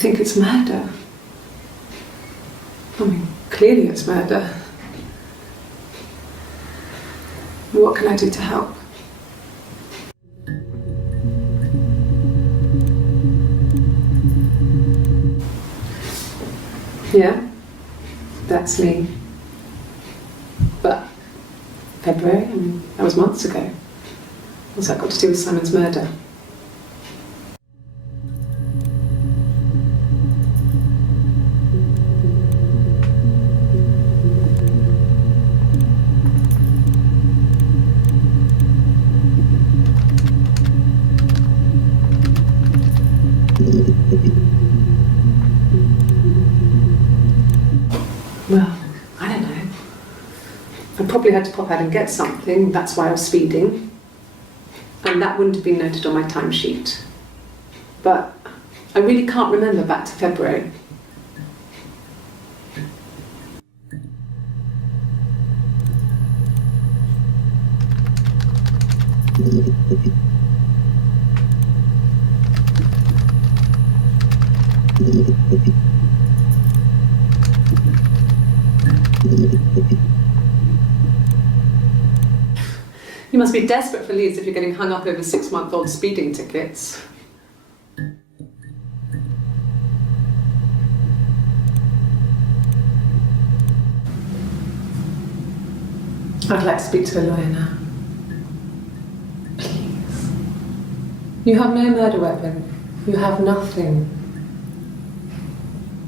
think it's murder. I mean, clearly it's murder. What can I do to help? Yeah, that's me. But February, I mean, that was months ago. What's that got to do with Simon's murder? Well, I don't know. I probably had to pop out and get something, that's why I was speeding. And that wouldn't have been noted on my timesheet. But I really can't remember back to February. You must be desperate for leads if you're getting hung up over 6-month-old speeding tickets. I'd like to speak to a lawyer now. Please. You have no murder weapon. You have nothing.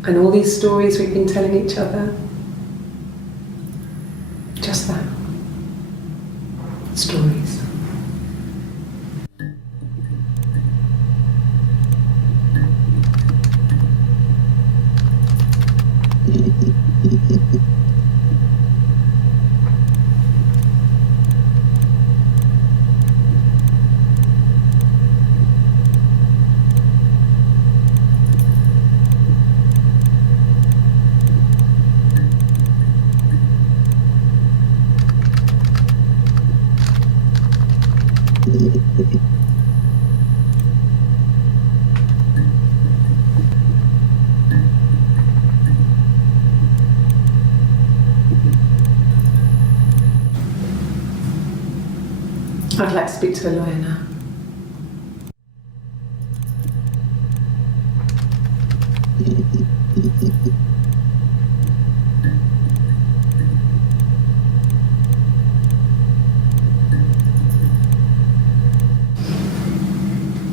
And all these stories we've been telling each other, just that. Stories. I'd like to speak to a lawyer now.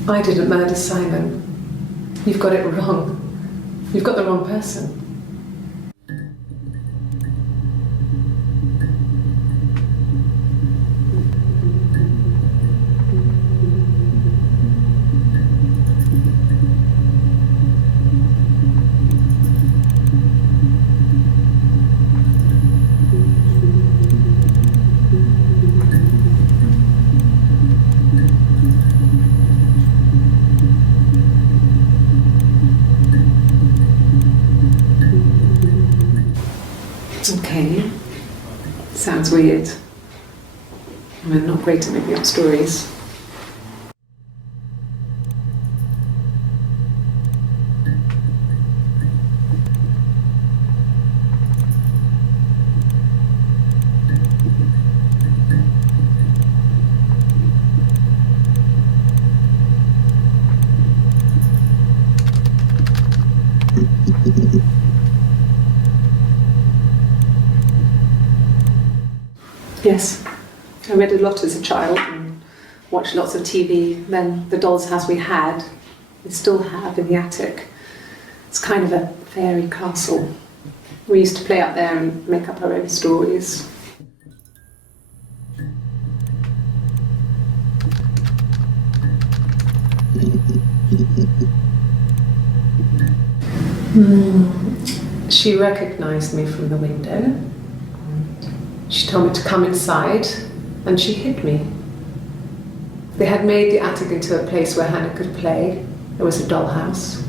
I didn't murder Simon. You've got it wrong. You've got the wrong person. Okay. Sounds weird. I'm not great at making up stories. Yes, I read a lot as a child and watched lots of TV. Then the doll's house we still have in the attic. It's kind of a fairy castle. We used to play up there and make up our own stories. She recognised me from the window. She told me to come inside, and she hid me. They had made the attic into a place where Hannah could play. There was a dollhouse.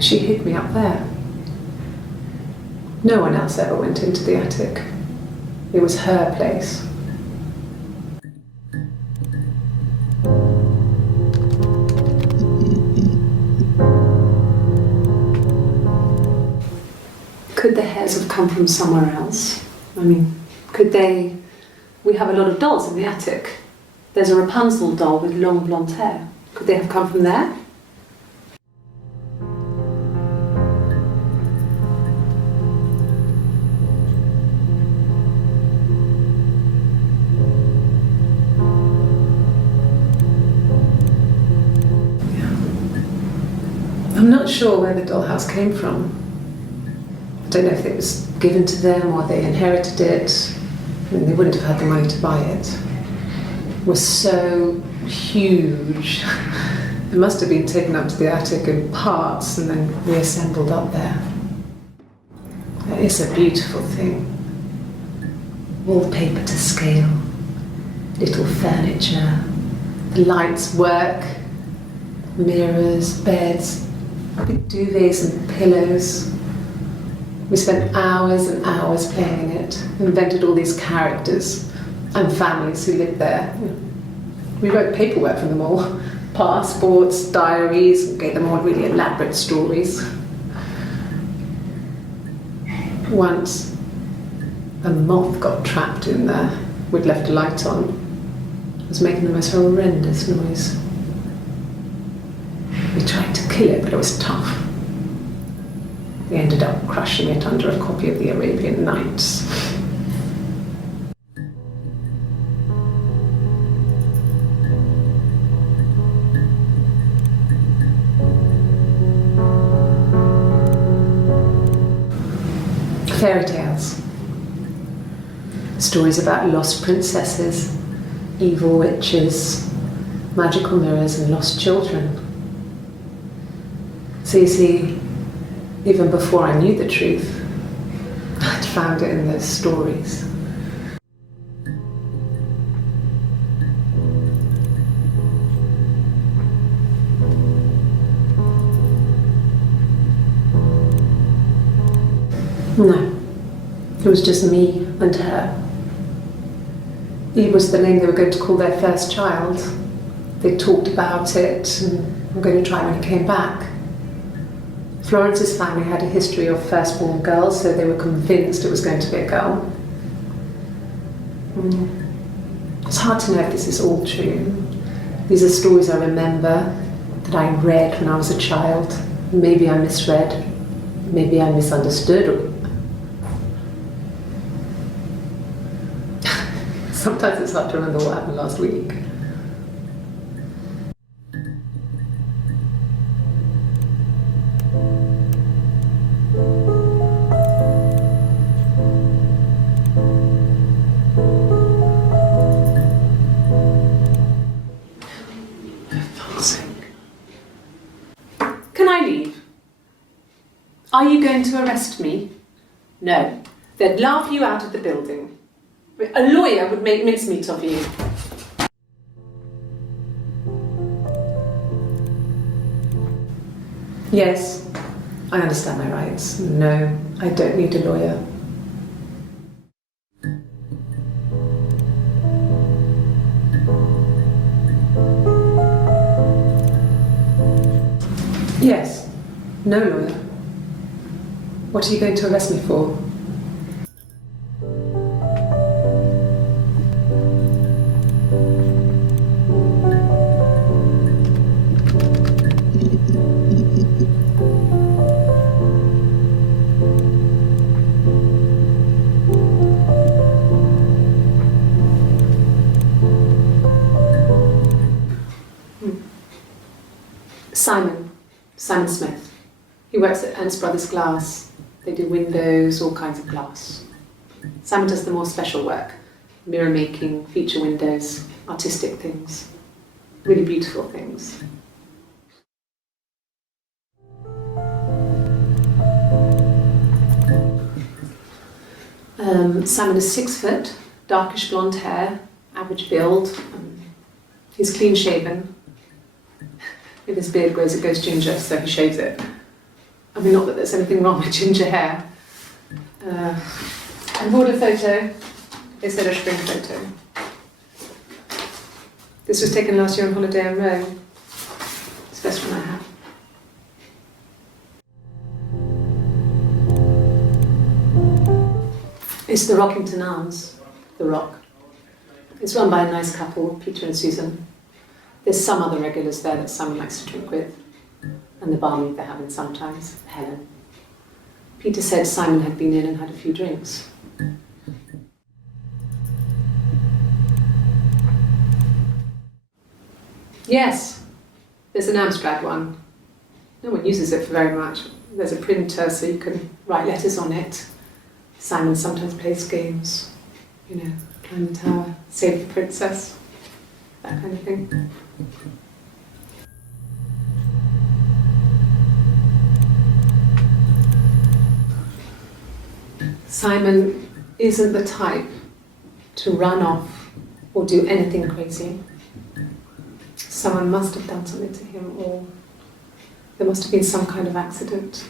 She hid me up there. No one else ever went into the attic. It was her place. Could the hairs have come from somewhere else? I mean, could they... We have a lot of dolls in the attic. There's a Rapunzel doll with long blonde hair. Could they have come from there? I'm not sure where the dollhouse came from. I don't know if it was given to them or they inherited it. I mean, they wouldn't have had the money to buy it. It was so huge. It must have been taken up to the attic in parts and then reassembled up there. It's a beautiful thing. Wallpaper to scale, little furniture, the lights work, mirrors, beds, big duvets and pillows. We spent hours and hours playing in it, invented all these characters and families who lived there. We wrote paperwork for them all, passports, diaries, and gave them all really elaborate stories. Once, a moth got trapped in there. We'd left a light on. It was making the most horrendous noise. We tried to kill it, but it was tough. We ended up crushing it under a copy of the Arabian Nights. Fairy tales. Stories about lost princesses, evil witches, magical mirrors and lost children. So you see, even before I knew the truth, I'd found it in those stories. No, it was just me and her. Eve was the name they were going to call their first child. They talked about it and were going to try when he came back. Florence's family had a history of firstborn girls, so they were convinced it was going to be a girl. It's hard to know if this is all true. These are stories I remember, that I read when I was a child. Maybe I misread, maybe I misunderstood. Sometimes it's hard to remember what happened last week. Can I leave? Are you going to arrest me? No. They'd laugh you out of the building. A lawyer would make mincemeat of you. Yes, I understand my rights. No, I don't need a lawyer. Yes, no lawyer. What are you going to arrest me for? Simon Smith. He works at Ernst Brothers Glass. They do windows, all kinds of glass. Simon does the more special work, mirror making, feature windows, artistic things, really beautiful things. Simon is 6 foot, darkish blonde hair, average build. He's clean shaven. If his beard grows, it goes ginger, so he shaves it. I mean, not that there's anything wrong with ginger hair. I bought a photo. They said a spring photo. This was taken last year on holiday in Rome. It's the best one I have. It's the Rockington Arms, the Rock. It's run by a nice couple, Peter and Susan. There's some other regulars there that Simon likes to drink with, and the barmaid they're having sometimes, Helen. Peter said Simon had been in and had a few drinks. Yes, there's an Amstrad one. No one uses it for very much. There's a printer so you can write letters on it. Simon sometimes plays games, you know, climb the tower, save the princess, that kind of thing. Simon isn't the type to run off or do anything crazy. Someone must have done something to him, or there must have been some kind of accident.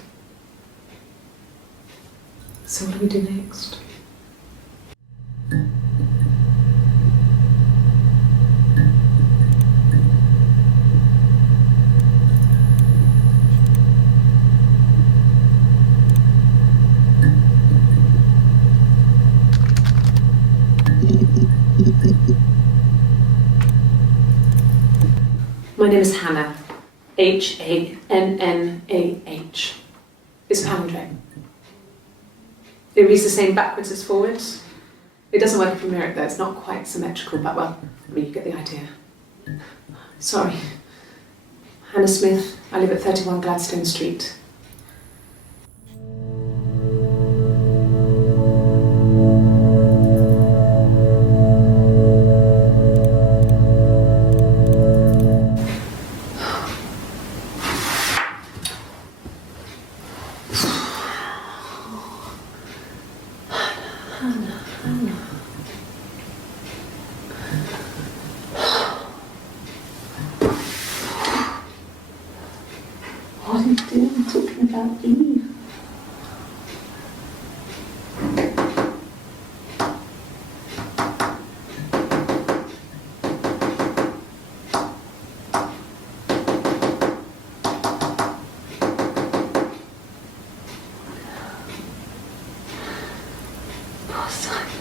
So what do we do next? My name is Hannah, H-A-N-N-A-H. It's a palindrome. It reads the same backwards as forwards. It doesn't work if you mirror it though, it's not quite symmetrical, but well, I mean, you get the idea. Sorry. Hannah Smith, I live at 31 Gladstone Street. What are you doing talking about Eve? Poor Simon.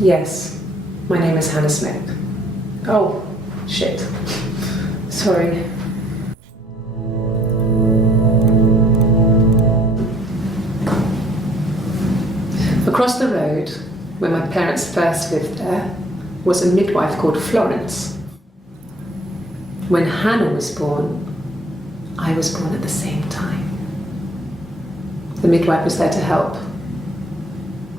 Yes, my name is Hannah Smith. Oh, shit. Sorry. Across the road, where my parents first lived there, was a midwife called Florence. When Hannah was born, I was born at the same time. The midwife was there to help.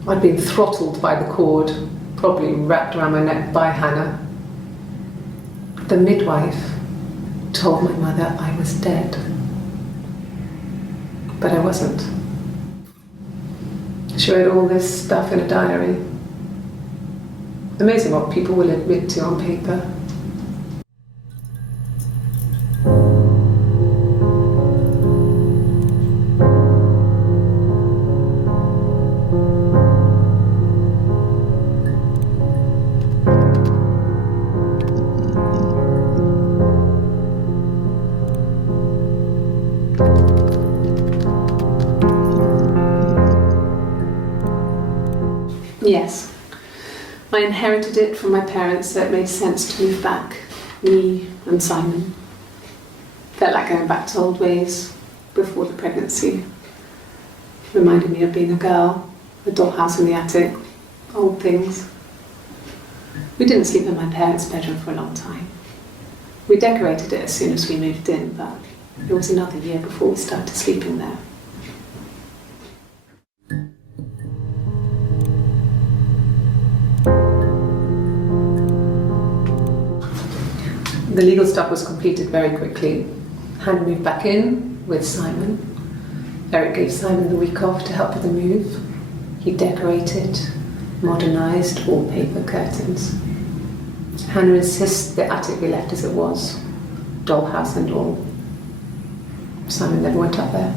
I'd been throttled by the cord, probably wrapped around my neck by Hannah. The midwife told my mother I was dead, but I wasn't. She wrote all this stuff in a diary. Amazing what people will admit to on paper. Yes, I inherited it from my parents, so it made sense to move back, me and Simon. Felt like going back to old ways before the pregnancy. Reminded me of being a girl, a dollhouse in the attic, old things. We didn't sleep in my parents' bedroom for a long time. We decorated it as soon as we moved in, but it was another year before we started sleeping there. The legal stuff was completed very quickly. Hannah moved back in with Simon. Eric gave Simon the week off to help with the move. He decorated, modernised wallpaper, curtains. Hannah insists the attic be left as it was, dollhouse and all. Simon never went up there.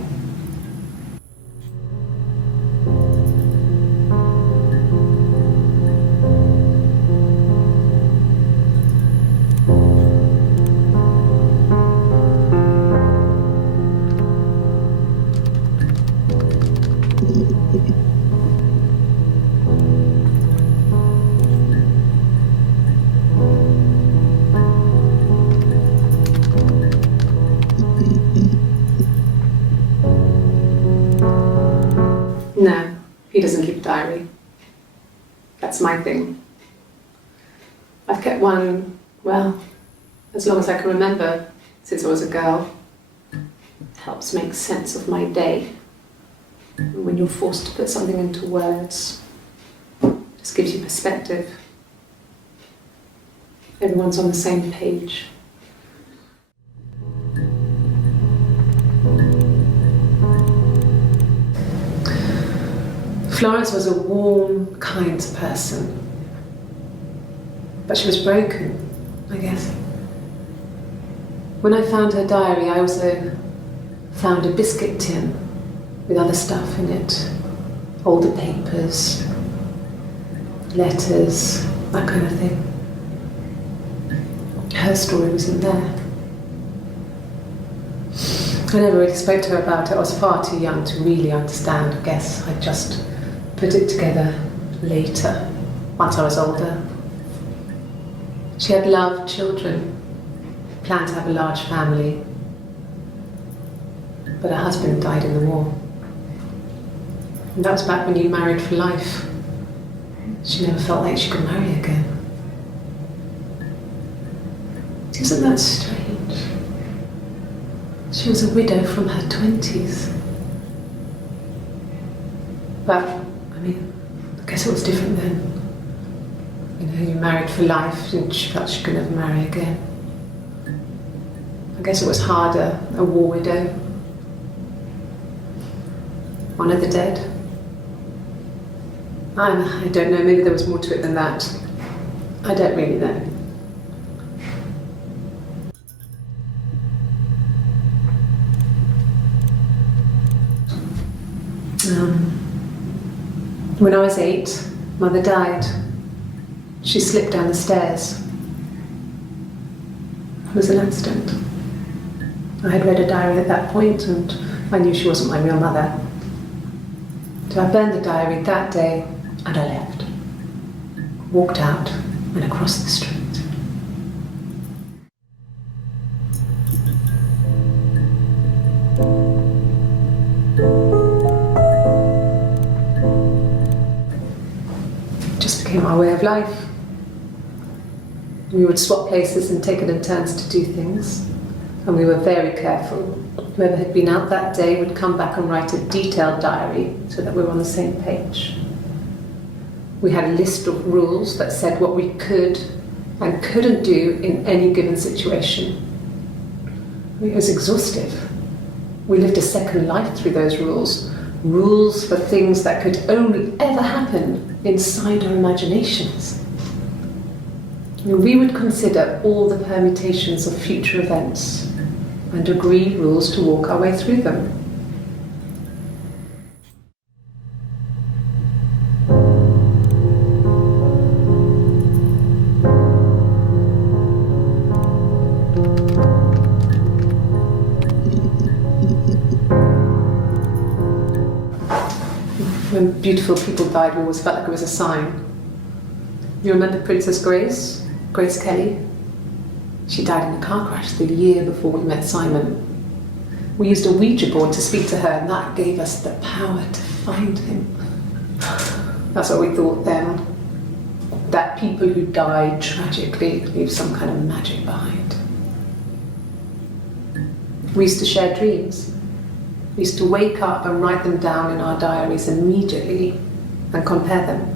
No, he doesn't keep a diary. That's my thing. I've kept one, well, as long as I can remember, since I was a girl. It helps make sense of my day. And when you're forced to put something into words, it just gives you perspective. Everyone's on the same page. Florence was a warm, kind person, but she was broken, I guess. When I found her diary, I also found a biscuit tin with other stuff in it, older papers, letters, that kind of thing. Her story wasn't there. I never really spoke to her about it. I was far too young to really understand, I guess. I just put it together later, once I was older. She had loved children, planned to have a large family, but her husband died in the war. And that was back when you married for life. She never felt like she could marry again. Isn't that strange? She was a widow from her 20s. But, I mean, I guess it was different then. You know, you married for life and she felt she could never marry again. I guess it was harder, a war widow. One of the dead. I don't know, maybe there was more to it than that. I don't really know. When I was 8, Mother died. She slipped down the stairs. It was an accident. I had read a diary at that point and I knew she wasn't my real mother. So I burned the diary that day and I left. Walked out and across the street. It just became our way of life. We would swap places and take it in turns to do things. And we were very careful. Whoever had been out that day would come back and write a detailed diary so that we were on the same page. We had a list of rules that said what we could and couldn't do in any given situation. It was exhaustive. We lived a second life through those rules. rules for things that could only ever happen inside our imaginations. We would consider all the permutations of future events and agree rules to walk our way through them. When beautiful people died, we always felt like it was a sign. You remember Princess Grace Kelly? She died in a car crash the year before we met Simon. We used a Ouija board to speak to her, and that gave us the power to find him. That's what we thought then. That people who died tragically leave some kind of magic behind. We used to share dreams. We used to wake up and write them down in our diaries immediately and compare them.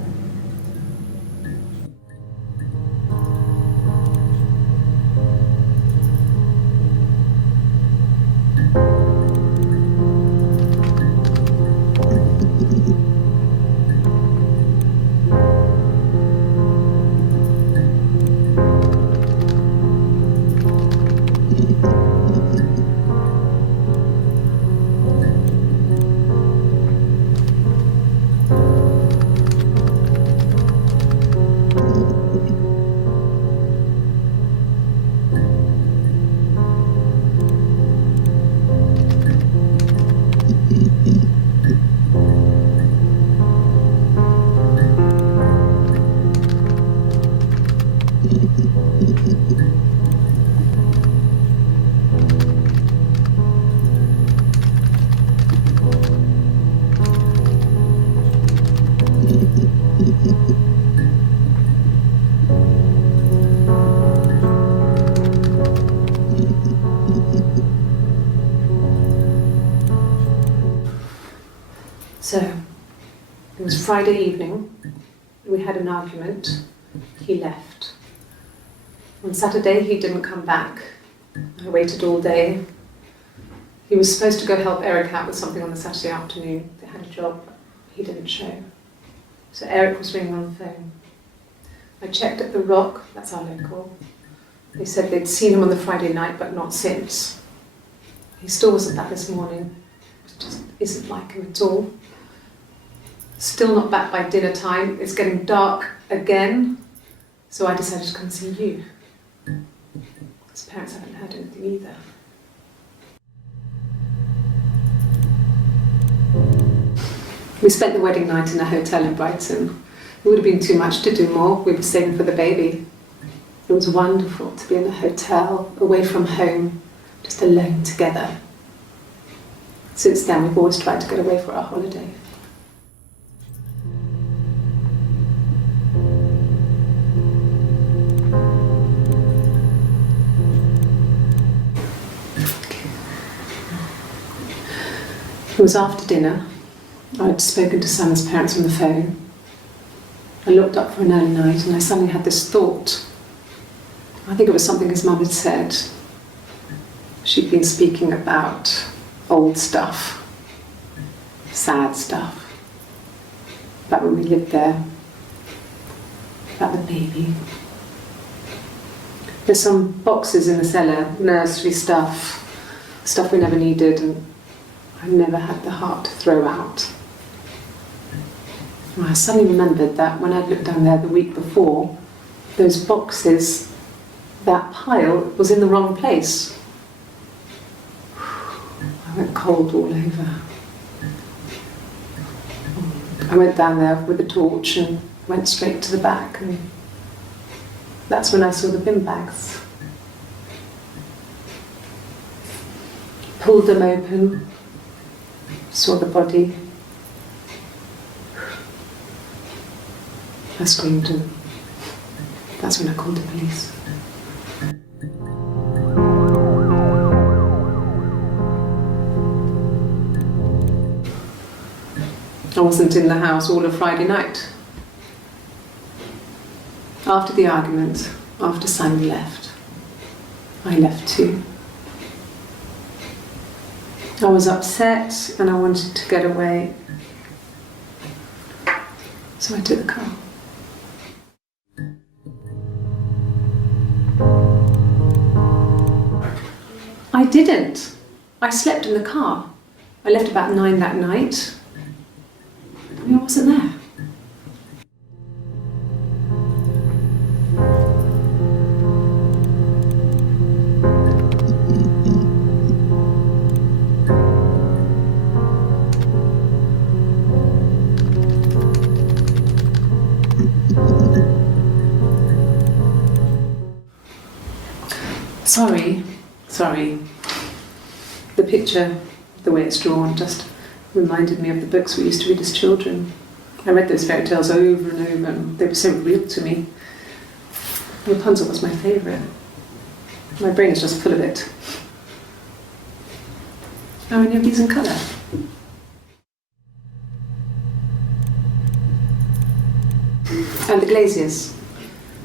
So, it was Friday evening, we had an argument, he left. On Saturday he didn't come back, I waited all day. He was supposed to go help Eric out with something on the Saturday afternoon, they had a job, he didn't show. So Eric was ringing on the phone. I checked at the Rock, that's our local. They said they'd seen him on the Friday night but not since. He still wasn't back this morning, it just isn't like him at all. Still not back by dinner time, it's getting dark again, so I decided to come and see you. His parents haven't heard anything either. We spent the wedding night in a hotel in Brighton. It would have been too much to do more, we were saving for the baby. It was wonderful to be in a hotel, away from home, just alone together. Since then we've always tried to get away for our holiday. It was after dinner. I'd spoken to Sam's parents on the phone. I looked up for an early night and I suddenly had this thought. I think it was something his mum had said. She'd been speaking about old stuff, sad stuff, about when we lived there, about the baby. There's some boxes in the cellar, nursery stuff we never needed, and I never had the heart to throw out. And I suddenly remembered that when I'd looked down there the week before, those boxes, that pile was in the wrong place. I went cold all over. I went down there with a torch and went straight to the back, and that's when I saw the bin bags. Pulled them open, saw the body. I screamed, and that's when I called the police. I wasn't in the house all of Friday night. After the argument, after Simon left, I left too. I was upset and I wanted to get away. So I took the car. I didn't. I slept in the car. I left about 9 that night. I wasn't there. Sorry. The picture, the way it's drawn, just reminded me of the books we used to read as children. I read those fairy tales over and over, and they were so real to me. Rapunzel was my favourite. My brain is just full of it. Are any of these in colour? And the Glaziers.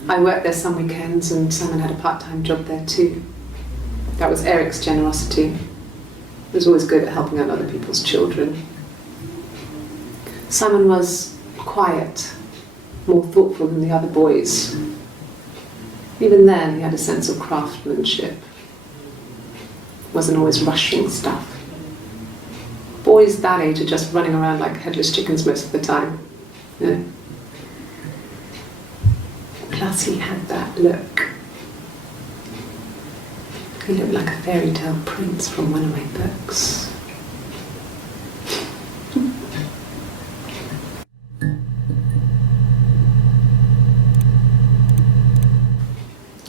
I worked there some weekends, and Simon had a part-time job there too. That was Eric's generosity. He was always good at helping out other people's children. Simon was quiet, more thoughtful than the other boys. Even then, he had a sense of craftsmanship. Wasn't always rushing stuff. Boys that age are just running around like headless chickens most of the time. You know? Plus, he had that look. He looked like a fairy tale prince from one of my books.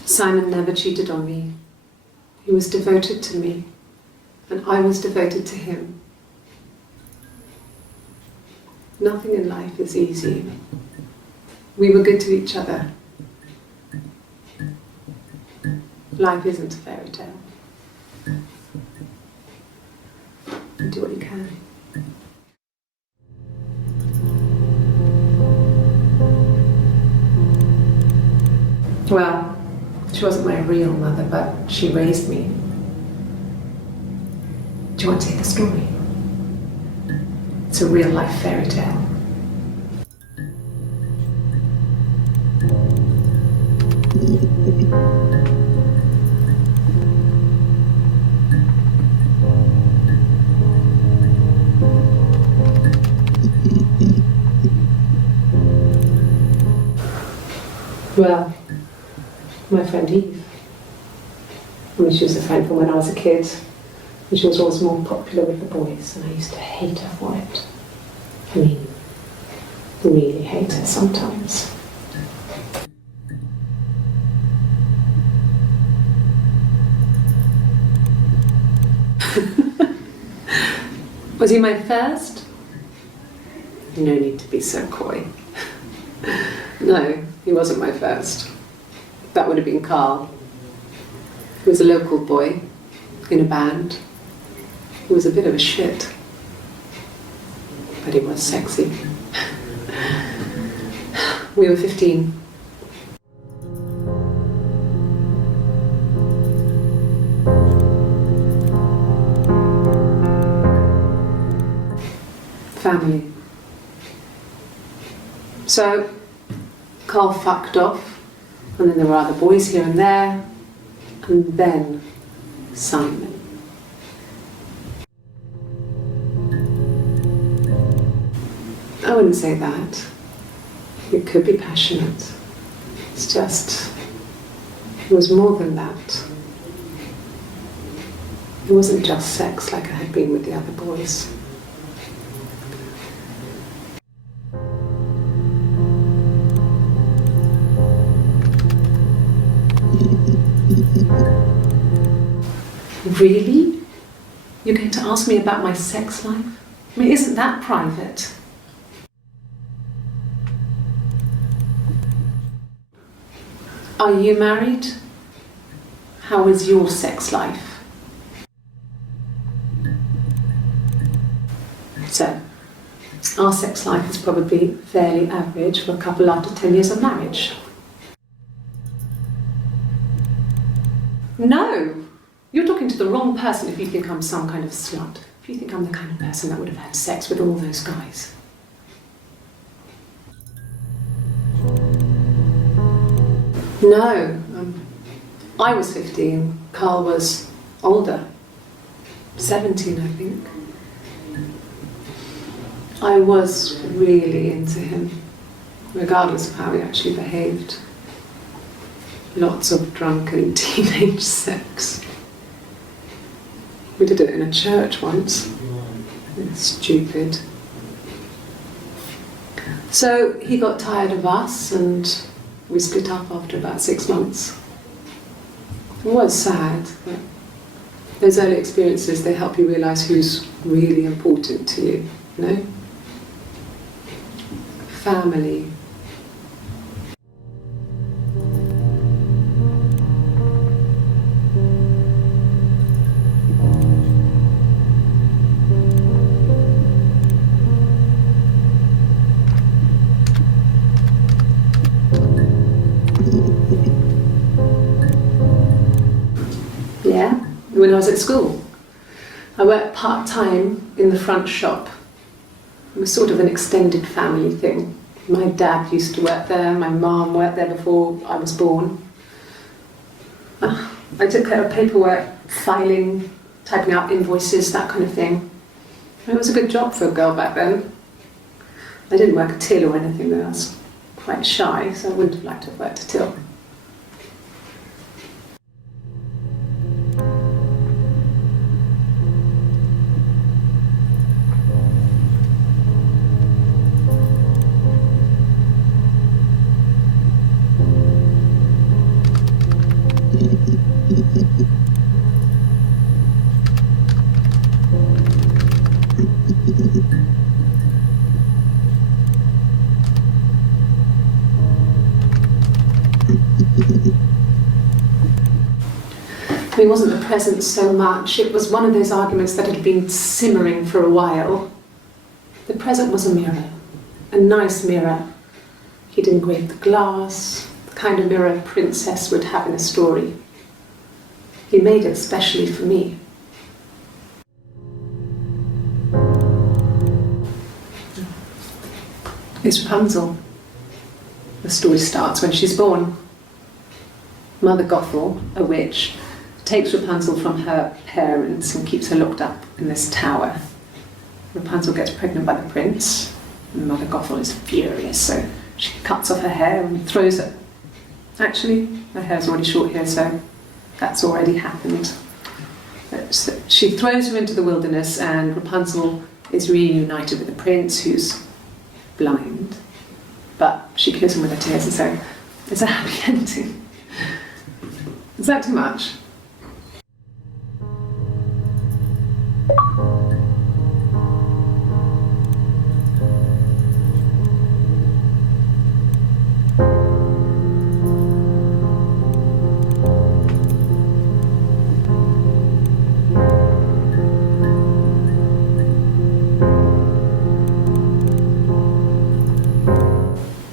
Simon never cheated on me. He was devoted to me, and I was devoted to him. Nothing in life is easy. We were good to each other. Life isn't a fairy tale. You do what you can. Well, she wasn't my real mother, but she raised me. Do you want to hear the story? It's a real life fairy tale. Well, my friend Eve. I mean, she was a friend from when I was a kid, and she was always more popular with the boys, and I used to hate her for it. I mean, really hate her sometimes. Was he my first? No need to be so coy. No, he wasn't my first. That would have been Carl. He was a local boy in a band. He was a bit of a shit, but he was sexy. We were 15. Family. So, Carl fucked off, and then there were other boys here and there, and then Simon. I wouldn't say that. It could be passionate. It's just, it was more than that. It wasn't just sex like I had been with the other boys. Really? You're going to ask me about my sex life? I mean, isn't that private? Are you married? How is your sex life? So, our sex life is probably fairly average for a couple after 10 years of marriage. No! You're talking to the wrong person if you think I'm some kind of slut. If you think I'm the kind of person that would have had sex with all those guys. No, I was 15, Carl was older, 17 I think. I was really into him, regardless of how he actually behaved. Lots of drunken teenage sex. We did it in a church once. Stupid. So he got tired of us and we split up after about 6 months. It was sad, but those early experiences, they help you realise who's really important to you, you know? Family. Yeah, when I was at school. I worked part-time in the front shop. It was sort of an extended family thing. My dad used to work there, my mum worked there before I was born. I took care of paperwork, filing, typing out invoices, that kind of thing. It was a good job for a girl back then. I didn't work a till or anything though, I was quite shy, so I wouldn't have liked to have worked a till. It wasn't the present so much, it was one of those arguments that had been simmering for a while. The present was a mirror, a nice mirror. He'd engraved the glass, the kind of mirror a princess would have in a story. He made it specially for me. It's Rapunzel. The story starts when she's born. Mother Gothel, a witch, takes Rapunzel from her parents and keeps her locked up in this tower. Rapunzel gets pregnant by the prince, and Mother Gothel is furious, so she cuts off her hair and throws it. Actually, her hair's already short here, so that's already happened. So she throws her into the wilderness, and Rapunzel is reunited with the prince, who's blind, but she kills him with her tears, and so it's a happy ending. Is that too much?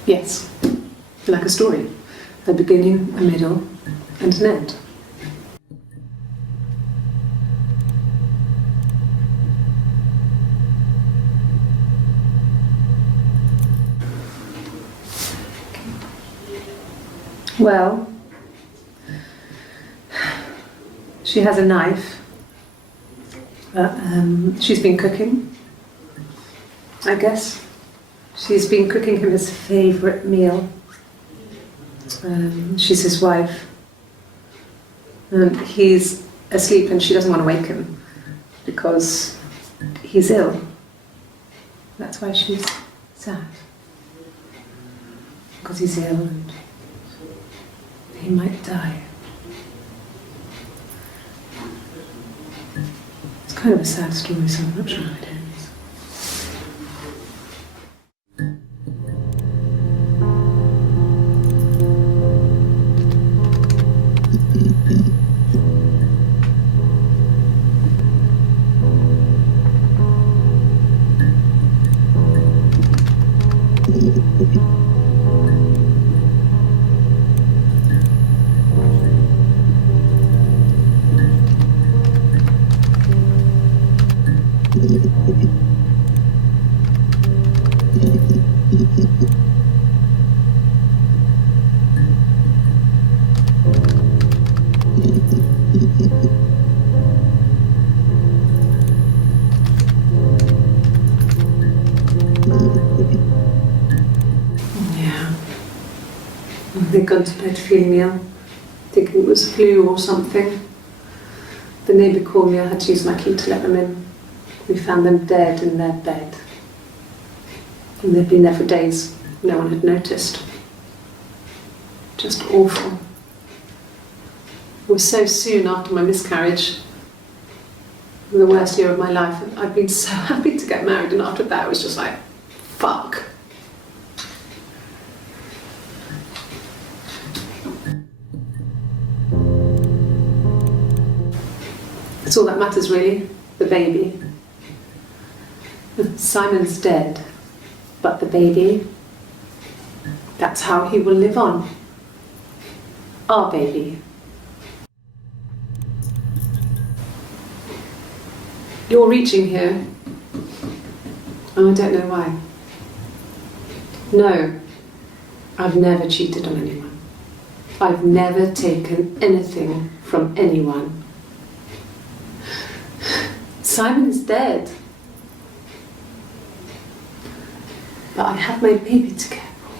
Yes, like a story. A beginning, a middle, and an end. Well, she has a knife. She's been cooking, I guess. She's been cooking him his favourite meal. She's his wife. And he's asleep and she doesn't want to wake him because he's ill. That's why she's sad. Because he's ill and he might die. It's kind of a sad story, so I'm not sure how it ends. They'd gone to bed feeling ill, thinking it was flu or something. The neighbour called me, I had to use my key to let them in. We found them dead in their bed. And they'd been there for days. No one had noticed. Just awful. It was so soon after my miscarriage, the worst year of my life. I'd been so happy to get married, and after that it was just like, fuck. That's all that matters really, the baby. Simon's dead, but the baby, that's how he will live on. Our baby. You're reaching here, and I don't know why. No, I've never cheated on anyone. I've never taken anything from anyone. Simon is dead. But I have my baby to care for.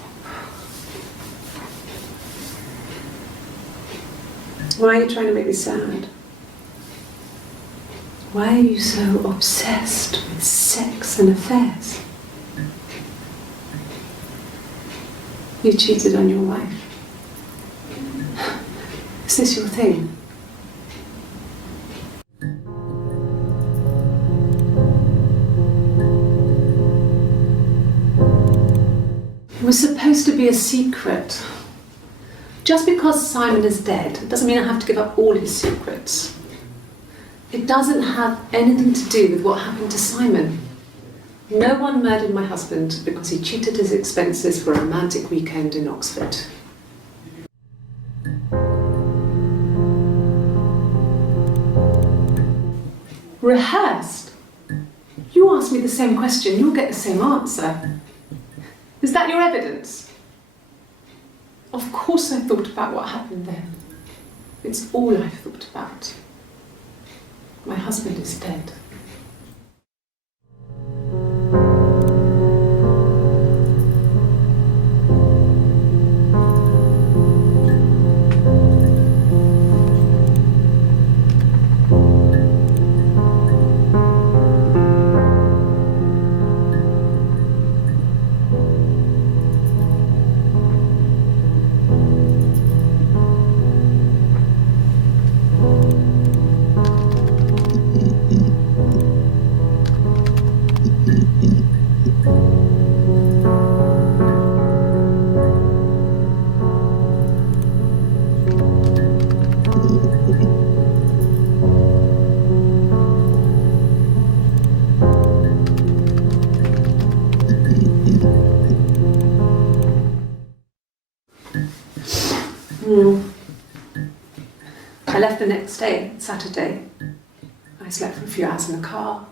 Why are you trying to make me sad? Why are you so obsessed with sex and affairs? You cheated on your wife. Is this your thing? It was supposed to be a secret. Just because Simon is dead doesn't mean I have to give up all his secrets. It doesn't have anything to do with what happened to Simon. No one murdered my husband because he cheated his expenses for a romantic weekend in Oxford. Rehearsed? You ask me the same question, you'll get the same answer. Is that your evidence? Of course I thought about what happened then. It's all I've thought about. My husband is dead. I left the next day, Saturday. I slept for a few hours in the car.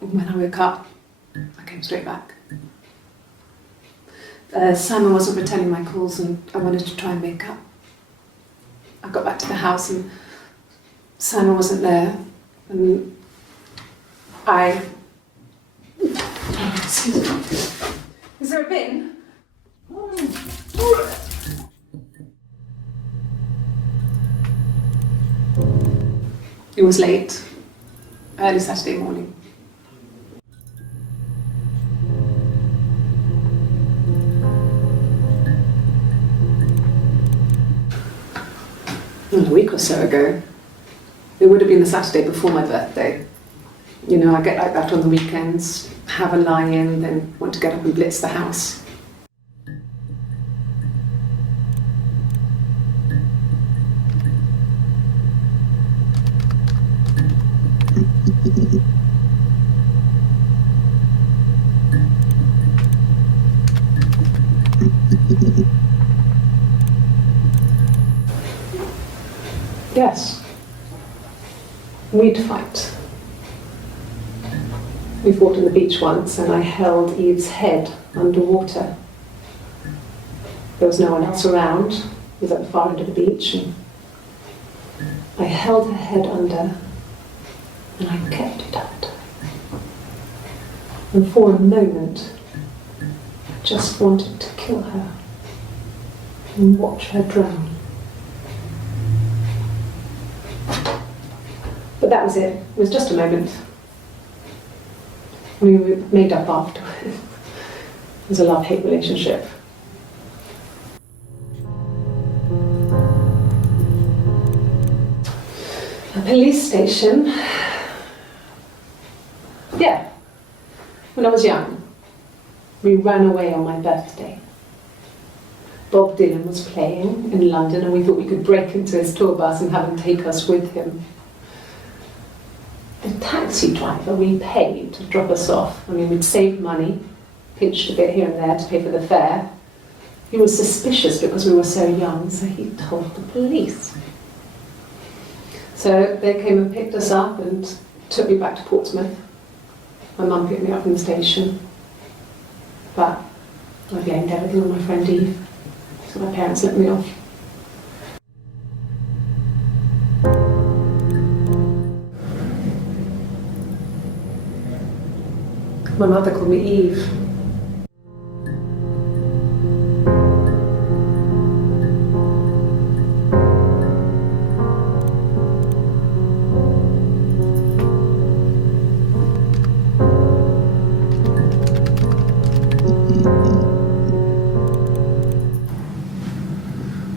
When I woke up, I came straight back. Simon wasn't returning my calls and I wanted to try and make up. I got back to the house and Simon wasn't there. And I... Is there a bin? It was late, early Saturday morning. A week or so ago. It would have been the Saturday before my birthday. You know, I get like that on the weekends, have a lie-in, then want to get up and blitz the house. Yes, we'd fight. We fought on the beach once and I held Eve's head underwater. There was no one else around. It was at the far end of the beach and I held her head under and I kept it under. And for a moment, I just wanted to kill her. and watch her drown. But that was it. It was just a moment. We made up afterwards. It was a love-hate relationship. A police station. Yeah. When I was young, we ran away on my birthday. Bob Dylan was playing in London and we thought we could break into his tour bus and have him take us with him. The taxi driver we paid to drop us off, I mean, we'd saved money, pinched a bit here and there to pay for the fare. He was suspicious because we were so young, so he told the police. So they came and picked us up and took me back to Portsmouth. My mum picked me up from the station. But I blamed everything on my friend Eve, so my parents let me off. My mother called me Eve.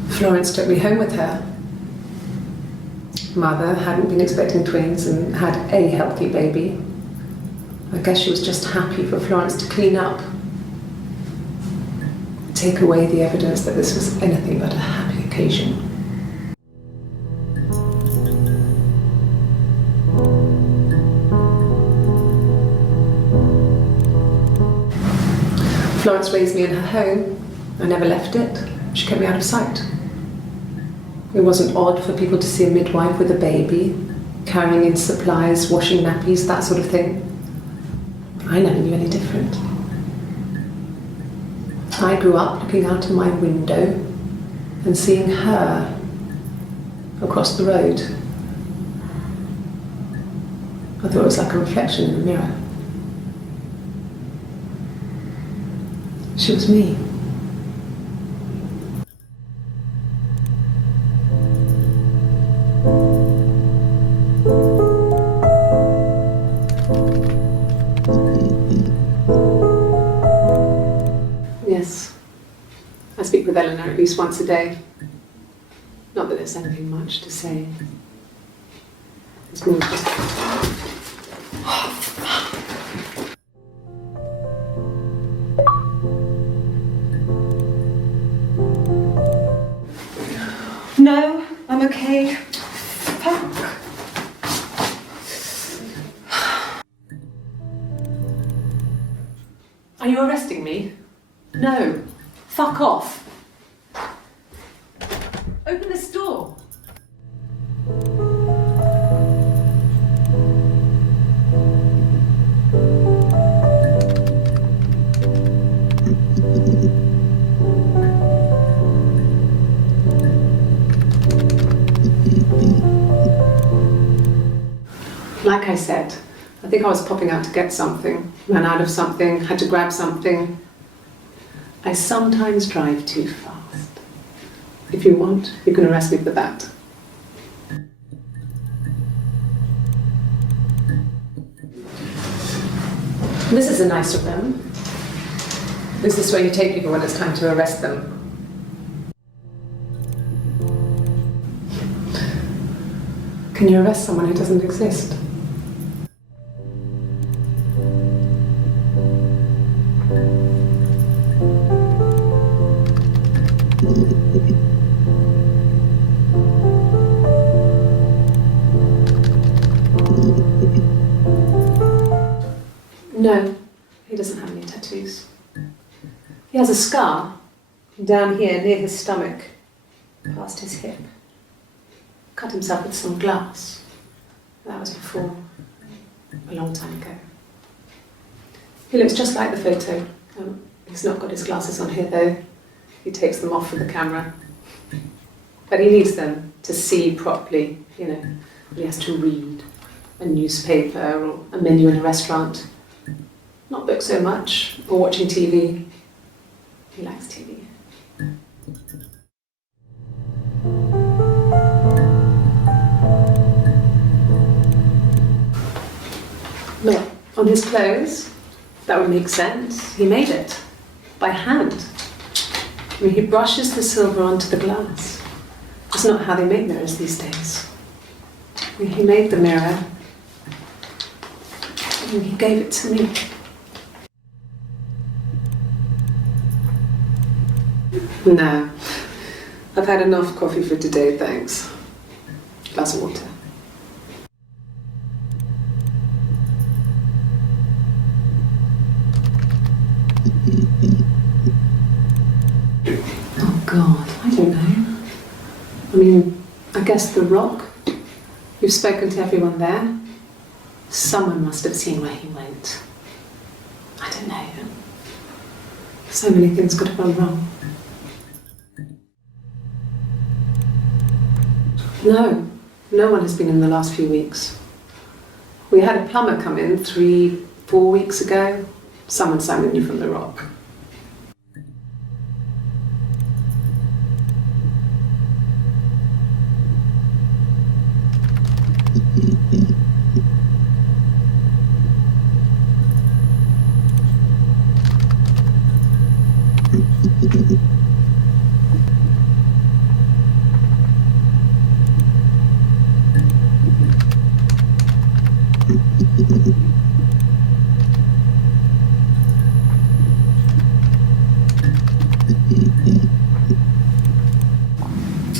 Florence took me home with her. Mother hadn't been expecting twins and had a healthy baby. I guess she was just happy for Florence to clean up. Take away the evidence that this was anything but a happy occasion. Florence raised me in her home. I never left it. She kept me out of sight. It wasn't odd for people to see a midwife with a baby, carrying in supplies, washing nappies, that sort of thing. I never knew any different. I grew up looking out of my window and seeing her across the road. I thought it was like a reflection in the mirror. She was me. Yes, I speak with Eleanor at least once a day. Not that there's anything much to say. It's more just... No, I'm okay. Fuck. Are you arresting me? No. Fuck off. Open this door. Like I said, I think I was popping out to get something, ran out of something, had to grab something. I sometimes drive too fast. If you want, you can arrest me for that. This is a nicer room. Is this where you take people when it's time to arrest them? Can you arrest someone who doesn't exist? No, he doesn't have any tattoos. He has a scar down here near his stomach, past his hip. Cut himself with some glass. That was before, a long time ago. He looks just like the photo. He's not got his glasses on here though. He takes them off for the camera. But he needs them to see properly, you know. He has to read a newspaper or a menu in a restaurant. Not book so much, or watching TV. He likes TV. On his clothes, that would make sense. He made it by hand. I mean, he brushes the silver onto the glass. It's not how they make mirrors these days. I mean, he made the mirror and he gave it to me. No, I've had enough coffee for today, thanks. Glass of water. Oh God, I don't know. I mean, I guess the Rock. You've spoken to everyone there. Someone must have seen where he went. I don't know. So many things could have gone wrong. No, no one has been in the last few weeks. We had a plumber come in 3-4 weeks ago. Someone summoned you from the Rock.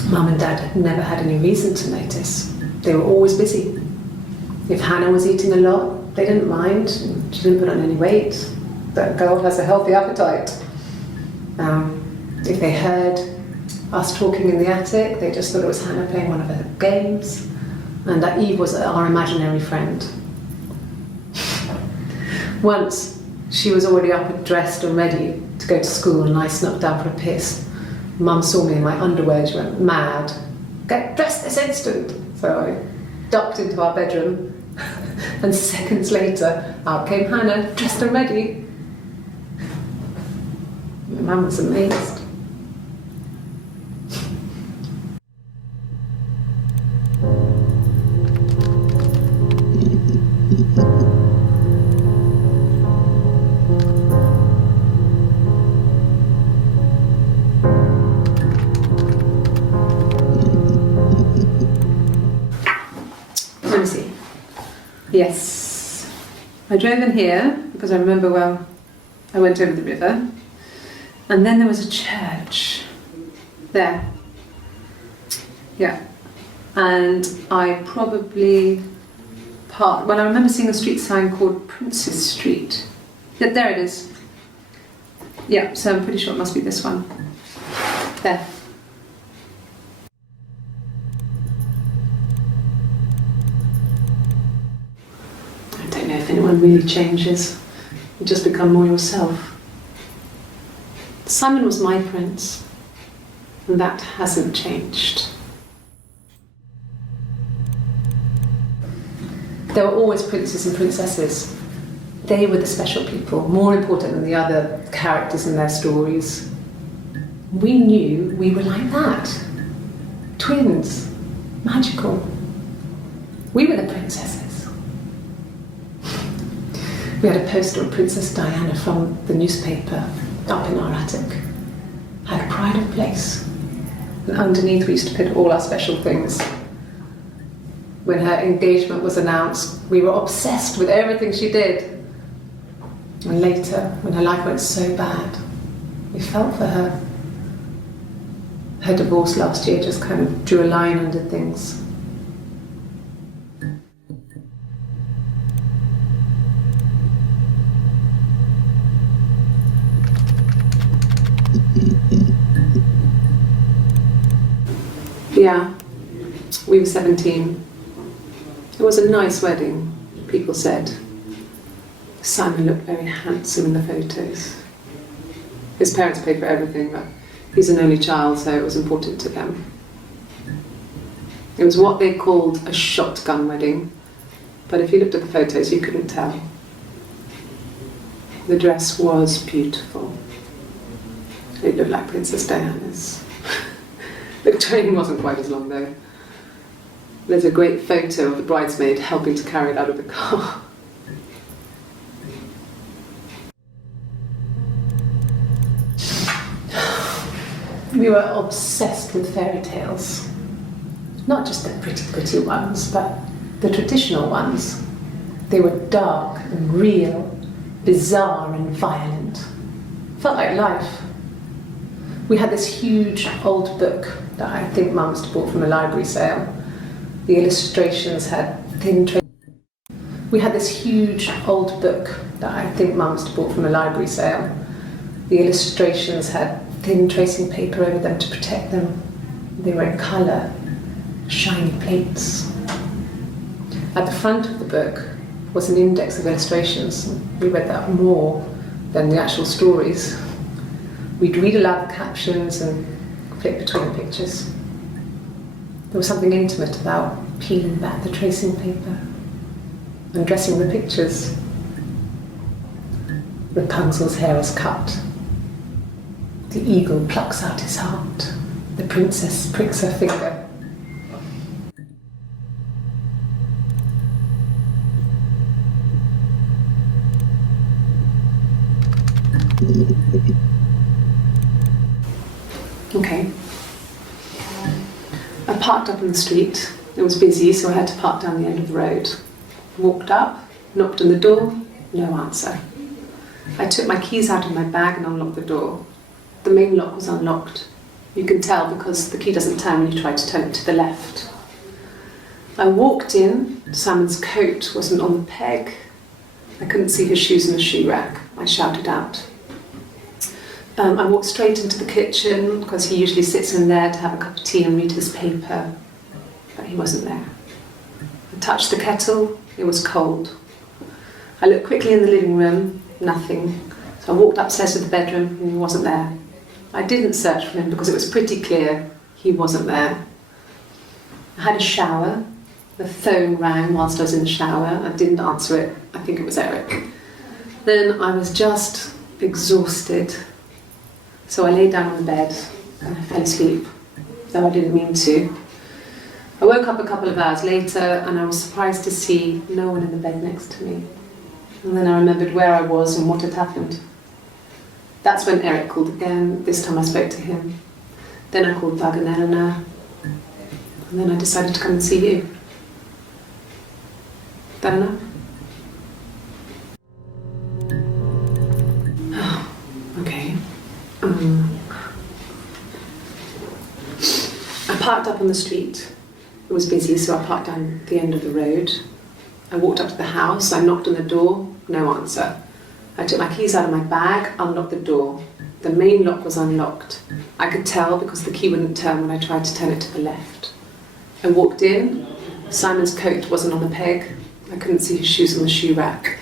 Mum and Dad had never had any reason to notice. They were always busy. If Hannah was eating a lot, they didn't mind. She didn't put on any weight. That girl has a healthy appetite. If they heard us talking in the attic, they just thought it was Hannah playing one of her games, and that Eve was our imaginary friend. Once, she was already up and dressed and ready to go to school, and I snuck down for a piss. Mum saw me in my underwear, she went mad. Get dressed this instant! So I ducked into our bedroom, and seconds later, out came Hannah, dressed and ready. Mum was amazed. Let me see. Yes. I drove in here because I remember well I went over the river, and then there was a church there. Yeah. And I probably parked, well, I remember seeing a street sign called Princess Street. Yeah, there it is. Yeah, so I'm pretty sure it must be this one. There. I don't know if anyone really changes. You just become more yourself. Simon was my prince, and that hasn't changed. There were always princes and princesses. They were the special people, more important than the other characters in their stories. We knew we were like that. Twins. Magical. We were the princesses. We had a poster of Princess Diana from the newspaper up in our attic. Had a pride of place. And underneath we used to put all our special things. When her engagement was announced, we were obsessed with everything she did. And later, when her life went so bad, we felt for her. Her divorce last year just kind of drew a line under things. Yeah, we were 17. It was a nice wedding, people said. Simon looked very handsome in the photos. His parents paid for everything, but he's an only child, so it was important to them. It was what they called a shotgun wedding, but if you looked at the photos, you couldn't tell. The dress was beautiful. It looked like Princess Diana's. The train wasn't quite as long though. There's a great photo of the bridesmaid helping to carry it out of the car. We were obsessed with fairy tales. Not just the pretty, pretty ones, but the traditional ones. They were dark and real, bizarre and violent. Felt like life. We had this huge old book that I think Mum must have bought from a library sale. The illustrations had thin We had this huge old book that I think Mum must have bought from a library sale. The illustrations had thin tracing paper over them to protect them. They were in colour, shiny plates. At the front of the book was an index of illustrations. We read that more than the actual stories. We'd read aloud the captions and flip between the pictures. There was something intimate about peeling back the tracing paper, undressing the pictures. Rapunzel's hair is cut. The eagle plucks out his heart. The princess pricks her finger. Okay. I parked up on the street. It was busy, so I had to park down the end of the road. Walked up, knocked on the door, no answer. I took my keys out of my bag and unlocked the door. The main lock was unlocked. You can tell because the key doesn't turn when you try to turn it to the left. I walked in. Simon's coat wasn't on the peg. I couldn't see his shoes in the shoe rack. I shouted out. I walked straight into the kitchen because he usually sits in there to have a cup of tea and read his paper, but he wasn't there. I touched the kettle. It was cold. I looked quickly in the living room. Nothing. So I walked upstairs to the bedroom and he wasn't there. I didn't search for him because it was pretty clear he wasn't there. I had a shower. The phone rang whilst I was in the shower. I didn't answer it. I think it was Eric. Then I was just exhausted. So I lay down on the bed and I fell asleep, though I didn't mean to. I woke up a couple of hours later and I was surprised to see no one in the bed next to me. And then I remembered where I was and what had happened. That's when Eric called again. This time I spoke to him. Then I called Doug and Eleanor. And then I decided to come and see you. That enough? Okay. I parked up on the street. It was busy, so I parked down the end of the road. I walked up to the house. I knocked on the door. No answer. I took my keys out of my bag, unlocked the door. The main lock was unlocked. I could tell because the key wouldn't turn when I tried to turn it to the left. I walked in. Simon's coat wasn't on the peg. I couldn't see his shoes on the shoe rack.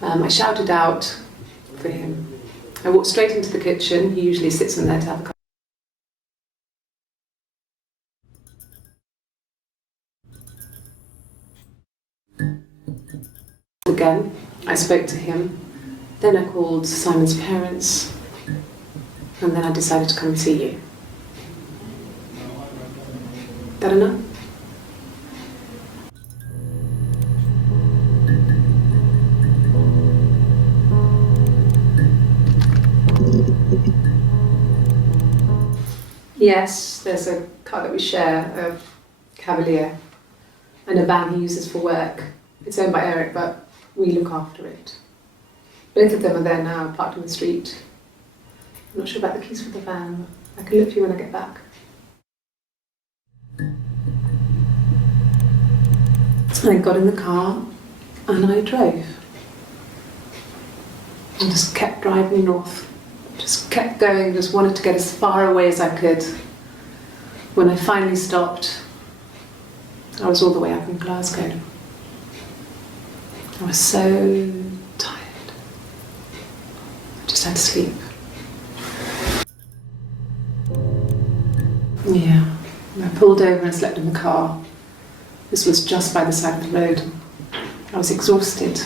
I shouted out for him. I walked straight into the kitchen. He usually sits in there to have a cup. Again, I spoke to him. Then I called Simon's parents. And then I decided to come and see you. That enough? Yes, there's a car that we share, a Cavalier, and a van he uses for work. It's owned by Eric, but we look after it. Both of them are there now, parked on the street. I'm not sure about the keys for the van. I can look for you when I get back. So I got in the car and I drove. And just kept driving north. Just kept going, just wanted to get as far away as I could. When I finally stopped, I was all the way up in Glasgow. I was so tired. I just had to sleep. Yeah, I pulled over and slept in the car. This was just by the side of the road. I was exhausted.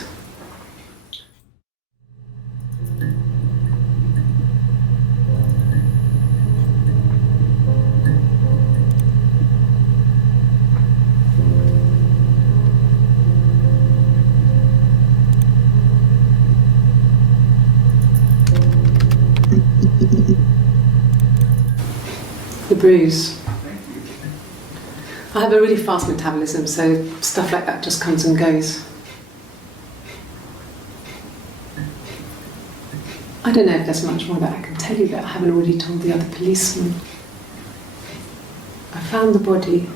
bruise. I have a really fast metabolism, so stuff like that just comes and goes. I don't know if there's much more that I can tell you that I haven't already told the other policeman. I found the body.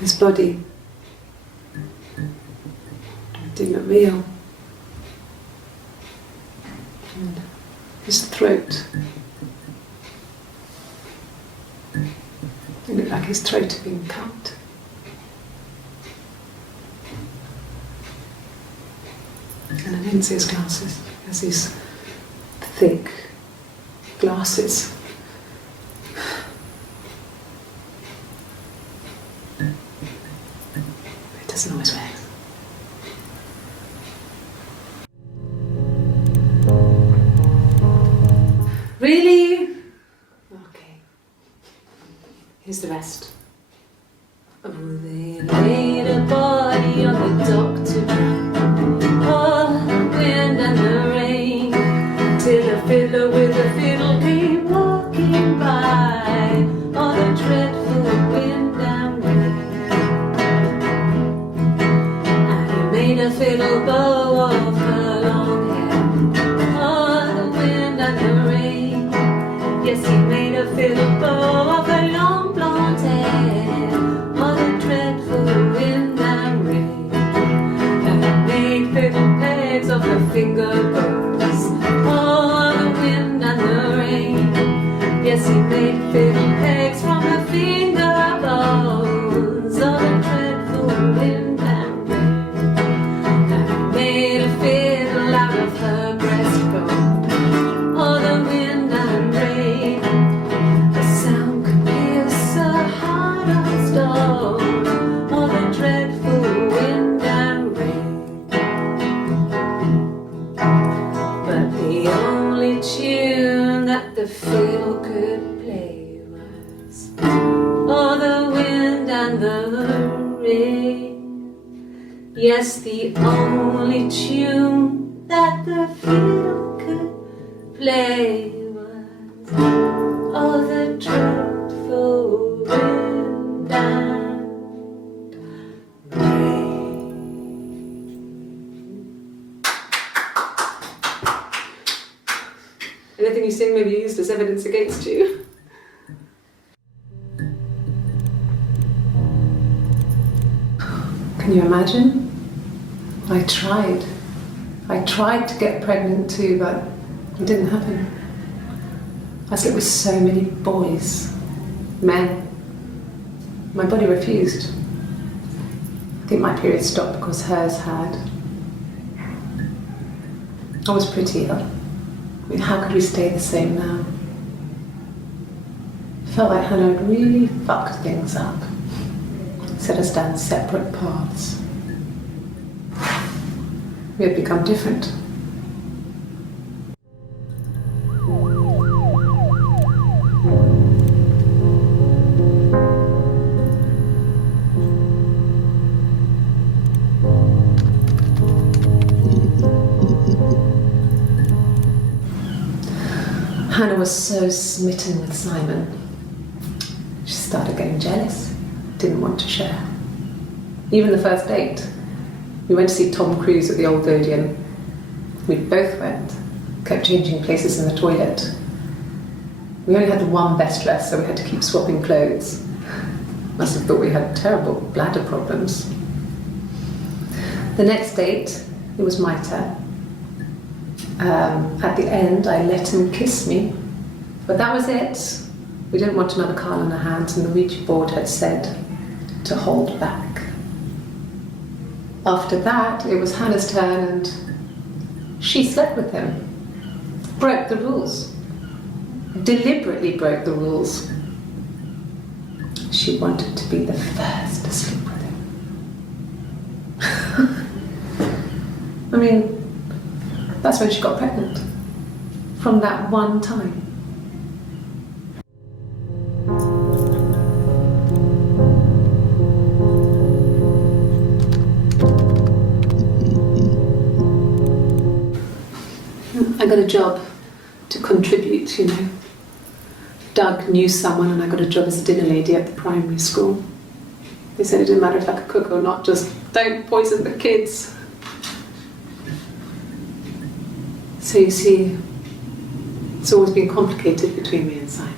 His body didn't look real. And his throat. It looked like his throat had been cut. And I didn't see his glasses. He has these thick glasses. He doesn't always wear. Really? Okay. Here's the rest. Oh, they laid a body on the dock tonight. Oh, the wind and the rain. Till a fiddler with a fiddle came walking by. Oh, the dreadful wind and rain. And he made a fiddle bow of her long hair. Oh, the wind and the rain. Yes, he made a fiddle bow of her long blonde hair. Oh, the dreadful wind and rain. And he made fiddle pegs of her finger bows. Oh, the wind and the rain. Yes, he made fiddle pegs from her finger bows. Oh, the dreadful wind and rain. And he made a fiddle out of her breastbone. Oh, the wind and rain. The sound could pierce her heart of stone. Oh, the dreadful wind and rain. But the only tune that the fiddle could play was oh, the wind and the rain. Yes, the only tune that the fiddle could play was oh, the dreadful wind and rain. Anything you sing may be used as evidence against you. Can you imagine? I tried to get pregnant too, but it didn't happen. I slept with so many boys, men. My body refused. I think my period stopped because hers had. I was pretty ill. I mean, how could we stay the same now? I felt like Hannah had really fucked things up. Set us down separate paths. We had become different. Hannah was so smitten with Simon. She started getting jealous, didn't want to share. Even the first date, we went to see Tom Cruise at the Old Odeon. We both went, kept changing places in the toilet. We only had one best dress, so we had to keep swapping clothes. Must have thought we had terrible bladder problems. The next date, it was my turn. At the end, I let him kiss me, but that was it. We didn't want another Carl on our hands, and the Ouija board had said to hold back. After that, it was Hannah's turn, and she slept with him. Broke the rules. Deliberately broke the rules. She wanted to be the first to sleep with him. I mean, that's when she got pregnant. From that one time. I got a job to contribute, you know. Doug knew someone and I got a job as a dinner lady at the primary school. They said it didn't matter if I could cook or not, just don't poison the kids. So you see, it's always been complicated between me and Simon.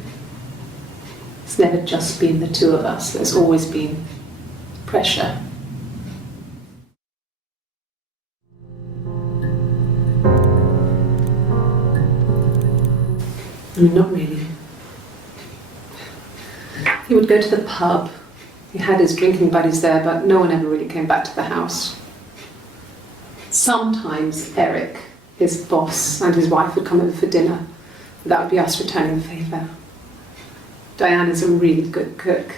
It's never just been the two of us, there's always been pressure. I mean, not really. He would go to the pub. He had his drinking buddies there, but no one ever really came back to the house. Sometimes Eric, his boss, and his wife would come over for dinner. That would be us returning the favour. Diana's a really good cook,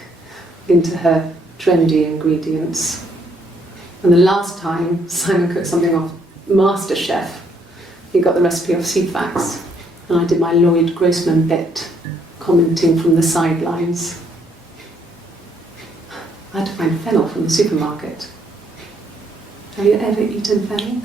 into her trendy ingredients. And the last time Simon cooked something off MasterChef, he got the recipe off CFAX, and I did my Lloyd Grossman bit, commenting from the sidelines. I had to find fennel from the supermarket. Have you ever eaten fennel?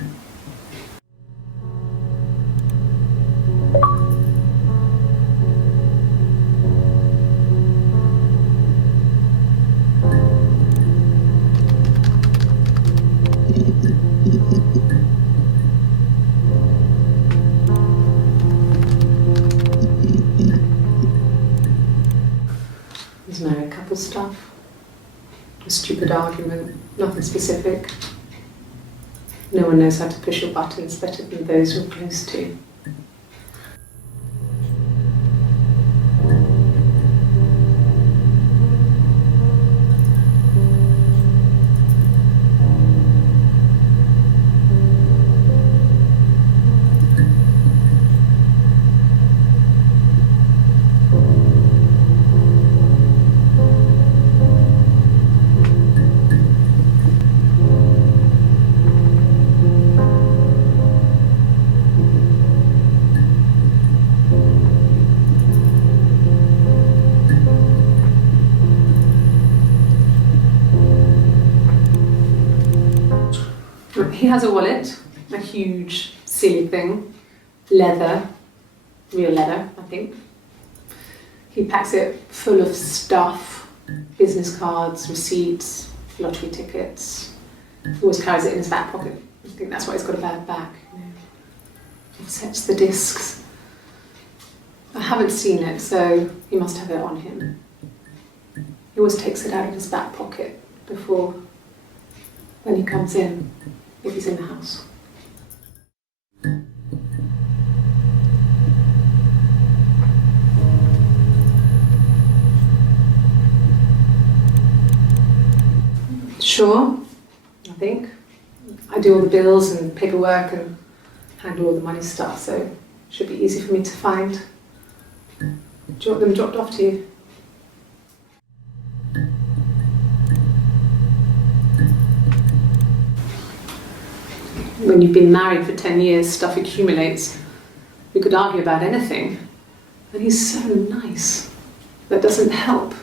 There's married couple stuff. A stupid argument, nothing specific. No one knows how to push your buttons better than those who are close to. He has a wallet, a huge, silly thing, leather, real leather, I think. He packs it full of stuff, business cards, receipts, lottery tickets. He always carries it in his back pocket. I think that's why he's got a bad back. You know. He sets the discs. I haven't seen it, so he must have it on him. He always takes it out of his back pocket before, when he comes in. If he's in the house. Sure, I think. I do all the bills and paperwork and handle all the money stuff, so it should be easy for me to find. Do you want them dropped off to you? When you've been married for 10 years, stuff accumulates. We could argue about anything. And he's so nice. That doesn't help.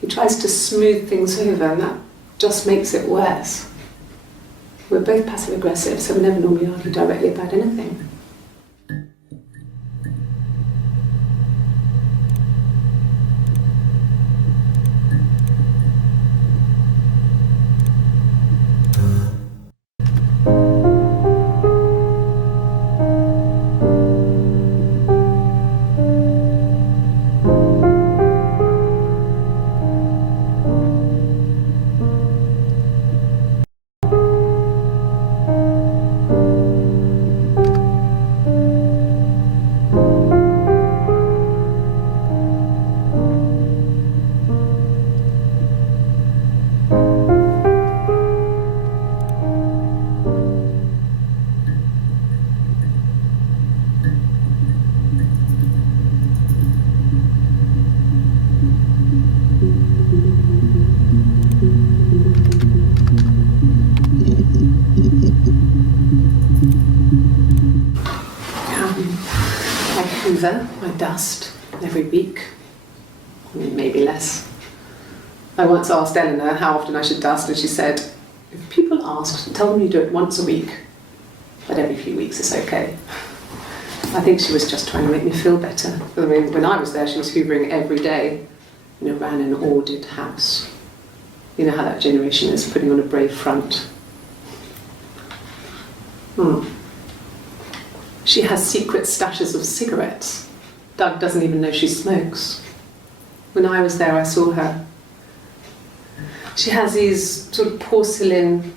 He tries to smooth things over, and that just makes it worse. We're both passive aggressive, so we never normally argue directly about anything. I dust every week, maybe less. I once asked Eleanor how often I should dust, and she said, if people ask, tell them you do it once a week, but every few weeks is okay. I think she was just trying to make me feel better. I mean, when I was there, she was hoovering every day. Ran an ordered house. You know how that generation is, putting on a brave front. She has secret stashes of cigarettes. Doug doesn't even know she smokes. When I was there, I saw her. She has these sort of porcelain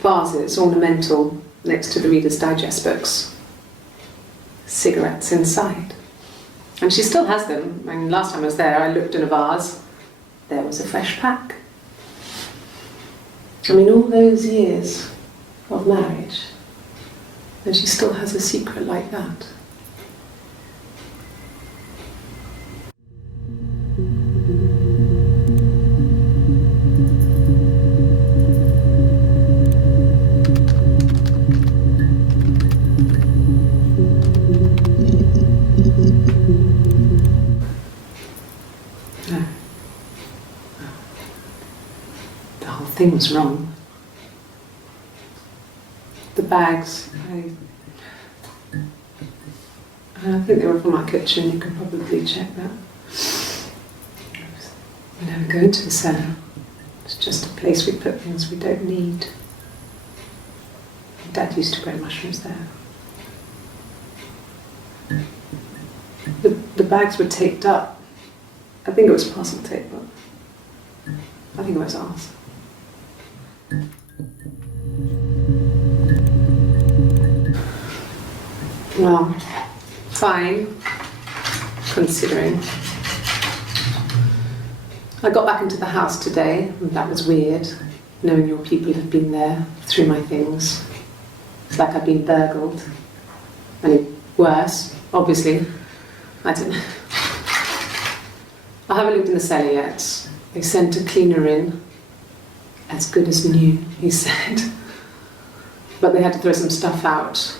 vases, ornamental, next to the Reader's Digest books. Cigarettes inside. And she still has them. I mean, last time I was there, I looked in a vase. There was a fresh pack. I mean, all those years of marriage, and she still has a secret like that. Thing was wrong. The bags, I think they were from our kitchen, you can probably check that. We never go into the cellar. It's just a place we put things we don't need. Dad used to grow mushrooms there. The bags were taped up. I think it was parcel tape, but I think it was ours. Well, fine, considering. I got back into the house today, and that was weird, knowing your people have been there through my things. It's like I've been burgled. I mean, worse, obviously. I don't know. I haven't looked in the cellar yet. They sent a cleaner in. As good as new, he said. But they had to throw some stuff out.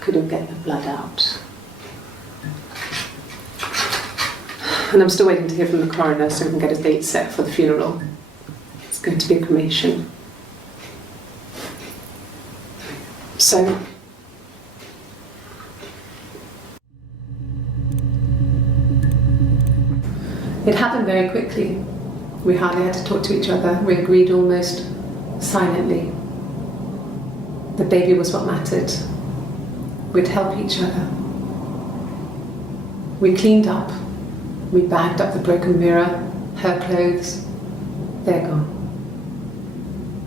Couldn't get the blood out. And I'm still waiting to hear from the coroner so we can get a date set for the funeral. It's going to be a cremation. So, it happened very quickly. We hardly had to talk to each other. We agreed almost silently. The baby was what mattered. We'd help each other. We cleaned up. We bagged up the broken mirror, her clothes. They're gone.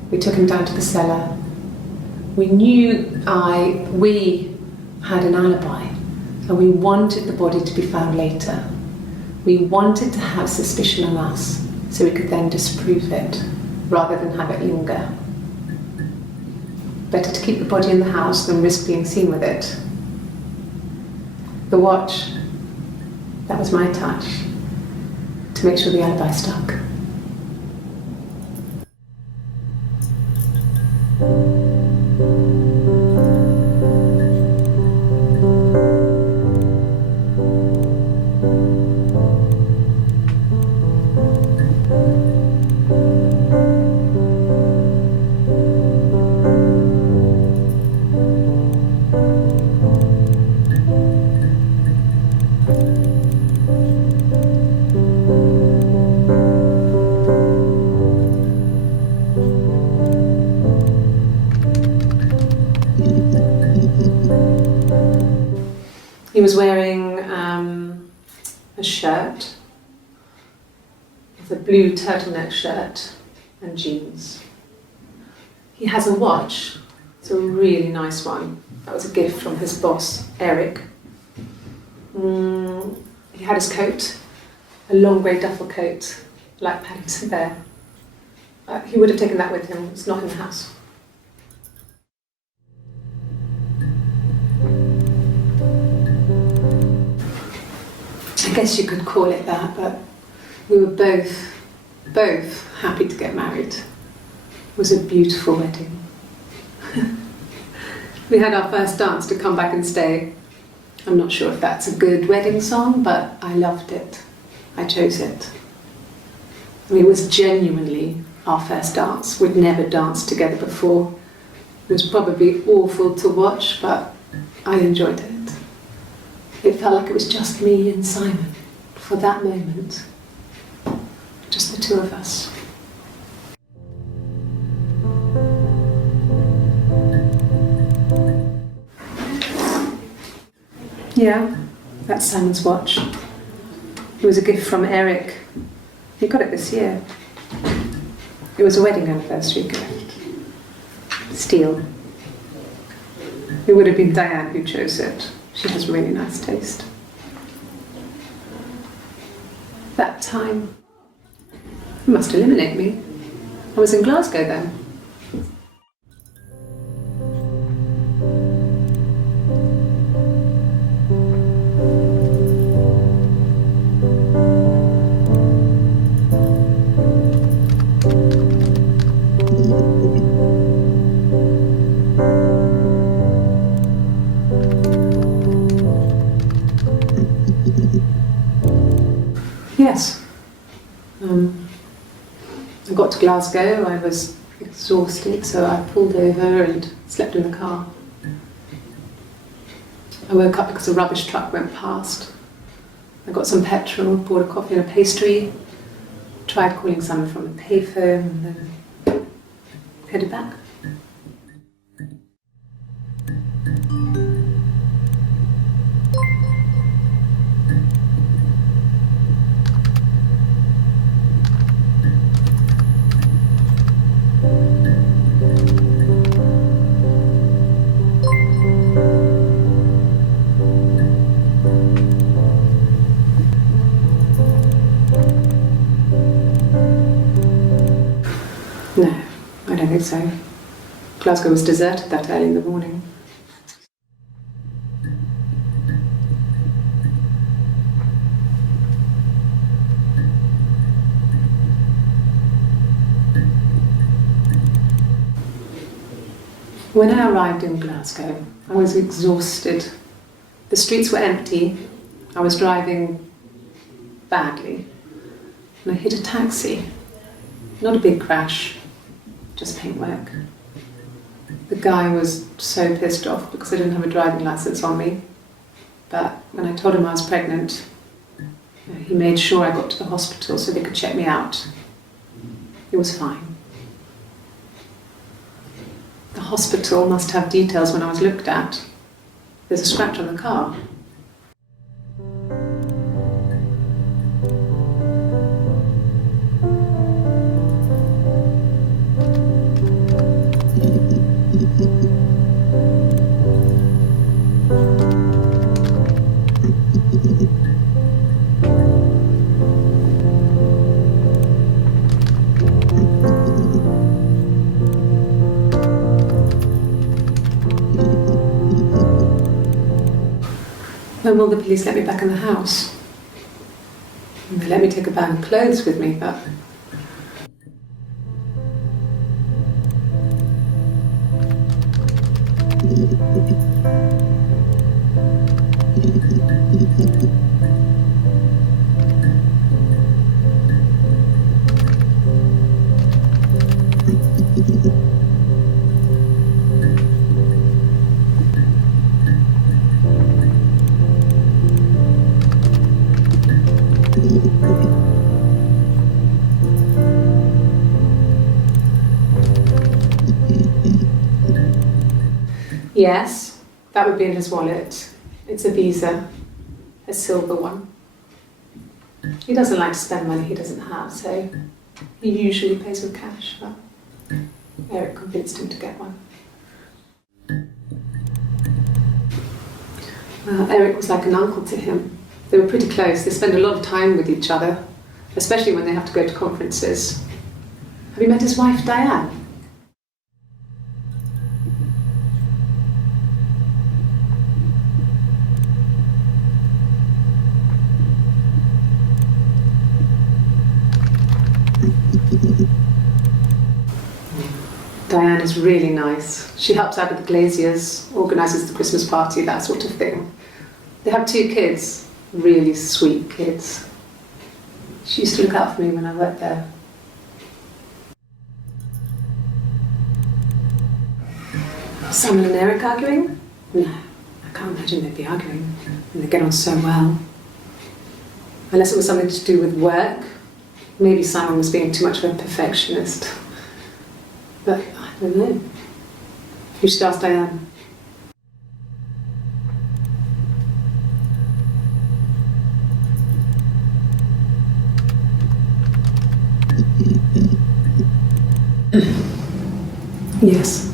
We took him down to the cellar. We knew we had an alibi, and we wanted the body to be found later. We wanted to have suspicion on us, so we could then disprove it, rather than have it linger. Better to keep the body in the house than risk being seen with it. The watch, that was my touch, to make sure the alibi stuck. He was wearing a shirt, it's a blue turtleneck shirt and jeans. He has a watch, it's a really nice one. That was a gift from his boss, Eric. He had his coat, a long grey duffel coat, like Paddington Bear. He would have taken that with him, it's not in the house. I guess you could call it that, but we were both happy to get married. It was a beautiful wedding. We had our first dance to Come Back and Stay. I'm not sure if that's a good wedding song, but I loved it. I chose it. I mean, it was genuinely our first dance. We'd never danced together before. It was probably awful to watch, but I enjoyed it. It felt like it was just me and Simon for that moment. Just the two of us. Yeah, that's Simon's watch. It was a gift from Eric. He got it this year. It was a wedding anniversary gift. Steel. It would have been Diane who chose it. She has really nice taste. That time, it must eliminate me. I was in Glasgow then. Yes. I got to Glasgow, I was exhausted, so I pulled over and slept in the car. I woke up because a rubbish truck went past. I got some petrol, bought a coffee and a pastry, tried calling someone from the payphone, and then headed back. No, I don't think so. Glasgow was deserted that early in the morning. When I arrived in Glasgow, I was exhausted. The streets were empty. I was driving badly. And I hit a taxi. Not a big crash, just paintwork. The guy was so pissed off because I didn't have a driving license on me. But when I told him I was pregnant, he made sure I got to the hospital so they could check me out. It was fine. The hospital must have details when I was looked at. There's a scratch on the car. When will the police let me back in the house? And they let me take a bag of clothes with me, but... Yes, that would be in his wallet. It's a Visa, a silver one. He doesn't like to spend money he doesn't have, so he usually pays with cash, but Eric convinced him to get one. Eric was like an uncle to him. They were pretty close. They spend a lot of time with each other, especially when they have to go to conferences. Have you met his wife, Diane? Diane is really nice. She helps out with the glaziers, organises the Christmas party, that sort of thing. They have 2 kids, really sweet kids. She used to look out for me when I worked there. Simon and Eric arguing? No, can't imagine they'd be arguing. And they get on so well. Unless it was something to do with work. Maybe Simon was being too much of a perfectionist. But I don't know. You should ask Diane. Yes.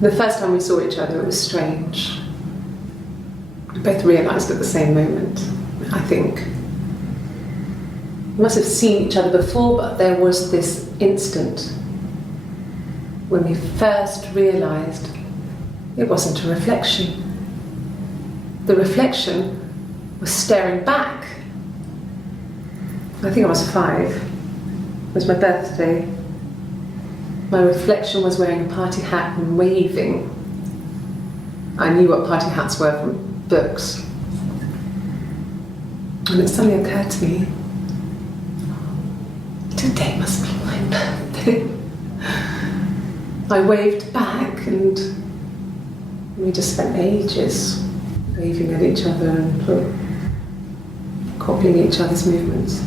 The first time we saw each other, it was strange. We both realised at the same moment, I think. We must have seen each other before, but there was this instant when we first realised it wasn't a reflection. The reflection was staring back. I think I was 5. It was my birthday. My reflection was wearing a party hat and waving. I knew what party hats were from books. And it suddenly occurred to me, today must be my birthday. I waved back and we just spent ages waving at each other and copying each other's movements.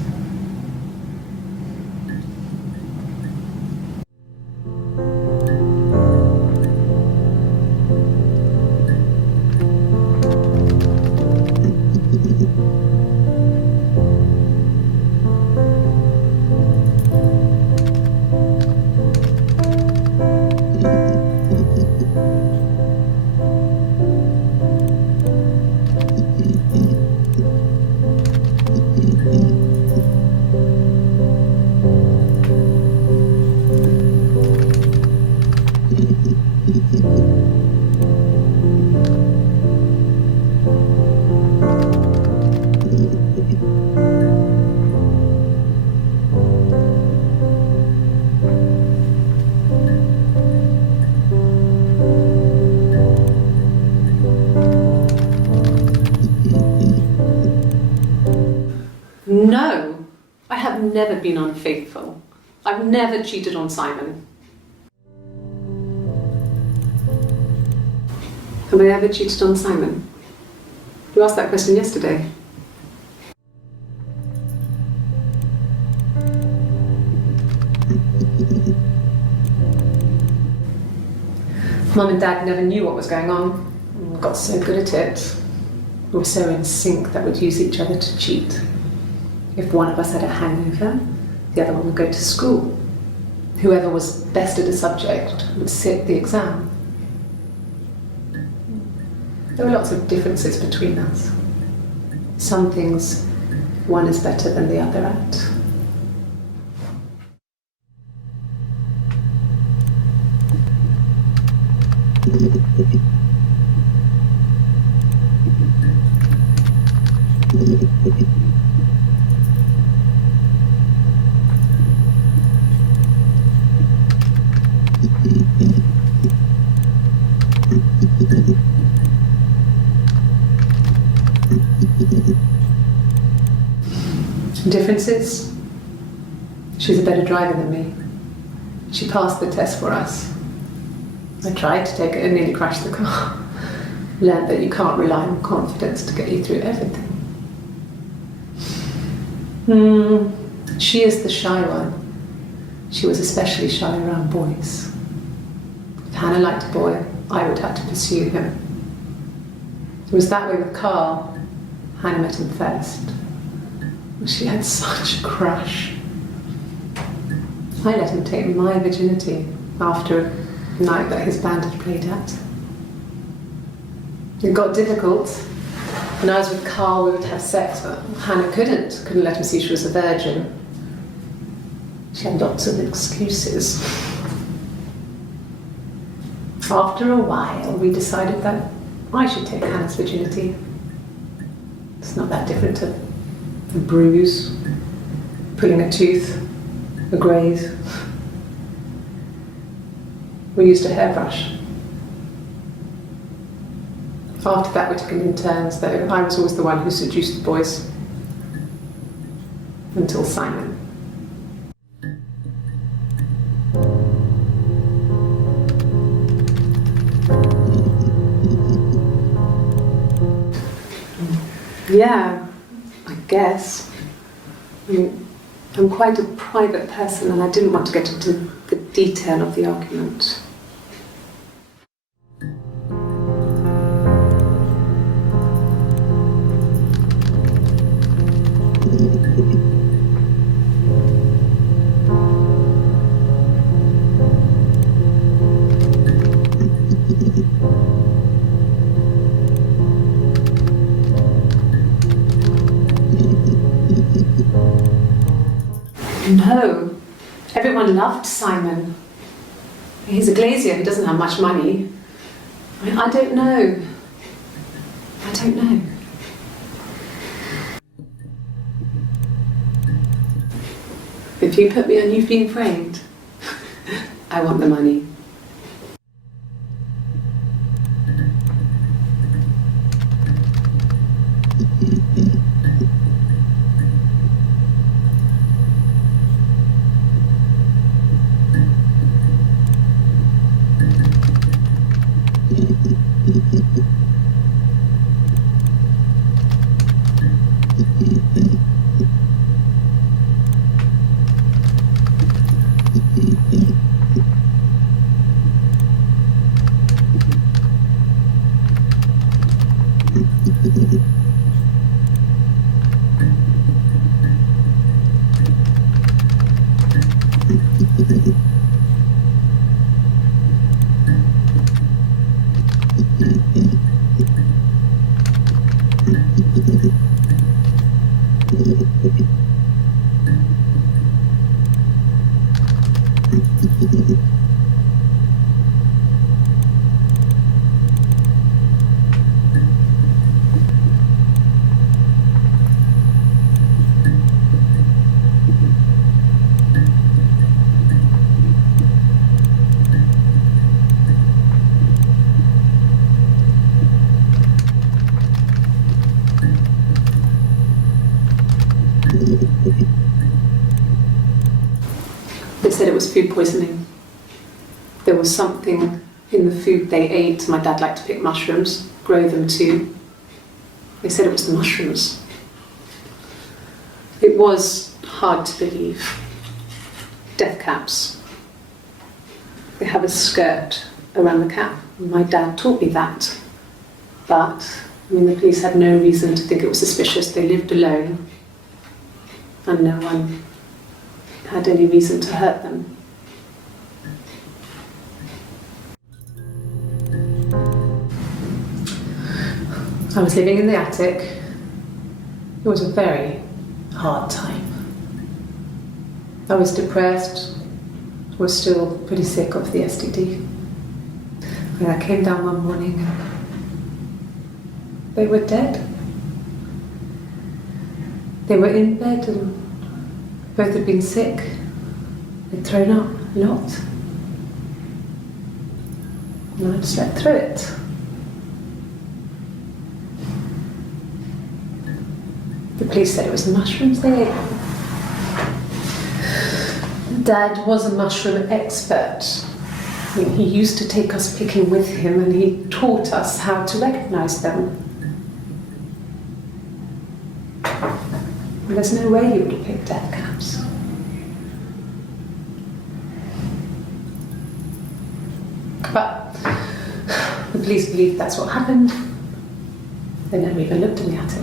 No, I have never been unfaithful. I've never cheated on Simon. Have I ever cheated on Simon? You asked that question yesterday. Mum and Dad never knew what was going on. We got so good at it. We were so in sync that we'd use each other to cheat. If one of us had a hangover, the other one would go to school. Whoever was best at a subject would sit the exam. There were lots of differences between us. Some things one is better than the other at. Differences? She's a better driver than me. She passed the test for us. I tried to take it and nearly crashed the car. Learned that you can't rely on confidence to get you through everything. She is the shy one. She was especially shy around boys. If Hannah liked a boy, I would have to pursue him. It was that way with Carl. Hannah met him first. She had such a crush. I let him take my virginity after a night that his band had played at. It got difficult. When I was with Carl, we would have sex, but Hannah couldn't let him see she was a virgin. She had lots of excuses. After a while, we decided that I should take Hannah's virginity. It's not that different to a bruise, pulling a tooth, a graze. We used a hairbrush. After that, we took it in turns, though. I was always the one who seduced the boys. Until Simon. Yeah, I guess. I mean, I'm quite a private person and I didn't want to get into the detail of the argument. No, everyone loved Simon. He's a glazier who doesn't have much money. I mean, I don't know. I don't know. If you put me on You've Been Framed, I want the money. They said it was food poisoning. There was something in the food they ate. My dad liked to pick mushrooms, grow them too. They said it was the mushrooms. It was hard to believe. Death caps. They have a skirt around the cap. My dad taught me that. But, I mean, the police had no reason to think it was suspicious. They lived alone. And no one had any reason to hurt them. I was living in the attic. It was a very hard time. I was depressed, was still pretty sick of the STD. And I came down one morning and they were dead. They were in bed and both had been sick. They'd thrown up a lot. And I'd slept through it. The police said it was the mushrooms they ate. Dad was a mushroom expert. I mean, he used to take us picking with him and he taught us how to recognise them. And there's no way you would have picked death caps. But the police believe that's what happened. They never even looked in the attic.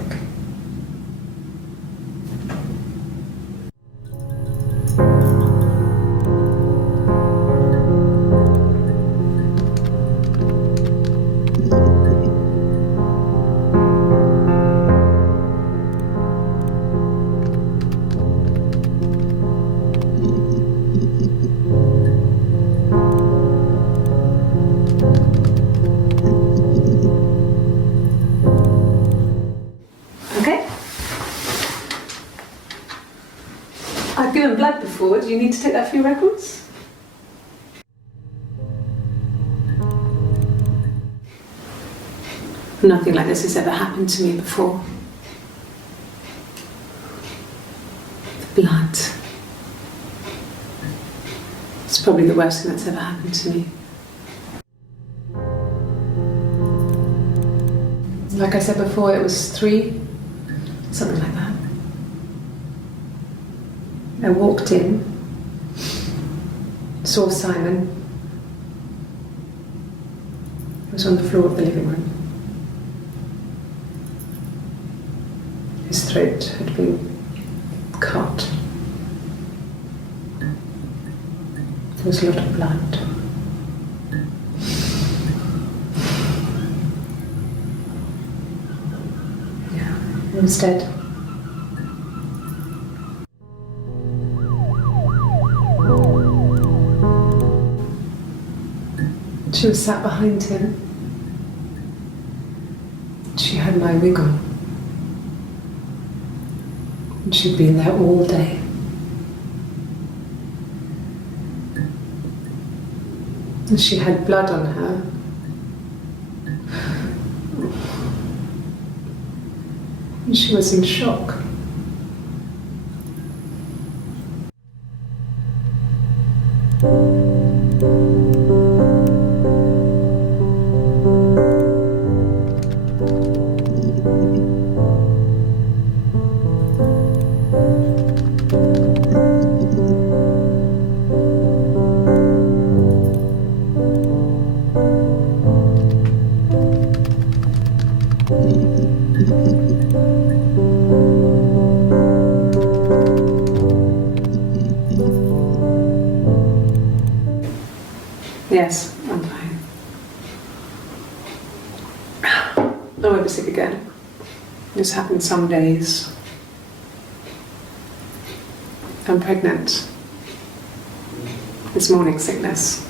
I've given blood before. Do you need to take that for your records? Nothing like this has ever happened to me before. The blood. It's probably the worst thing that's ever happened to me. Like I said before, it was 3 something like that. I walked in, saw Simon. He was on the floor of the living room. His throat had been cut. There was a lot of blood. Yeah, he was dead. She was sat behind him. She had my wig on. And she'd been there all day. And she had blood on her. And she was in shock. Yes, I'm fine. I won't be sick again. This happened some days. I'm pregnant. It's morning sickness.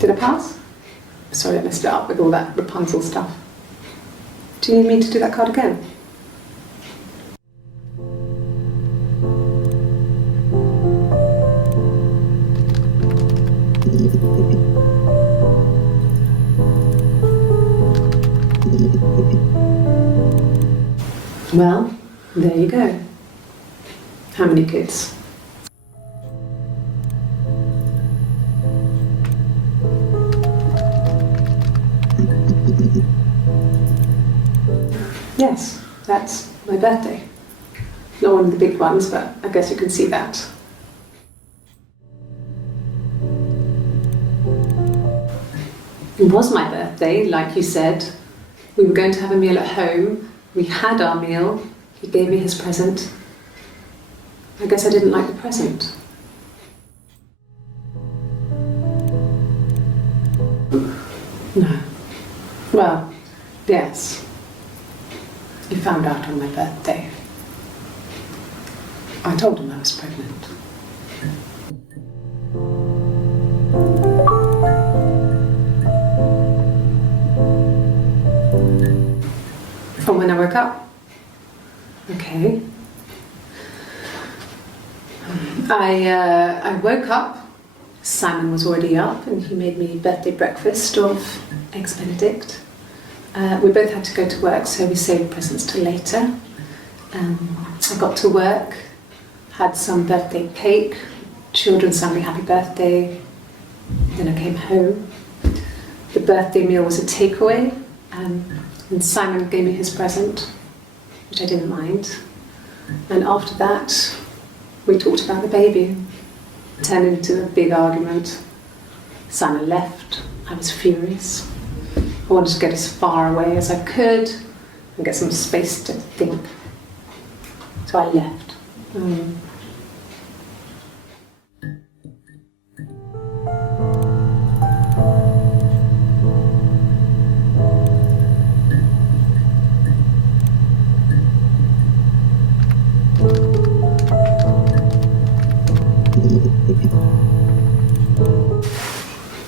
Did I pass? Sorry, I messed it up with all that Rapunzel stuff. Do you need me to do that card again? Well, there you go. How many kids? Yes, that's my birthday. Not one of the big ones, but I guess you can see that. It was my birthday, like you said. We were going to have a meal at home. We had our meal. He gave me his present. I guess I didn't like the present. No. Well, yes. He found out on my birthday. I told him I was pregnant. From when I woke up. Okay. I woke up. Simon was already up and he made me birthday breakfast of Eggs Benedict. We both had to go to work, so we saved presents till later. I got to work, had some birthday cake, children sang me happy birthday. Then I came home. The birthday meal was a takeaway, and Simon gave me his present, which I didn't mind. And after that, we talked about the baby. It turned into a big argument. Simon left. I was furious. I wanted to get as far away as I could and get some space to think. So I left.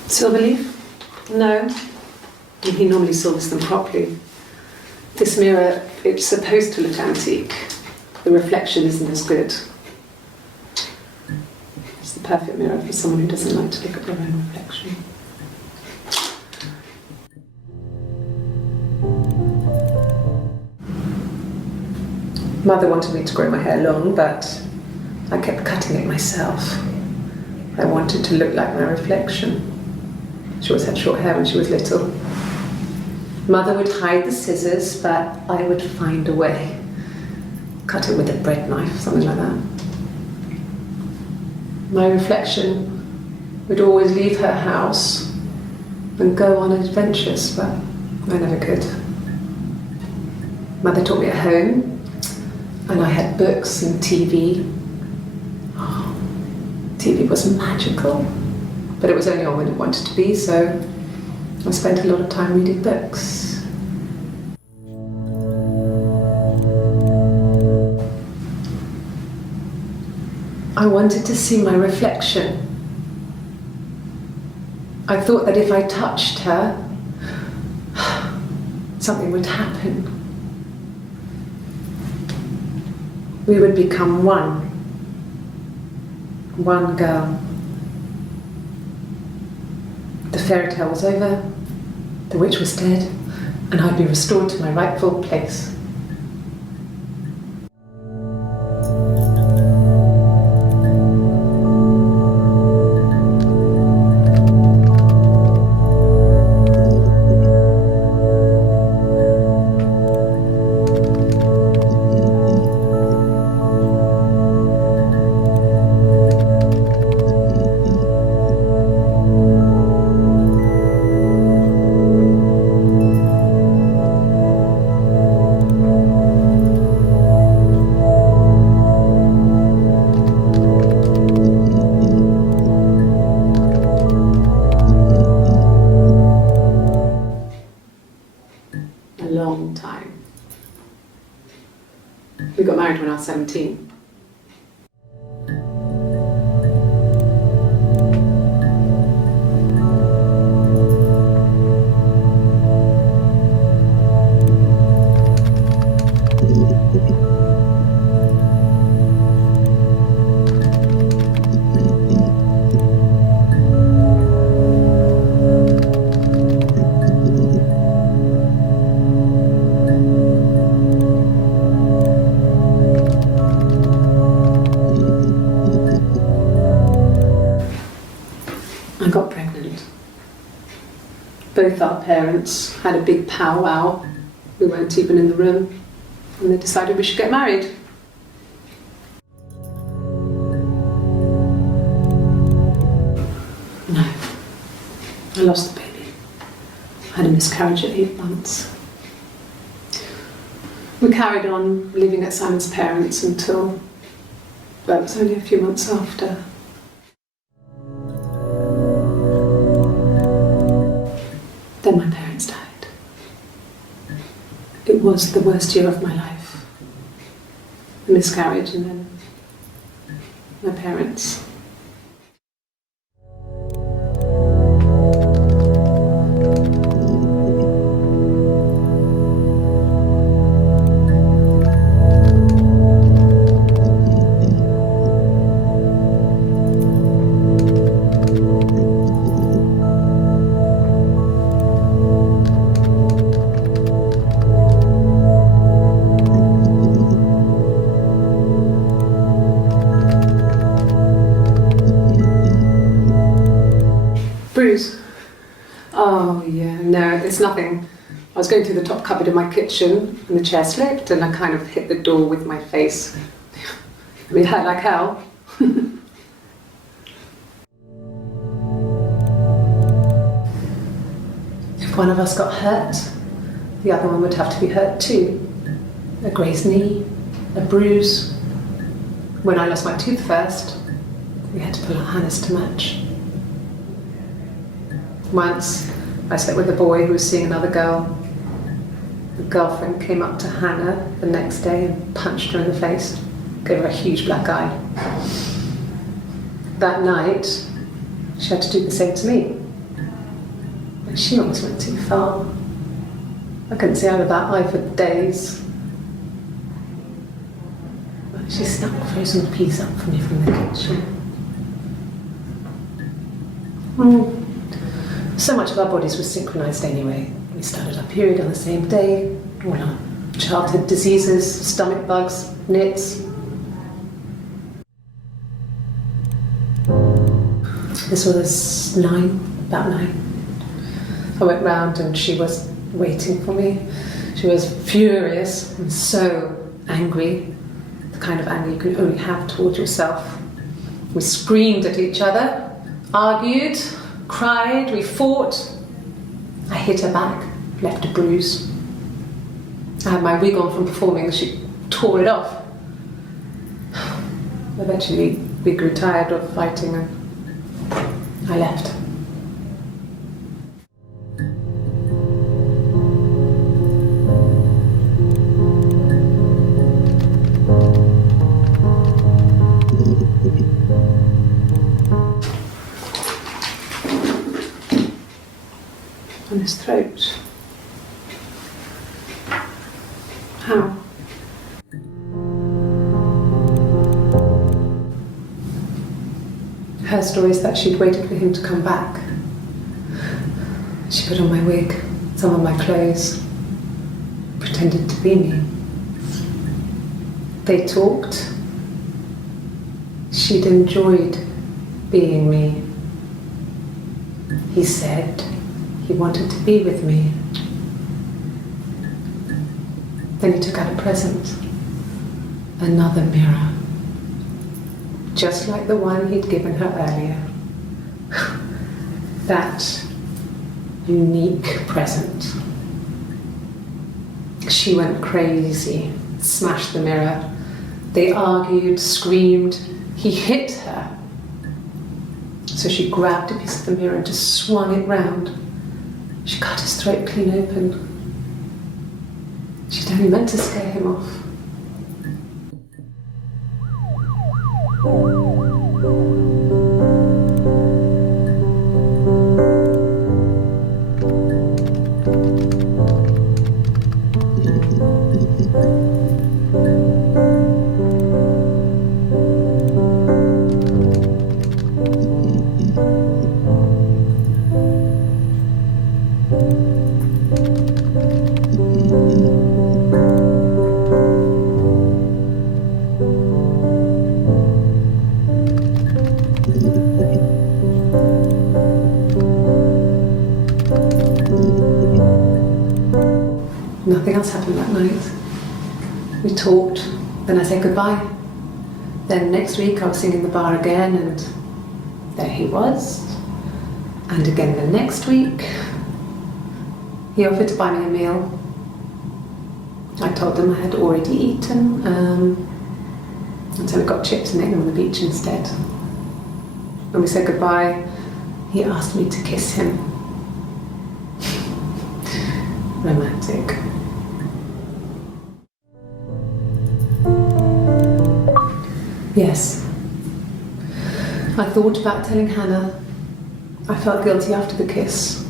Silver leaf? No. He normally silvers them properly. This mirror, it's supposed to look antique. The reflection isn't as good. It's the perfect mirror for someone who doesn't like to look at their own reflection. Mother wanted me to grow my hair long, but I kept cutting it myself. I wanted to look like my reflection. She always had short hair when she was little. Mother would hide the scissors, but I would find a way. Cut it with a bread knife, something like that. My reflection would always leave her house and go on adventures, but I never could. Mother taught me at home, and I had books and TV. Oh, TV was magical, but it was only on when it wanted to be, so I spent a lot of time reading books. I wanted to see my reflection. I thought that if I touched her, something would happen. We would become one girl. The fairy tale was over, the witch was dead, and I'd be restored to my rightful place. Long time. We got married when I was 17. I got pregnant. Both our parents had a big powwow. We weren't even in the room, and they decided we should get married. No, I lost the baby. I had a miscarriage at 8 months. We carried on living at Simon's parents until, well, it was only a few months after. Then my parents died. It was the worst year of my life. A miscarriage and then my parents. Bruise? Oh yeah, no, it's nothing. I was going through the top cupboard in my kitchen and the chair slipped and I kind of hit the door with my face. I mean, it hurt like hell. If one of us got hurt, the other one would have to be hurt too. A grazed knee, a bruise. When I lost my tooth first, we had to pull our harness to match. Once, I slept with a boy who was seeing another girl. The girlfriend came up to Hannah the next day and punched her in the face, gave her a huge black eye. That night, she had to do the same to me. But she almost went too far. I couldn't see out of that eye for days. But she snuck frozen peas up for me from the kitchen. So much of our bodies were synchronized anyway. We started our period on the same day, all our childhood diseases, stomach bugs, nits. This was about 9. I went round and she was waiting for me. She was furious and so angry, the kind of anger you can only have towards yourself. We screamed at each other, argued, cried, we fought. I hit her back, left a bruise. I had my wig on from performing, she tore it off. Eventually we grew tired of fighting and I left. On his throat. How? Her story is that she'd waited for him to come back. She put on my wig, some of my clothes, pretended to be me. They talked. She'd enjoyed being me. He said he wanted to be with me. Then he took out a present, another mirror, just like the one he'd given her earlier. That unique present. She went crazy, smashed the mirror. They argued, screamed. He hit her. So she grabbed a piece of the mirror and just swung it round. She cut his throat clean open. She'd only meant to scare him off. Nothing else happened that night. We talked, then I said goodbye. Then next week I was singing in the bar again and there he was. And again the next week, he offered to buy me a meal. I told him I had already eaten, and so we got chips and ate them on the beach instead. When we said goodbye, he asked me to kiss him. Romantic. Yes. I thought about telling Hannah. I felt guilty after the kiss.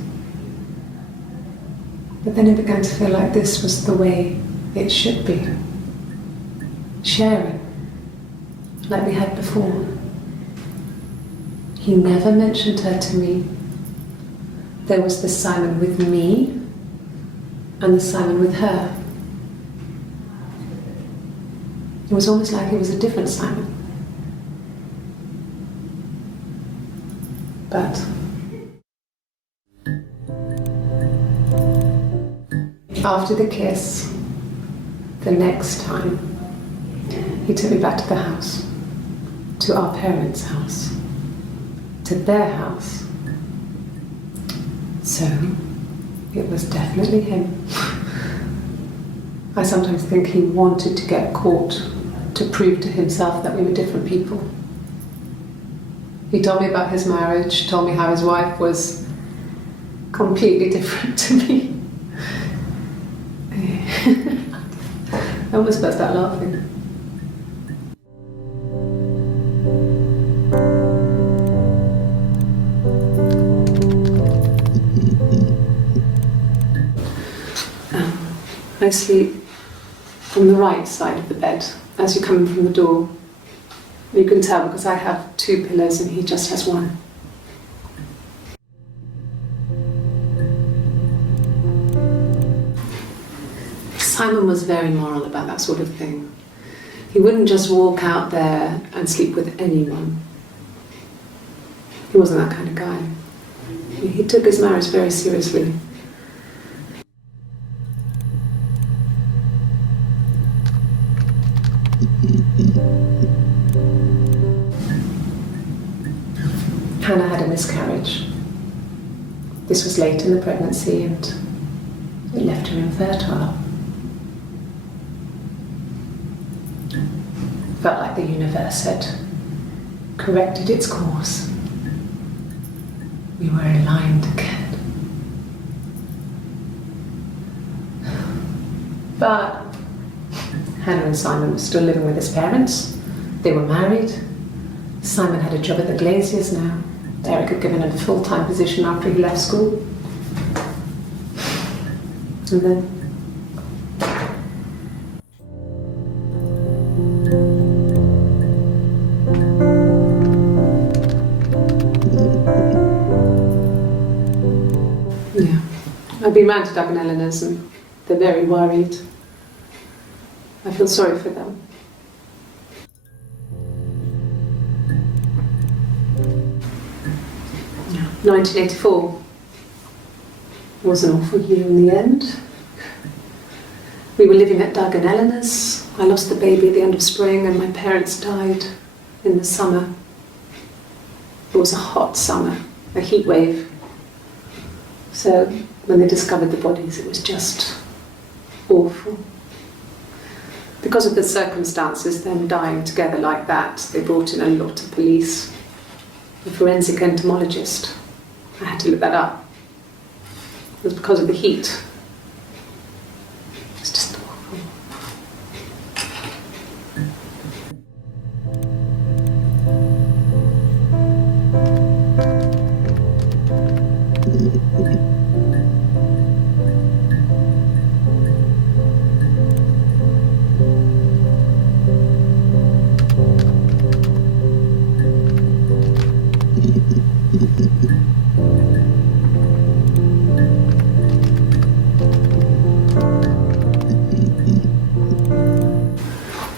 But then it began to feel like this was the way it should be. Sharing, like we had before. He never mentioned her to me. There was the Simon with me and the Simon with her. It was almost like it was a different Simon. But after the kiss, the next time, he took me back to the house, to our parents' house, to their house. So, it was definitely him. I sometimes think he wanted to get caught to prove to himself that we were different people. He told me about his marriage, told me how his wife was completely different to me. I almost burst out laughing. I sleep on the right side of the bed as you come in from the door. You can tell because I have 2 pillows and he just has 1. Simon was very moral about that sort of thing. He wouldn't just walk out there and sleep with anyone. He wasn't that kind of guy. He took his marriage very seriously. Hannah had a miscarriage. This was late in the pregnancy and it left her infertile. Felt like the universe had corrected its course. We were aligned again. But Hannah and Simon were still living with his parents. They were married. Simon had a job at the Glaziers now. Eric had given him a full-time position after he left school. And then I've been round to Doug and Eleanor's and they're very worried. I feel sorry for them. Yeah. 1984 was an awful year in the end. We were living at Doug and Eleanor's. I lost the baby at the end of spring and my parents died in the summer. It was a hot summer, a heat wave. So when they discovered the bodies, it was just awful. Because of the circumstances, them dying together like that, they brought in a lot of police. A forensic entomologist. I had to look that up. It was because of the heat. It was just awful.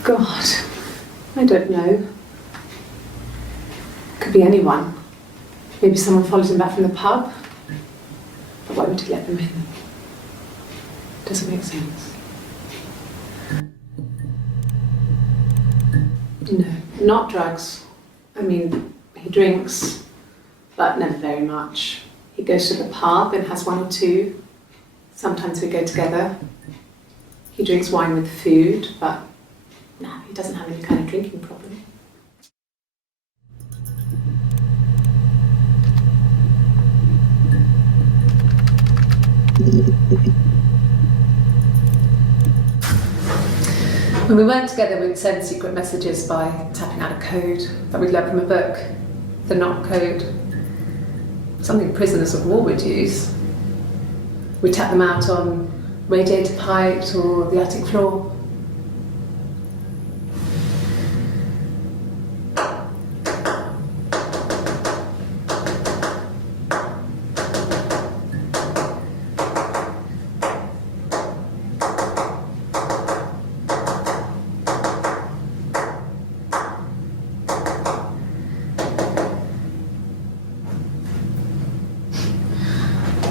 God, I don't know. Could be anyone. Maybe someone followed him back from the pub. But why would he let them in? Doesn't make sense. No, not drugs. I mean, he drinks, but never very much. He goes to the pub and has one or two. Sometimes we go together. He drinks wine with food, but no, he doesn't have any kind of drinking problem. When we weren't together, we'd send secret messages by tapping out a code that we'd learned from a book, the knock code. Something prisoners of war would use. We'd tap them out on radiator pipes or the attic floor.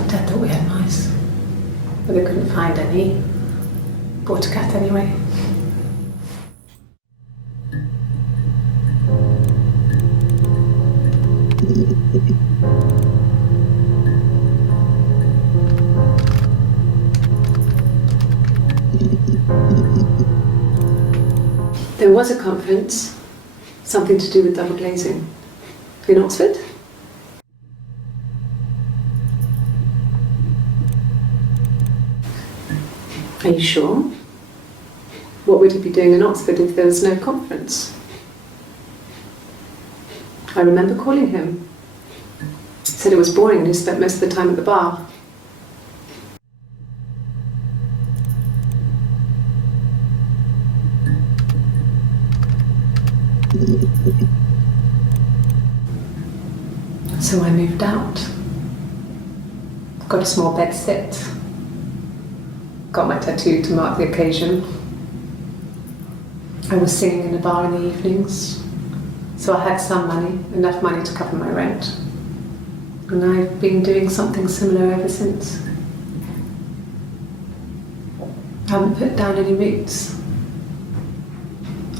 Dad thought we had mice, but they couldn't find any. Bought a cat anyway. There was a conference, something to do with double glazing, in Oxford. Are you sure? What would he be doing in Oxford if there was no conference? I remember calling him. He said it was boring and he spent most of the time at the bar. So I moved out. Got a small bed sit. got my tattoo to mark the occasion. I was singing in a bar in the evenings, so I had some money, enough money to cover my rent. And I've been doing something similar ever since. I haven't put down any roots.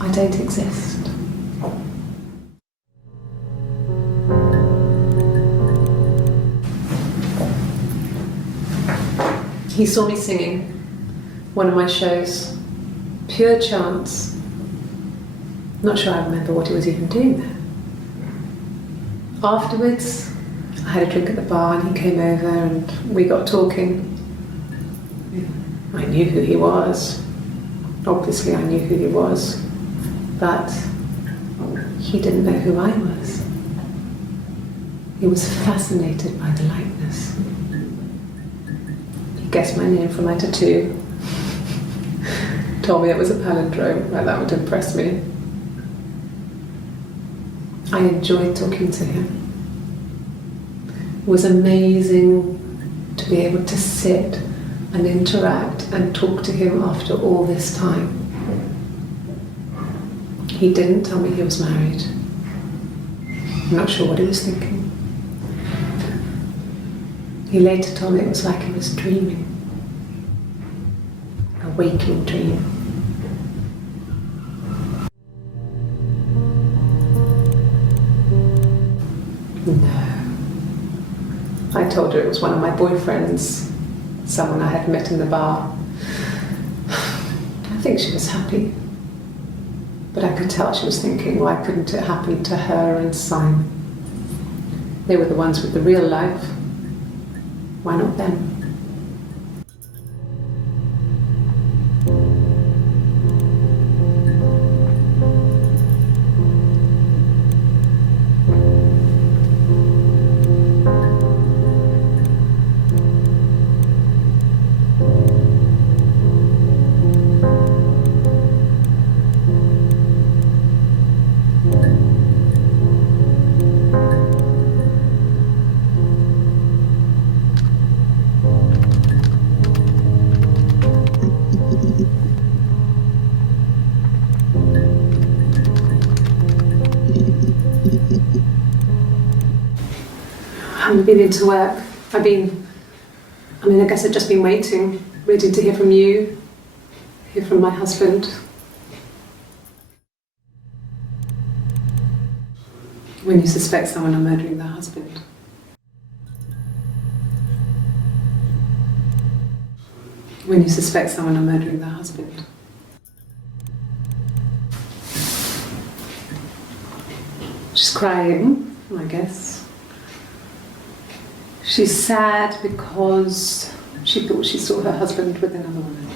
I don't exist. He saw me singing one of my shows, pure chance. Not sure I remember what he was even doing there. Afterwards, I had a drink at the bar and he came over and we got talking. I knew who he was. Obviously I knew who he was, but he didn't know who I was. He was fascinated by the likeness. He guessed my name from my tattoo. Told me it was a palindrome, like that would impress me. I enjoyed talking to him. It was amazing to be able to sit and interact and talk to him after all this time. He didn't tell me he was married. I'm not sure what he was thinking. He later told me it was like he was dreaming. A waking dream. No. I told her it was one of my boyfriends, someone I had met in the bar. I think she was happy. But I could tell she was thinking, why couldn't it happen to her and Simon? They were the ones with the real life. Why not them? I haven't been into work. I guess I've just been waiting to hear from you, hear from my husband. When you suspect someone of murdering their husband. When you suspect someone of murdering their husband. She's crying, I guess. She's sad because she thought she saw her husband with another woman.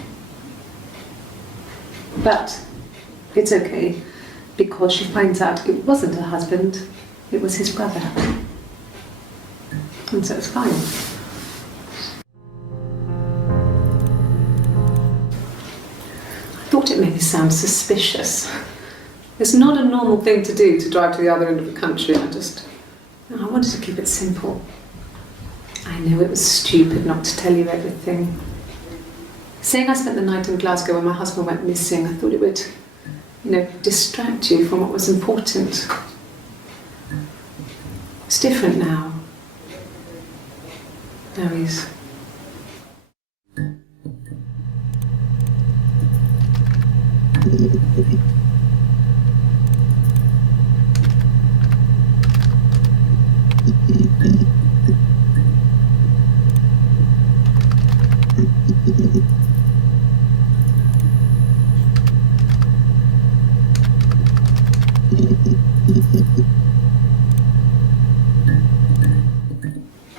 But it's okay, because she finds out it wasn't her husband, it was his brother. And so it's fine. I thought it made me sound suspicious. It's not a normal thing to do, to drive to the other end of the country. I wanted to keep it simple. I know it was stupid not to tell you everything. Saying I spent the night in Glasgow when my husband went missing, I thought it would, distract you from what was important. It's different now. Now he's...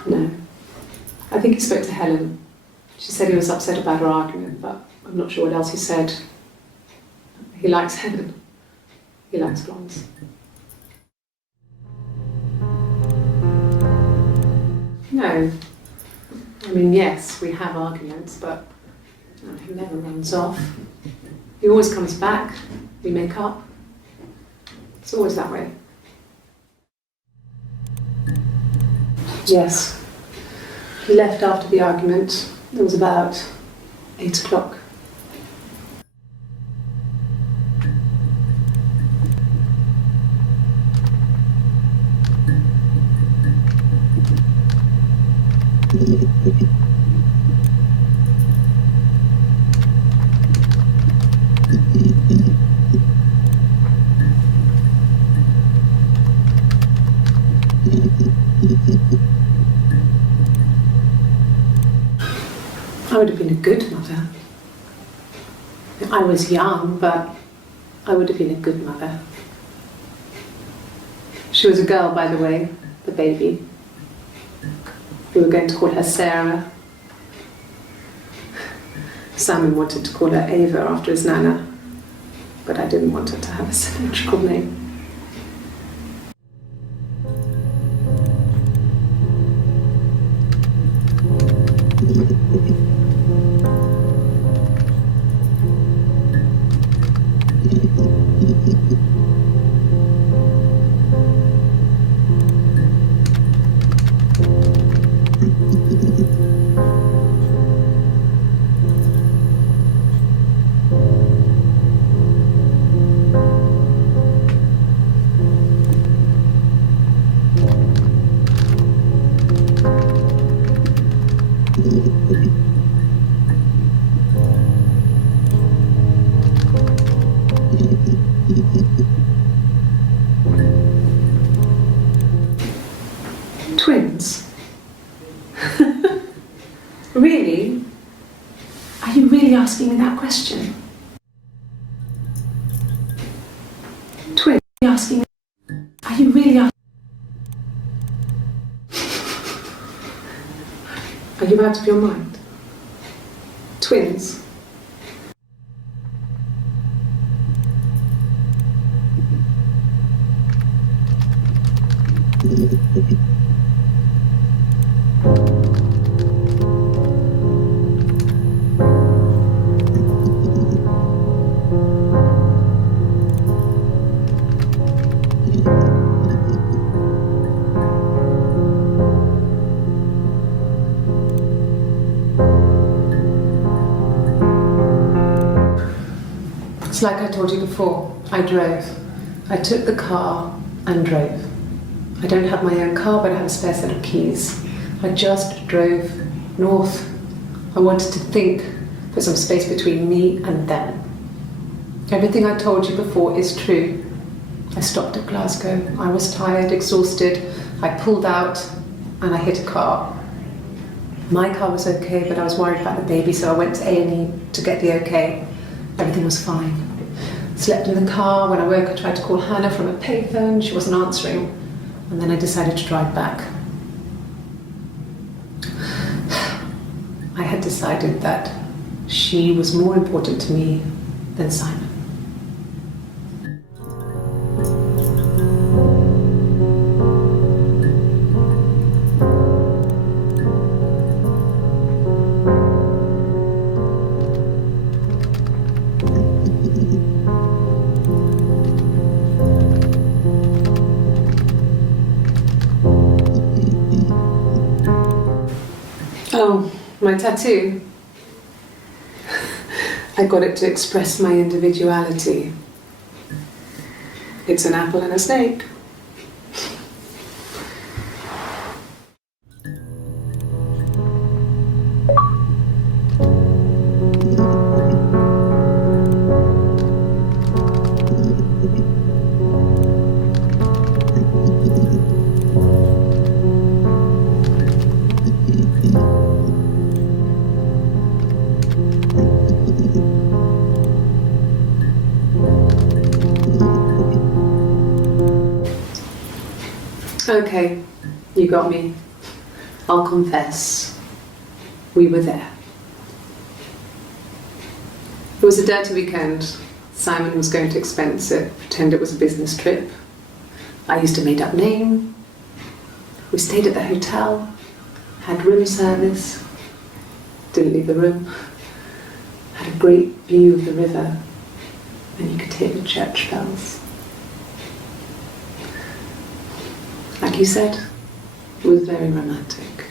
No. I think he spoke to Helen. She said he was upset about our argument, but I'm not sure what else he said. He likes Helen. He likes blondes. No. Yes, we have arguments, but he never runs off. He always comes back. We make up. It's always that way. Yes. He left after the argument. It was about 8 o'clock. I would have been a good mother. I was young, but I would have been a good mother. She was a girl, by the way, the baby. We were going to call her Sarah. Simon wanted to call her Ava after his nana, but I didn't want her to have a symmetrical name. Twins? Really? Are you really asking me that question? Twins? Asking me? Are you really asking? Are you out of your mind? Twins? It's like I told you before, I drove. I took the car and drove. I don't have my own car, but I have a spare set of keys. I just drove north. I wanted to think, put some space between me and them. Everything I told you before is true. I stopped at Glasgow. I was tired, exhausted. I pulled out and I hit a car. My car was okay, but I was worried about the baby, so I went to A&E to get the okay. Everything was fine. Slept in the car. When I woke, I tried to call Hannah from a payphone. She wasn't answering. And then I decided to drive back. I had decided that she was more important to me than Simon. Oh, my tattoo. I got it to express my individuality. It's an apple and a snake. Okay, you got me. I'll confess. We were there. It was a dirty weekend. Simon was going to expense it, pretend it was a business trip. I used a made-up name. We stayed at the hotel, had room service, didn't leave the room, had a great view of the river, and you could hear the church bells. Like you said, it was very romantic.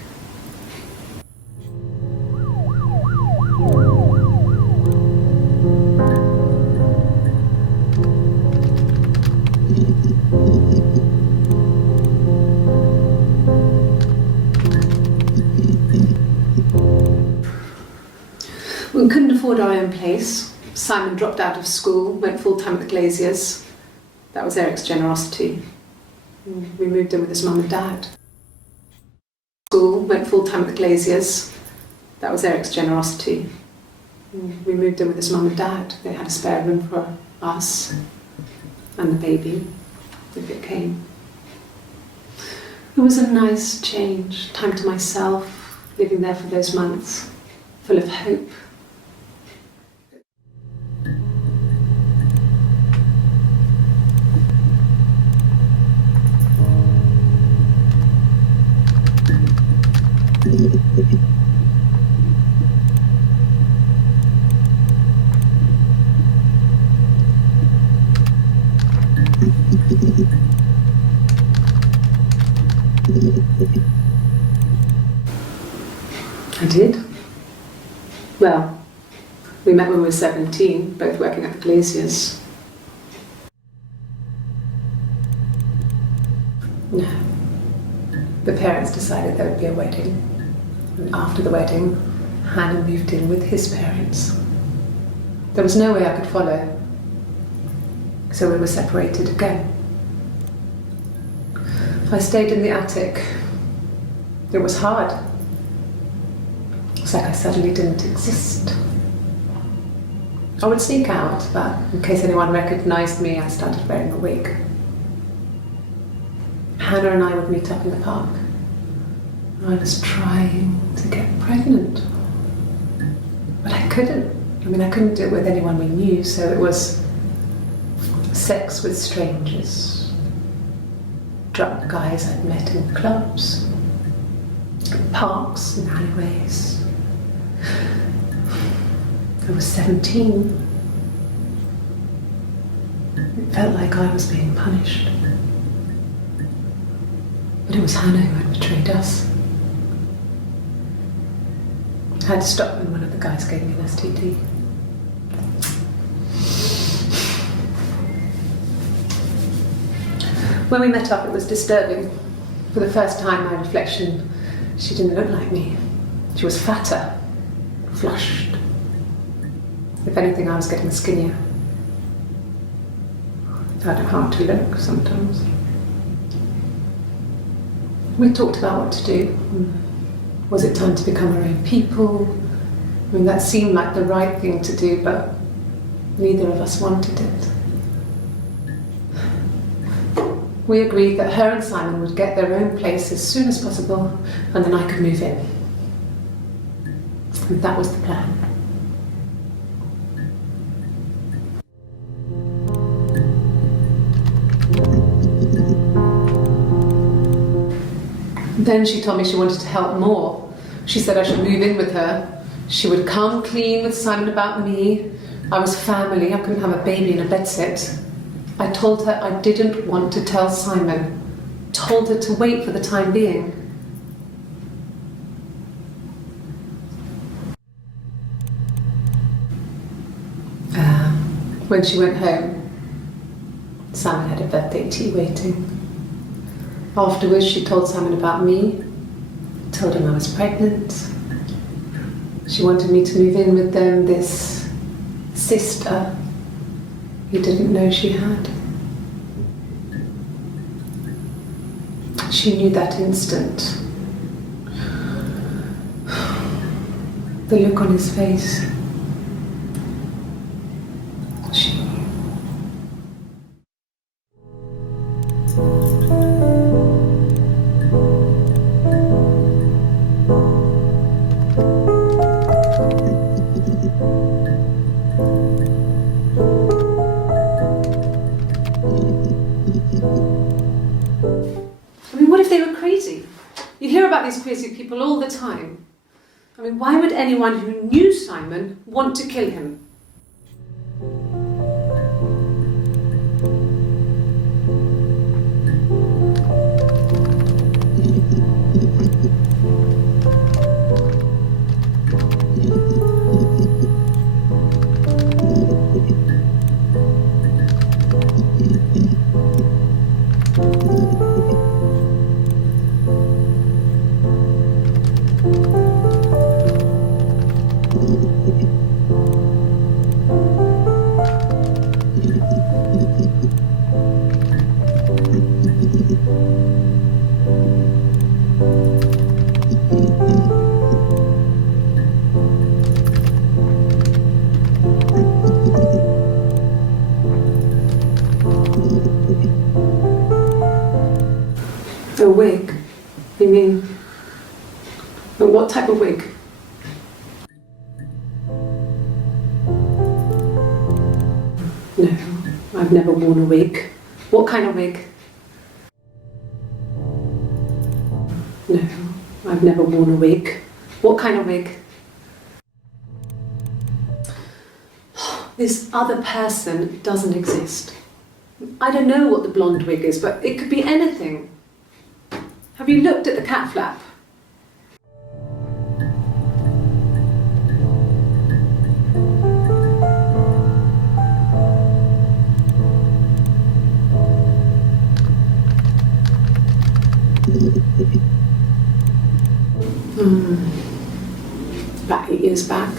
afford our own place. Simon dropped out of school, went full-time at the Glaziers. That was Eric's generosity. We moved in with his mum and dad. School, went full-time at the Glaziers. That was Eric's generosity. We moved in with his mum and dad. They had a spare room for us and the baby, if it came. It was a nice change, time to myself, living there for those months, full of hope. I did. Well, we met when we were 17, both working at the Glaziers. No. The parents decided there would be a wedding. And after the wedding, Hannah moved in with his parents. There was no way I could follow, so we were separated again. I stayed in the attic. It was hard. It's like I suddenly didn't exist. I would sneak out, but in case anyone recognized me, I started wearing a wig. Hannah and I would meet up in the park. I was trying to get pregnant, but I couldn't. I couldn't do it with anyone we knew, so it was sex with strangers, drunk guys I'd met in clubs, parks and alleyways. I was 17. It felt like I was being punished. But it was Hannah who had betrayed us. I had to stop when one of the guys gave me an STD. When we met up, it was disturbing. For the first time, my reflection, she didn't look like me. She was fatter, flushed. If anything, I was getting skinnier. I found it hard to look sometimes. We talked about what to do. Was it time to become our own people? That seemed like the right thing to do, but neither of us wanted it. We agreed that her and Simon would get their own place as soon as possible, and then I could move in. And that was the plan. Then she told me she wanted to help more. She said I should move in with her. She would come clean with Simon about me. I was family, I couldn't have a baby in a bedsit. I told her I didn't want to tell Simon. Told her to wait for the time being. When she went home, Simon had a birthday tea waiting. Afterwards, she told Simon about me, told him I was pregnant. She wanted me to move in with them, this sister he didn't know she had. She knew that instant. The look on his face. She knew. What if they were crazy? You hear about these crazy people all the time. Why would anyone who knew Simon want to kill him? A wig? You mean... What type of wig? No, I've never worn a wig. What kind of wig? No, I've never worn a wig. What kind of wig? This other person doesn't exist. I don't know what the blonde wig is, but it could be anything. Have you looked at the cat flap? About 8 years back.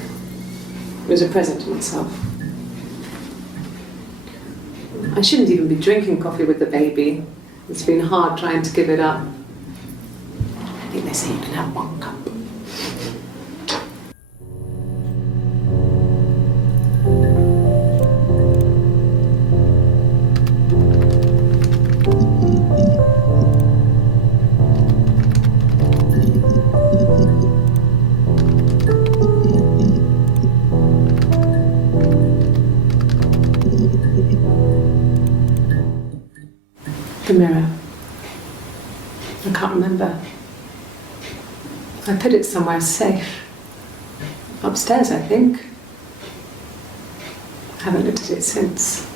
It was a present to myself. I shouldn't even be drinking coffee with the baby. It's been hard trying to give it up. I think they say you can have 1 cup. The mirror. I can't remember. I put it somewhere safe. Upstairs, I think. I haven't looked at it since.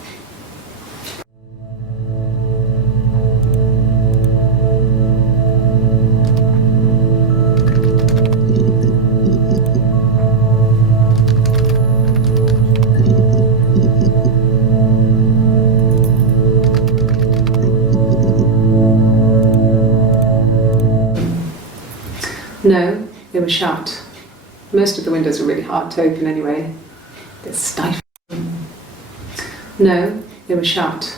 No, they were shut. Most of the windows were really hard to open anyway. They're stifling. No, they were shut.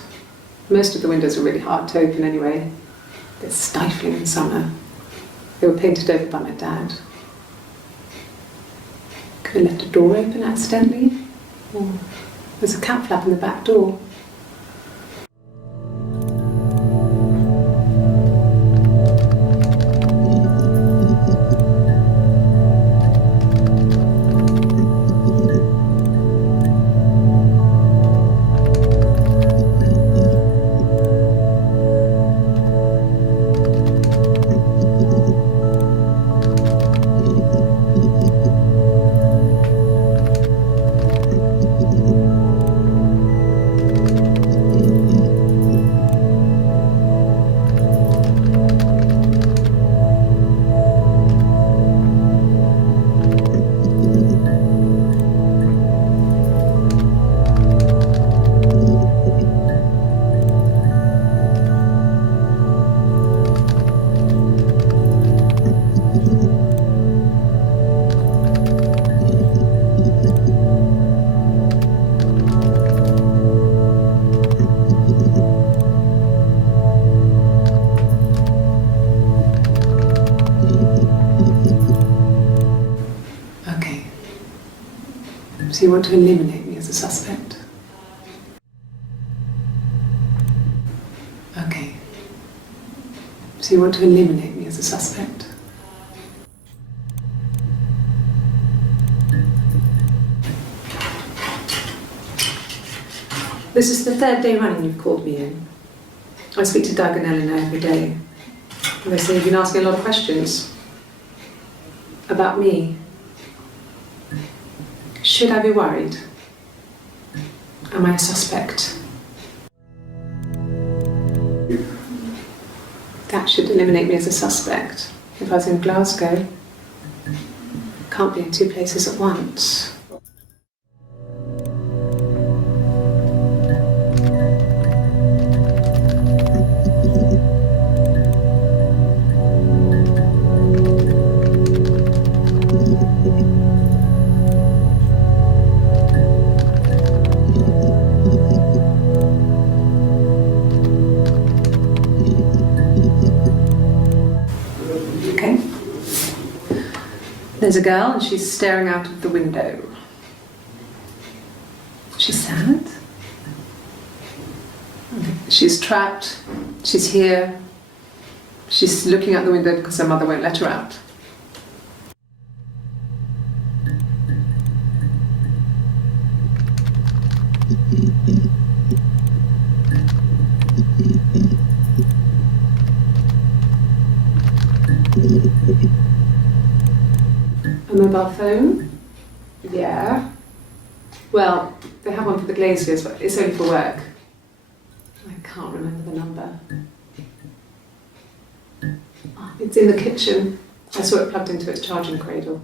Most of the windows were really hard to open anyway. They're stifling in summer. They were painted over by my dad. Could have left a door open accidentally. Or there's a cat flap in the back door. So you want to eliminate me as a suspect? Okay. So you want to eliminate me as a suspect? This is the 3rd day running you've called me in. I speak to Doug and Eleanor every day. And they say you've been asking a lot of questions. About me. Should I be worried? Am I a suspect? That should eliminate me as a suspect. If I was in Glasgow, can't be in 2 places at once. There's a girl and she's staring out of the window. She's sad. She's trapped. She's here. She's looking out the window because her mother won't let her out. A mobile phone? Yeah. Well, they have one for the glaziers, but it's only for work. I can't remember the number. Oh, it's in the kitchen. I saw it plugged into its charging cradle.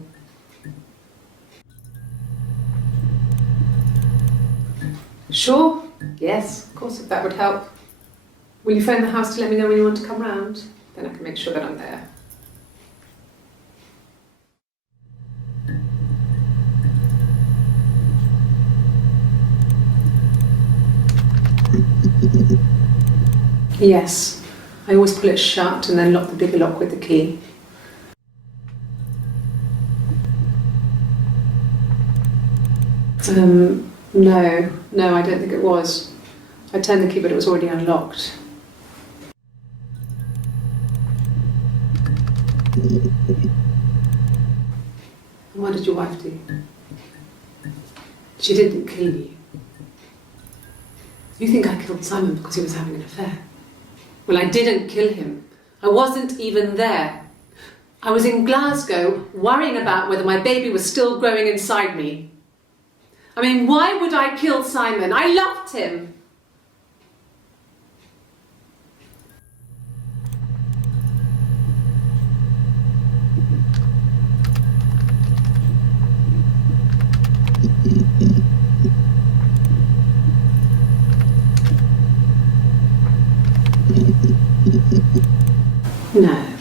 Sure. Yes, of course, if that would help. Will you phone the house to let me know when you want to come round? Then I can make sure that I'm there. Yes. I always pull it shut and then lock the bigger lock with the key. No, I don't think it was. I turned the key, but it was already unlocked. And what did your wife do? She didn't kill you. You think I killed Simon because he was having an affair? Well, I didn't kill him. I wasn't even there. I was in Glasgow worrying about whether my baby was still growing inside me. I mean, why would I kill Simon? I loved him.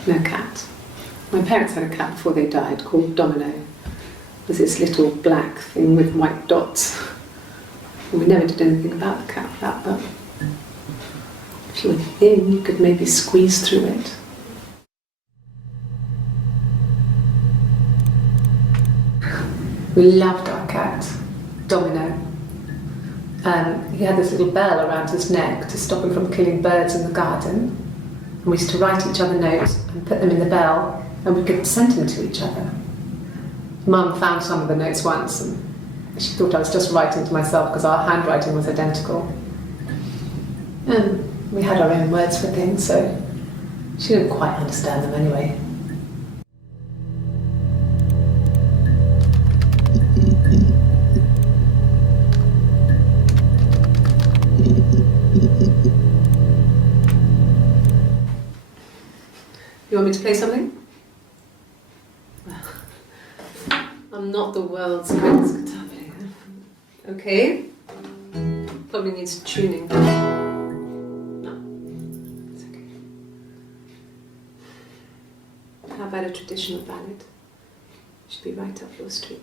No cat. My parents had a cat before they died called Domino. It was this little black thing with white dots. And we never did anything about the cat for that, but if you were thin, you could maybe squeeze through it. We loved our cat, Domino. He had this little bell around his neck to stop him from killing birds in the garden. And we used to write each other notes and put them in the bell, and we could send them to each other. Mum found some of the notes once, and she thought I was just writing to myself because our handwriting was identical. And we had our own words for things, so she didn't quite understand them anyway. You want me to play something? Well, I'm not the world's greatest guitar player. Okay? Probably needs tuning. No, it's okay. How about a traditional ballad? Should be right up your street.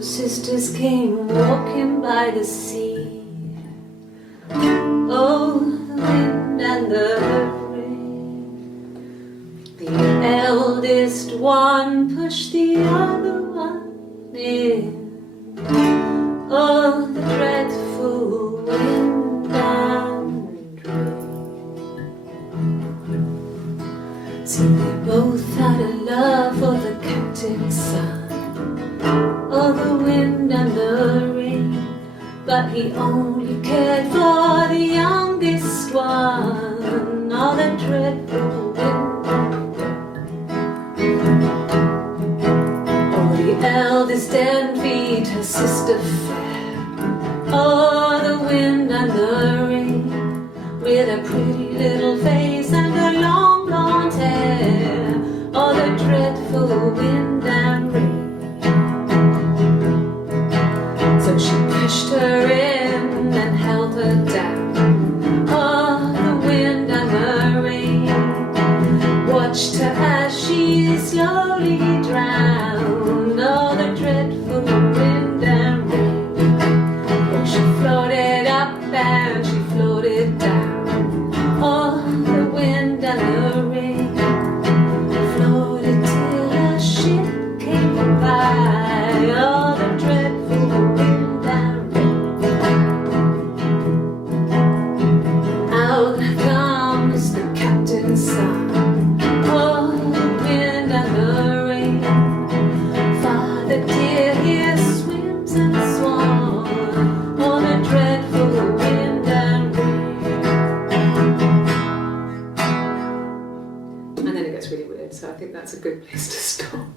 Sisters came walking by the sea. Oh, the wind and the rain. The eldest one pushed the other one in. Oh, the dreadful wind and rain. So they both had a love for the captain's son. Oh, the wind and the rain, but he only cared for the youngest one. Oh, the dreadful wind and rain. Oh, the eldest envied her sister fair. Oh, the wind and the rain, with a pretty little face and her long blonde hair. Oh, the dreadful wind and rain. So she pushed her in and held her down. Oh, the wind and the rain watched her as she slowly drowned. Oh, the dreadful wind and rain. Oh, she floated up and she floated down. Oh, the wind and the rain. gets really weird, so I think that's a good place to stop.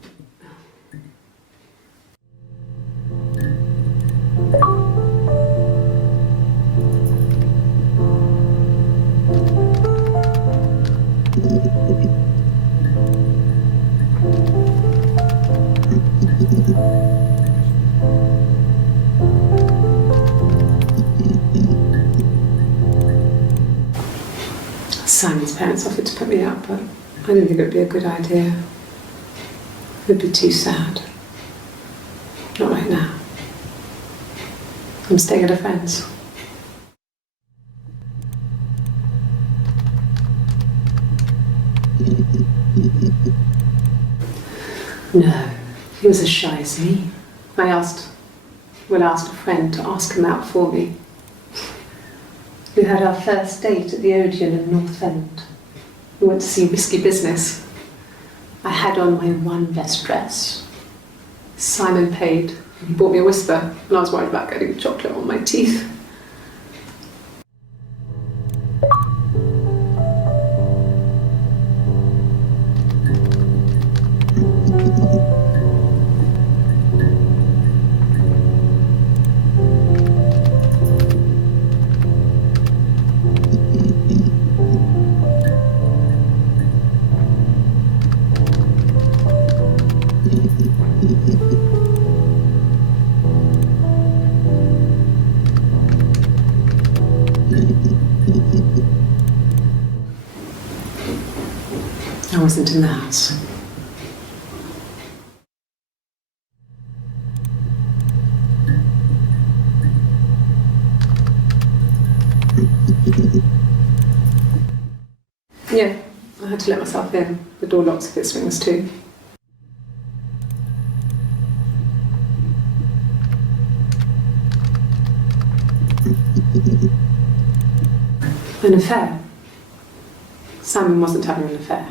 Simon's parents offered to put me out, but I didn't think it would be a good idea. It would be too sad. Not right now. I'm staying at a friend's. No, he was as shy as me. I asked a friend to ask him out for me. We had our first date at the Odeon in North End. We went to see Risky Business. I had on my one best dress. Simon paid. He bought me a Whisper, and I was worried about getting chocolate on my teeth. I wasn't in the house. Yeah, I had to let myself in. The door locks if it swings too. An affair? Simon wasn't having an affair.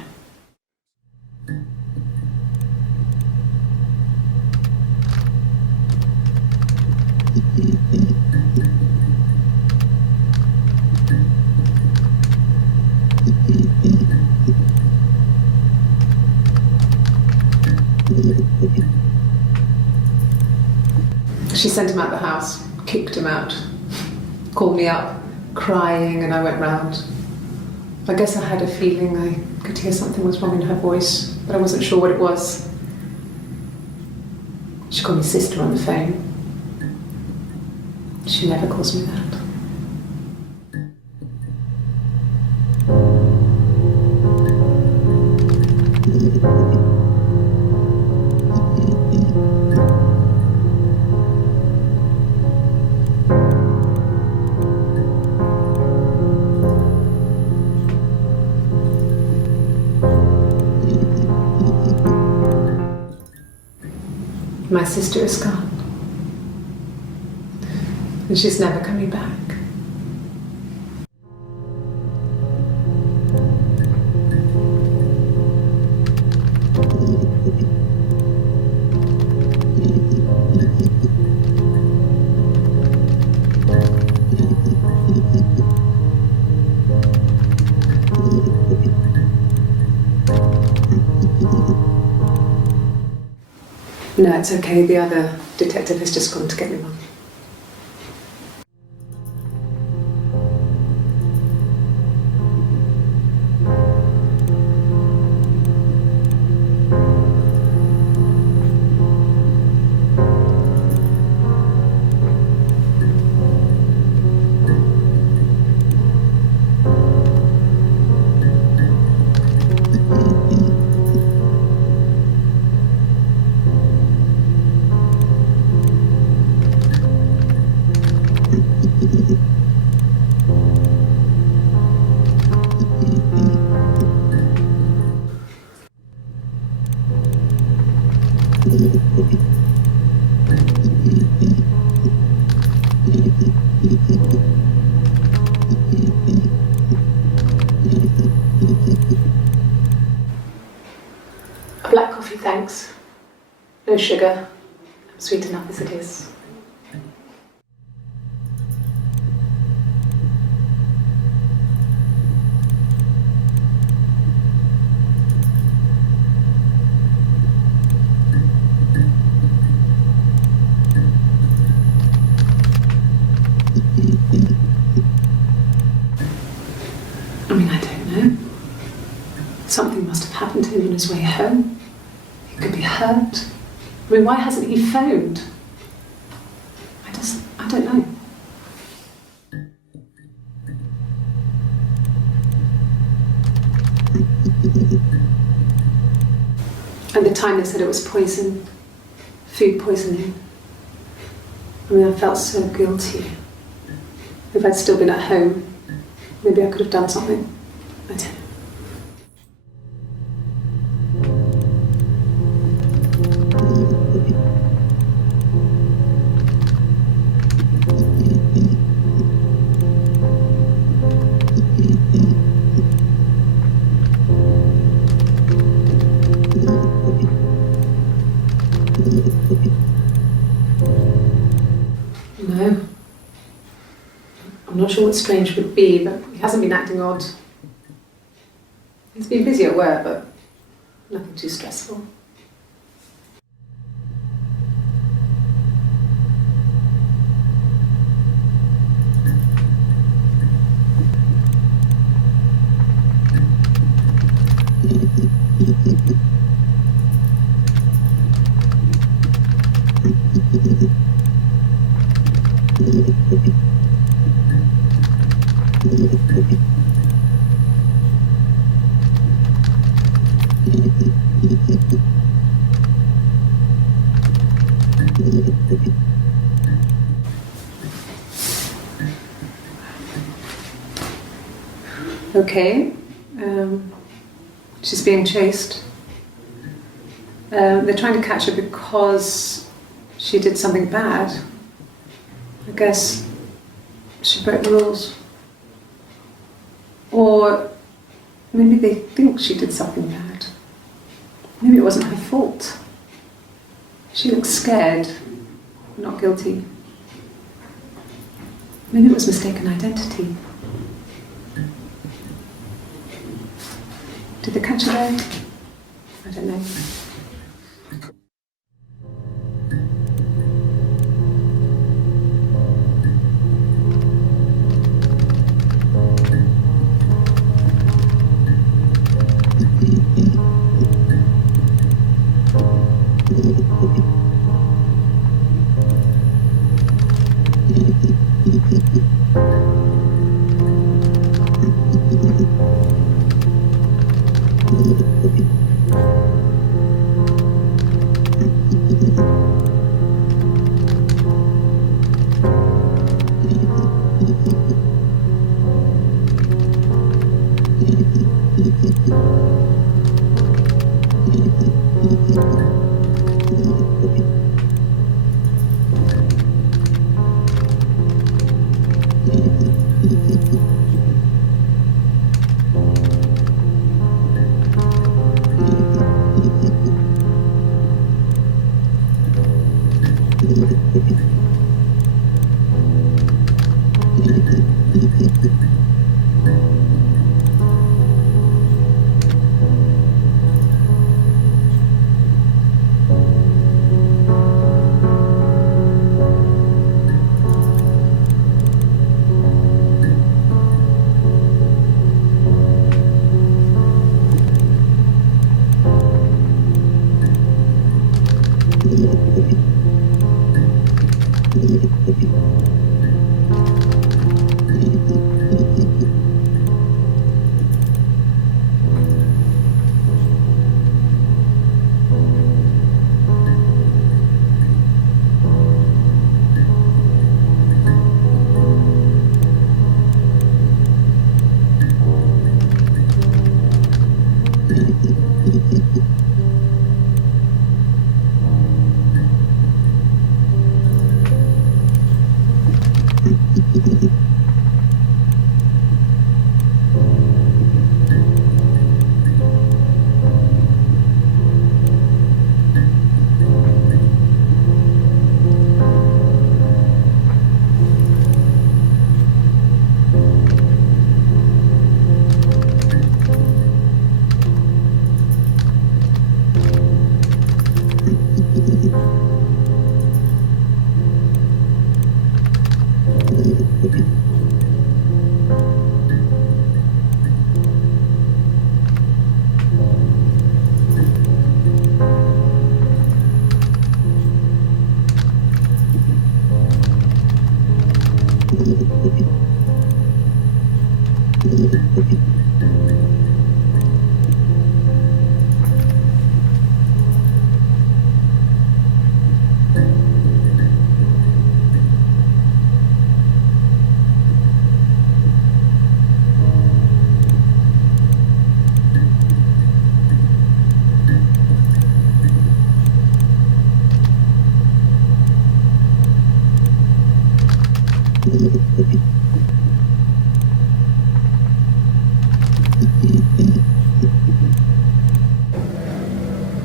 She sent him out the house, kicked him out, called me up, crying, and I went round. I guess I had a feeling I could hear something was wrong in her voice, but I wasn't sure what it was. She called me sister on the phone. She never calls me that. My sister is gone, and she's never coming back. No, it's okay. The other detective has just gone to get me one. A black coffee, thanks. No sugar. Sweet enough as it is. be on his way home. He could be hurt. I mean, why hasn't he phoned? I don't know. At the time they said it was poison, food poisoning. I mean, I felt so guilty. If I'd still been at home, maybe I could have done something. I don't know. No. I'm not sure what strange would be, but he hasn't been acting odd. He's been busy at work, but nothing too stressful. Okay, she's being chased. They're trying to catch her because she did something bad. I guess she broke the rules. Or maybe they think she did something bad. Maybe it wasn't her fault. She looks scared, not guilty. Maybe it was mistaken identity. Did they catch her there? I don't know.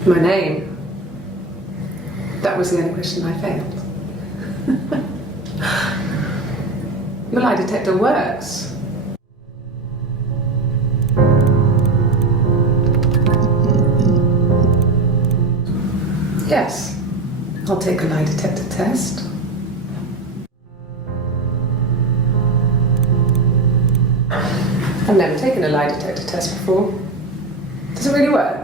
My name. That was the only question I failed. Your lie detector works. Yes, I'll take a lie detector test. I've never taken a lie detector test before. Does it really work?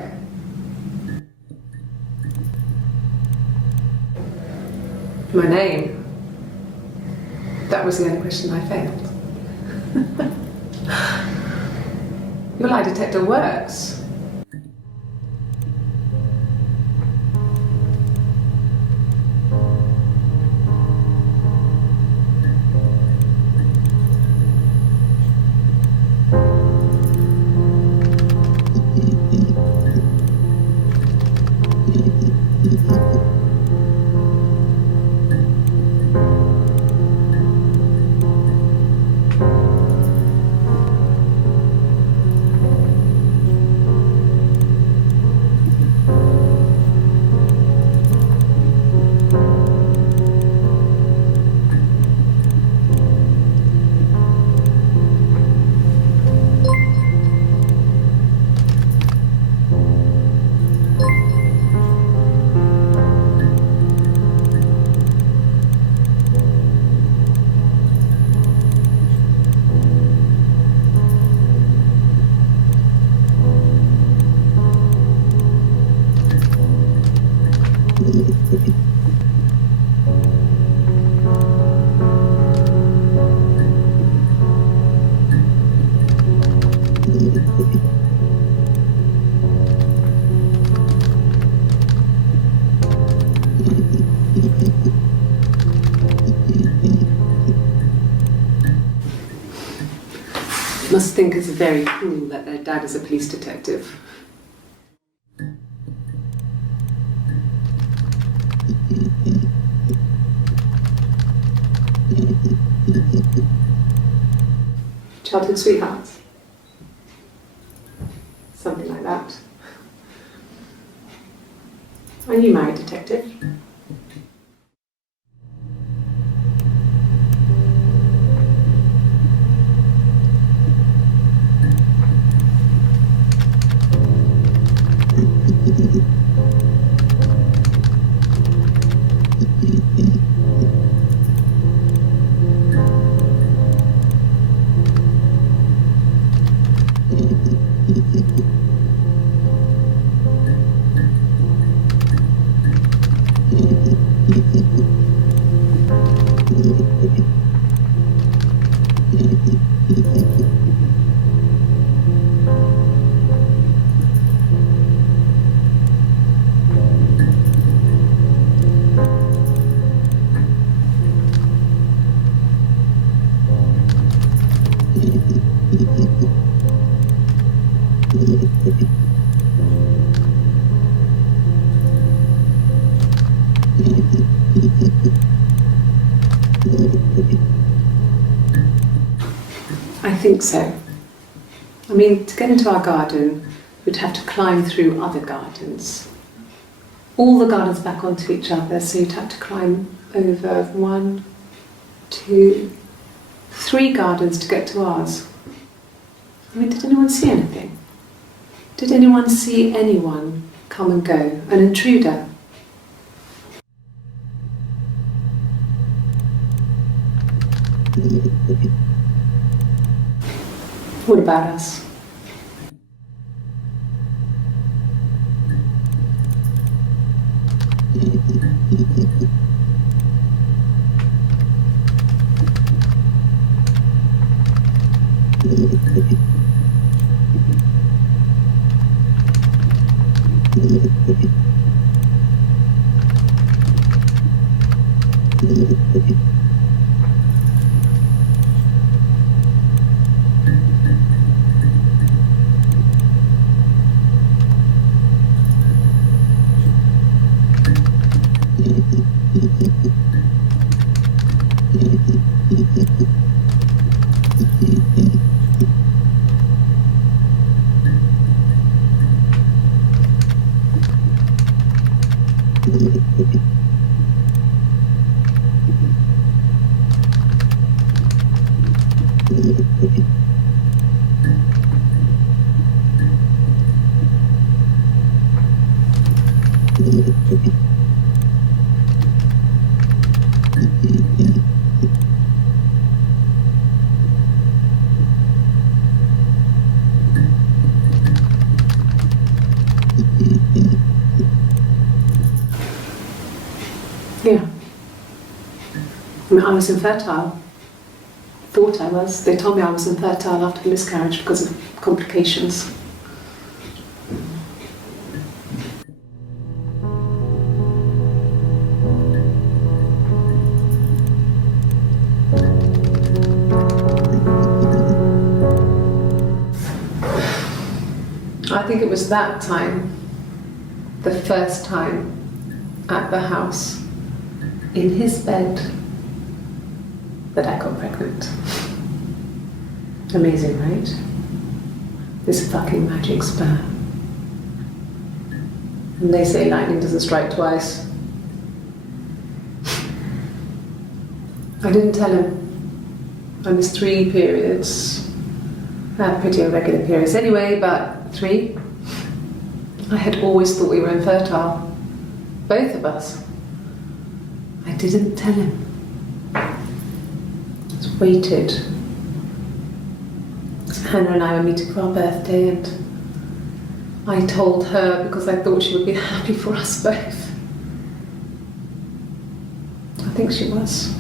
My name. That was the only question I failed. Your lie detector works. Must think it's very cool that their dad is a police detective. Childhood sweethearts? Something like that. Are you married, detective? I think so. I mean, to get into our garden, we'd have to climb through other gardens. All the gardens back onto each other, so you'd have to climb over 1, 2, 3 gardens to get to ours. I mean, did anyone see anything? Did anyone see anyone come and go? An intruder? What about us? Yeah. I mean, I was infertile. Thought I was. They told me I was infertile after the miscarriage because of complications. I think it was that time, the first time at the house, in his bed, that I got pregnant. Amazing, right? This fucking magic sperm. And they say lightning doesn't strike twice. I didn't tell him. I missed 3 periods. I had pretty irregular periods anyway, but 3. I had always thought we were infertile. Both of us. I didn't tell him. Just waited. Hannah and I were meeting for our birthday, and I told her because I thought she would be happy for us both. I think she was.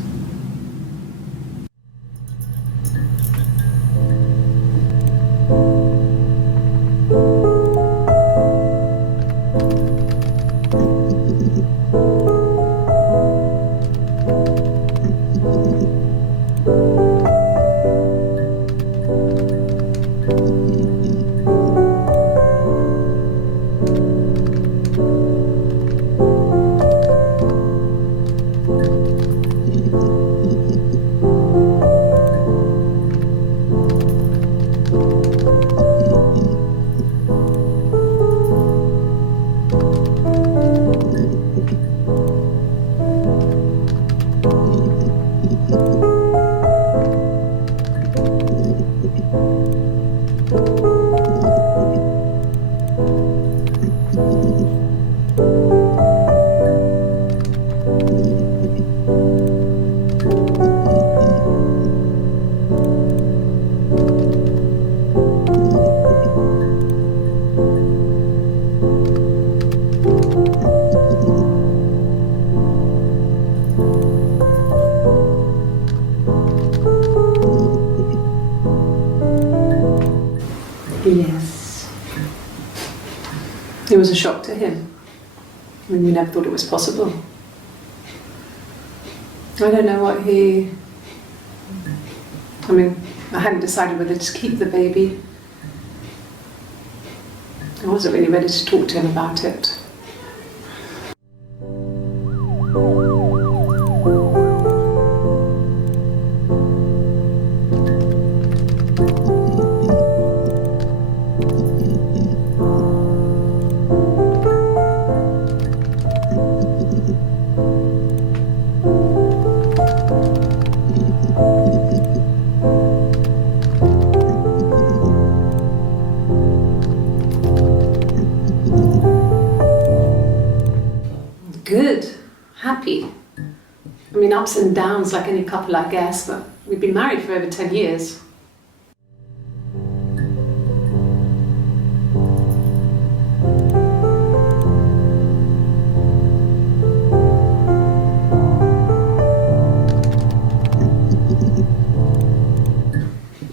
Yes. It was a shock to him. I mean, we never thought it was possible. I don't know what he... I mean, I hadn't decided whether to keep the baby. I wasn't really ready to talk to him about it. Good, happy. I mean, ups and downs like any couple, I guess, but we've been married for over 10 years.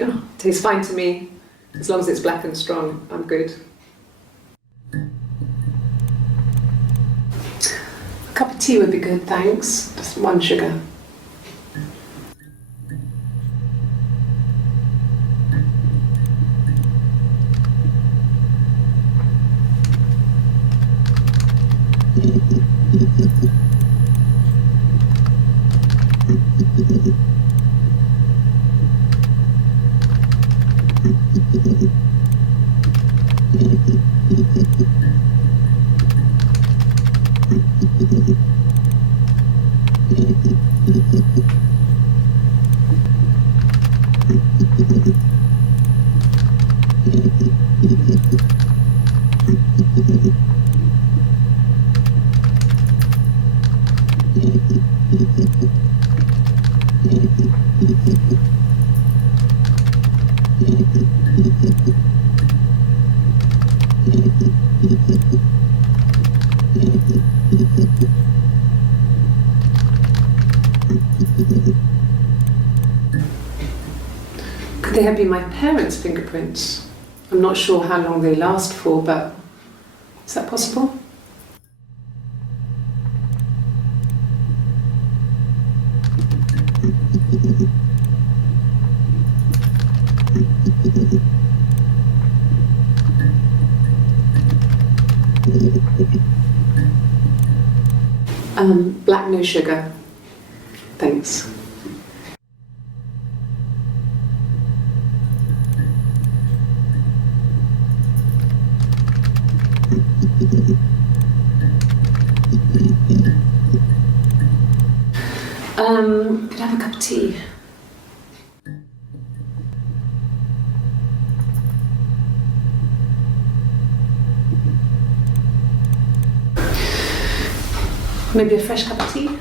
Oh, tastes fine to me. As long as it's black and strong, I'm good. A cup of tea would be good, thanks. Just 1 sugar. Could they have been my parents' fingerprints? I'm not sure how long they last for, but is that possible? Black, no sugar. Thanks. Could I have a cup of tea? Maybe a fresh cup of tea?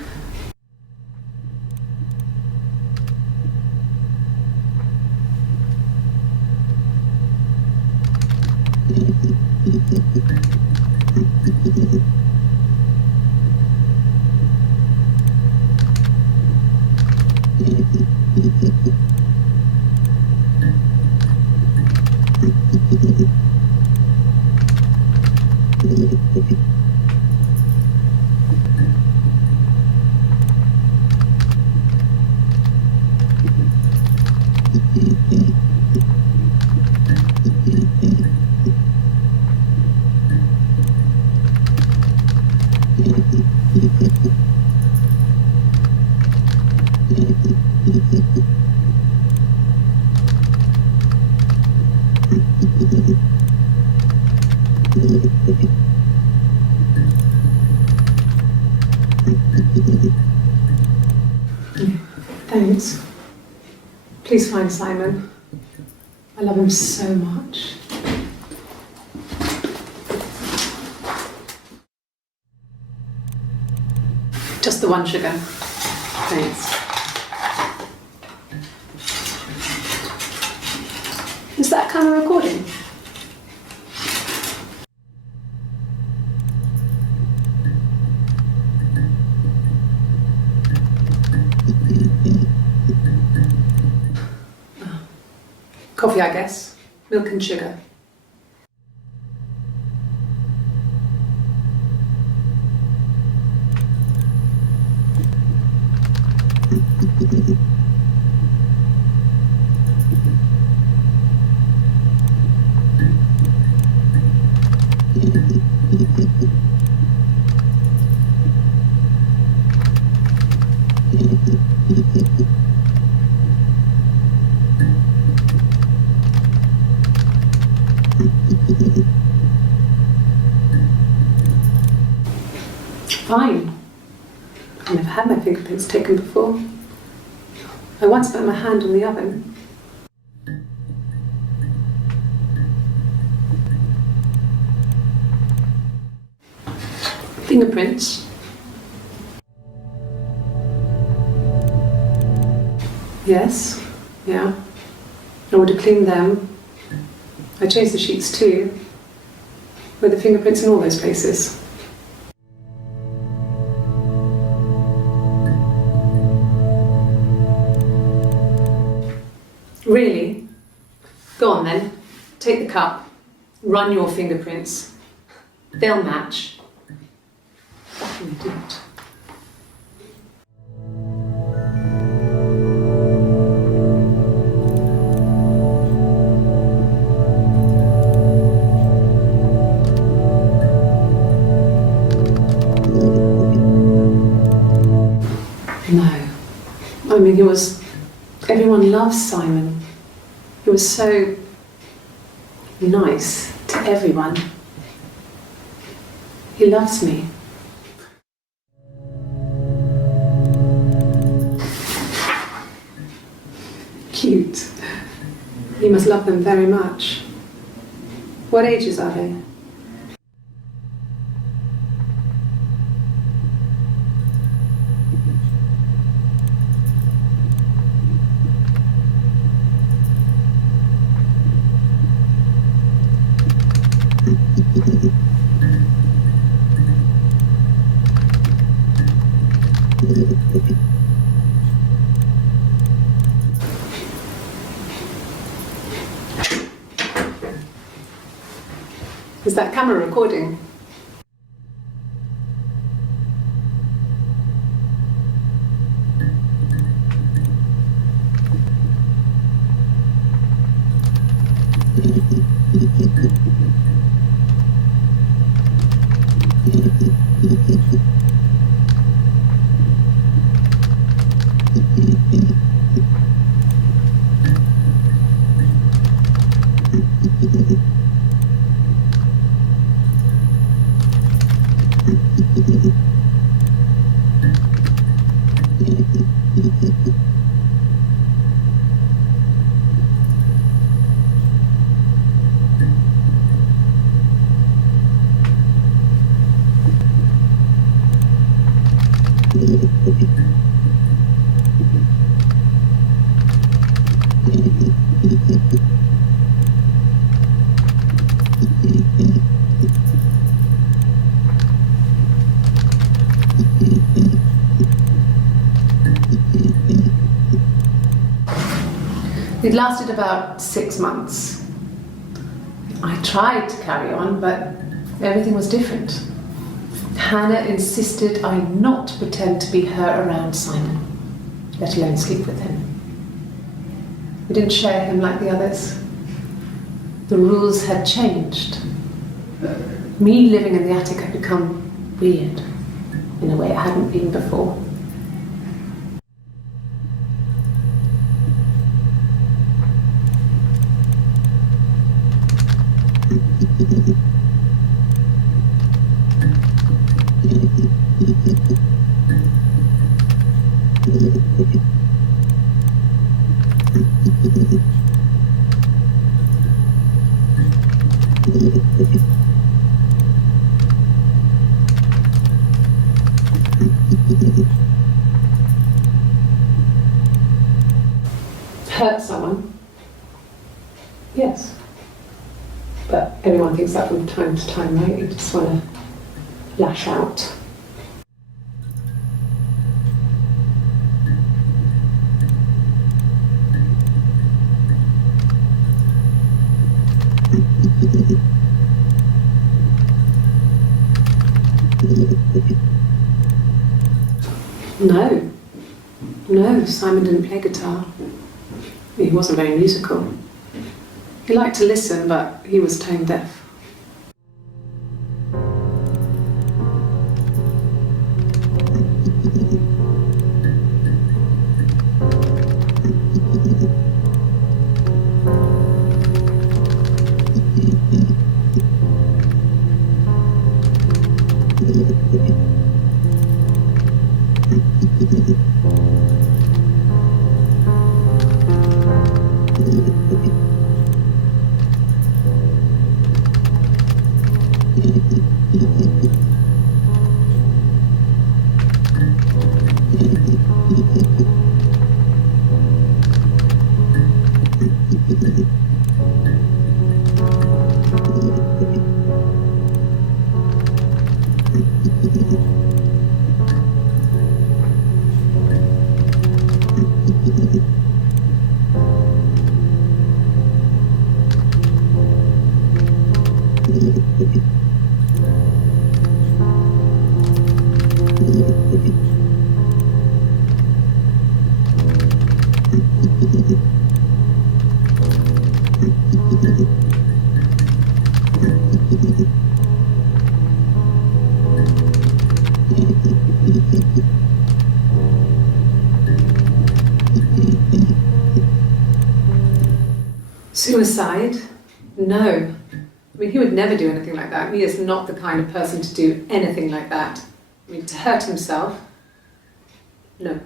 Thanks. Please find Simon. I love him so much. Just the one sugar. Thanks. Is that camera recording? Coffee, I guess. Milk and sugar. Fine. I've never had my fingerprints taken before. I once put my hand on the oven. Fingerprints. Yes, yeah. I would have cleaned them. I changed the sheets too. Were the fingerprints in all those places? Really? Go on then. Take the cup. Run your fingerprints. They'll match. Fucking idiot. No. I mean, everyone loves Simon. He was so nice to everyone. He loves me. cute. You must love them very much. What ages are they? Is that camera recording? It lasted about 6 months. I tried to carry on, but everything was different. Hannah insisted I not pretend to be her around Simon, let alone sleep with him. We didn't share him like the others. The rules had changed. Me living in the attic had become weird in a way it hadn't been before. Hurt someone? Yes. But everyone thinks that from time to time, right? You just want to lash out. No, Simon didn't play guitar. He wasn't very musical. He liked to listen, but he was tone deaf. Suicide? No. I mean, he would never do anything like that. He is not the kind of person to do anything like that. I mean, to hurt himself? No.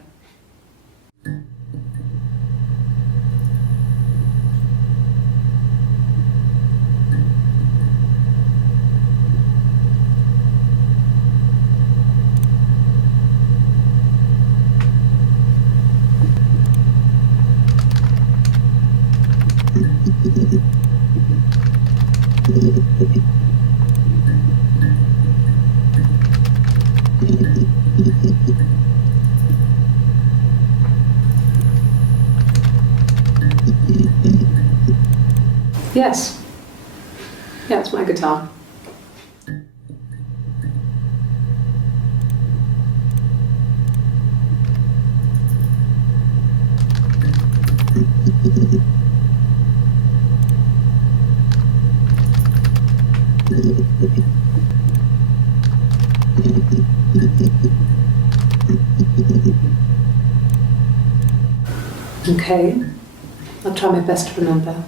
Yes. Yeah, it's my guitar. Okay, I'll try my best to remember.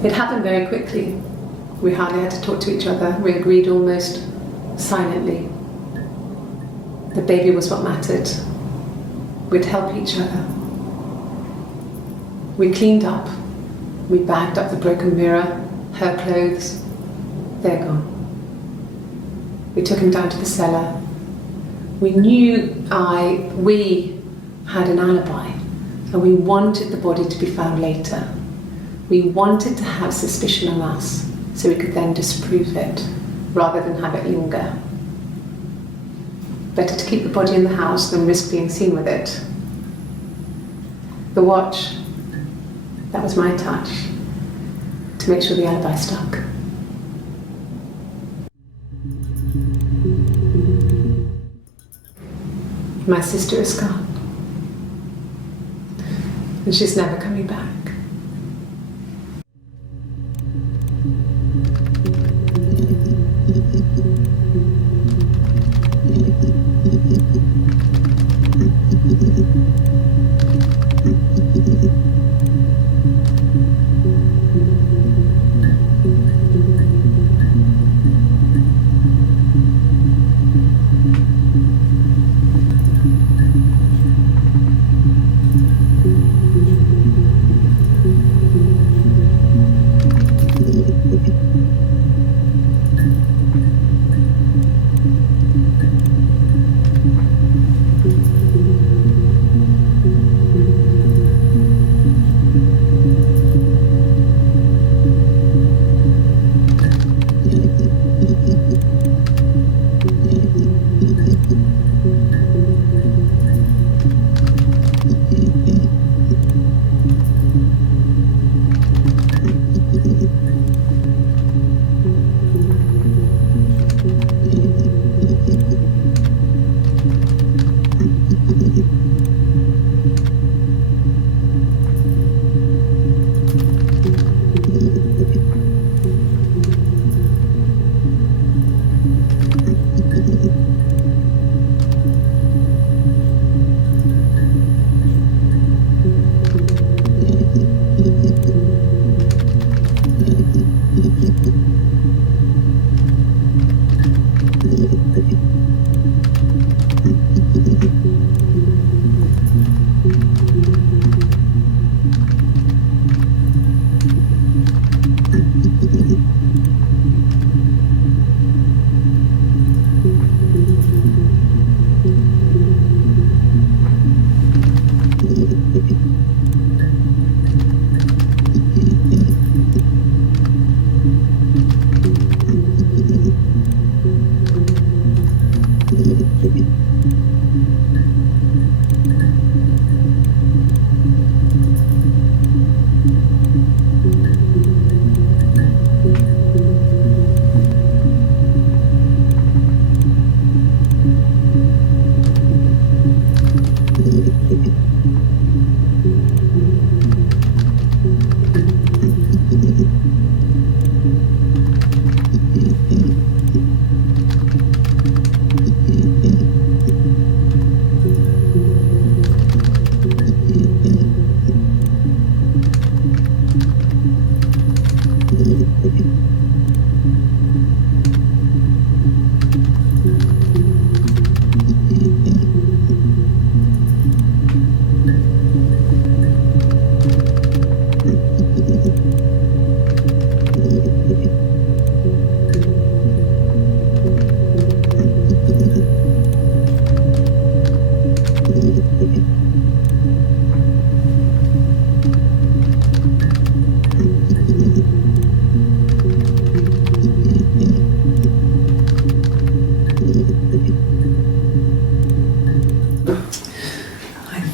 It happened very quickly. We hardly had to talk to each other. We agreed almost silently. The baby was what mattered. We'd help each other. We cleaned up. We bagged up the broken mirror, her clothes. They're gone. We took him down to the cellar. We knew we had an alibi, and we wanted the body to be found later. We wanted to have suspicion on us so we could then disprove it rather than have it linger. Better to keep the body in the house than risk being seen with it. The watch, that was my touch to make sure the alibi stuck. My sister is gone, and she's never coming back.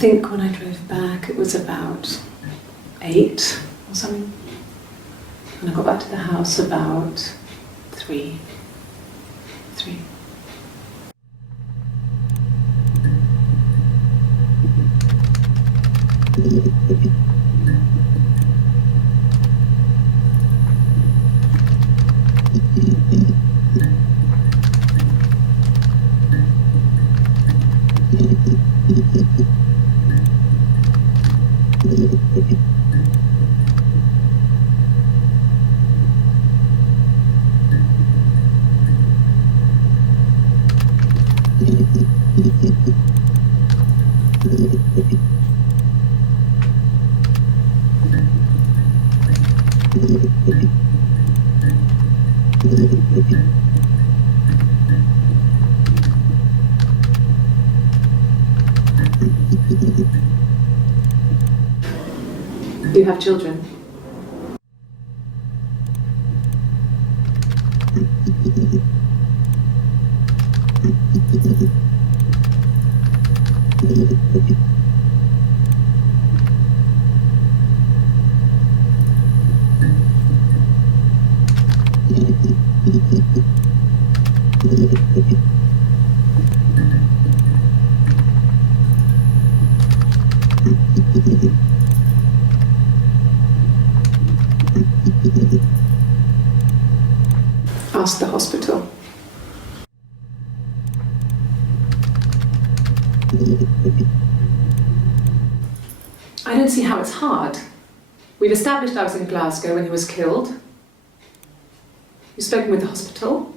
think when I drove back it was about 8 or something. And I got back to the house about 3. You have children? Ask the hospital. I don't see how it's hard. We've established I was in Glasgow when he was killed. You've spoken with the hospital.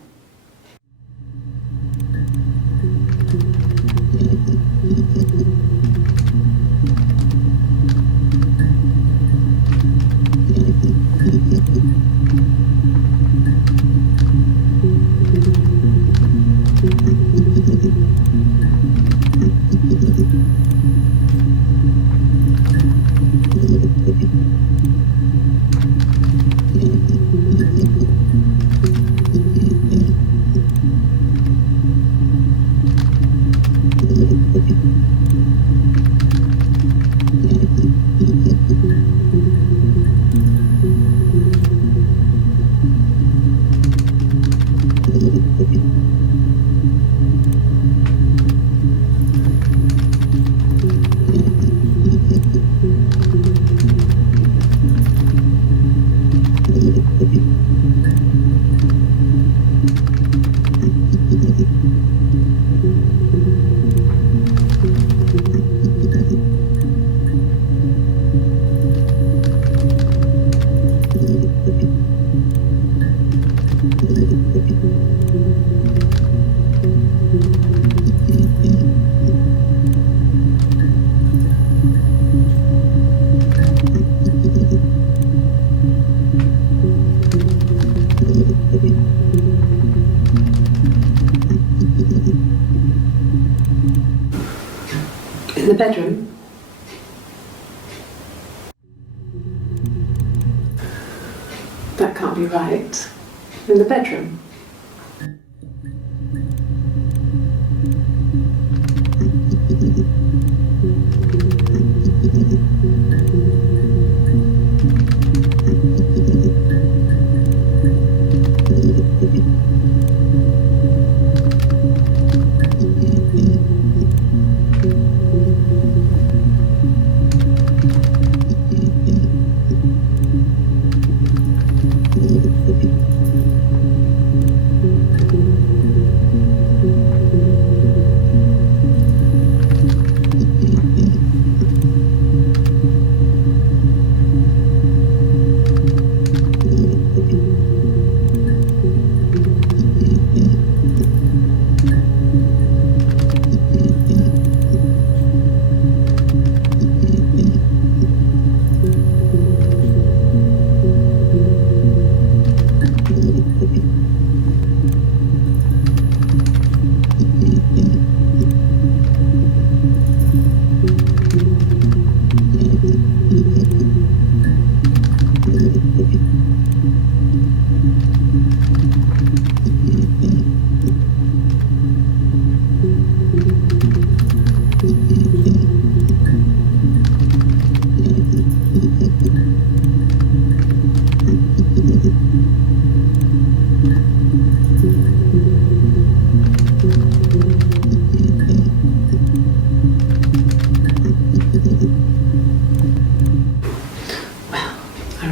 In the bedroom? That can't be right. In the bedroom?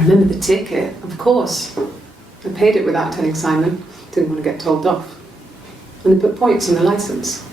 remember the ticket, of course. I paid it without telling Simon. Didn't want to get told off. And they put points on the licence.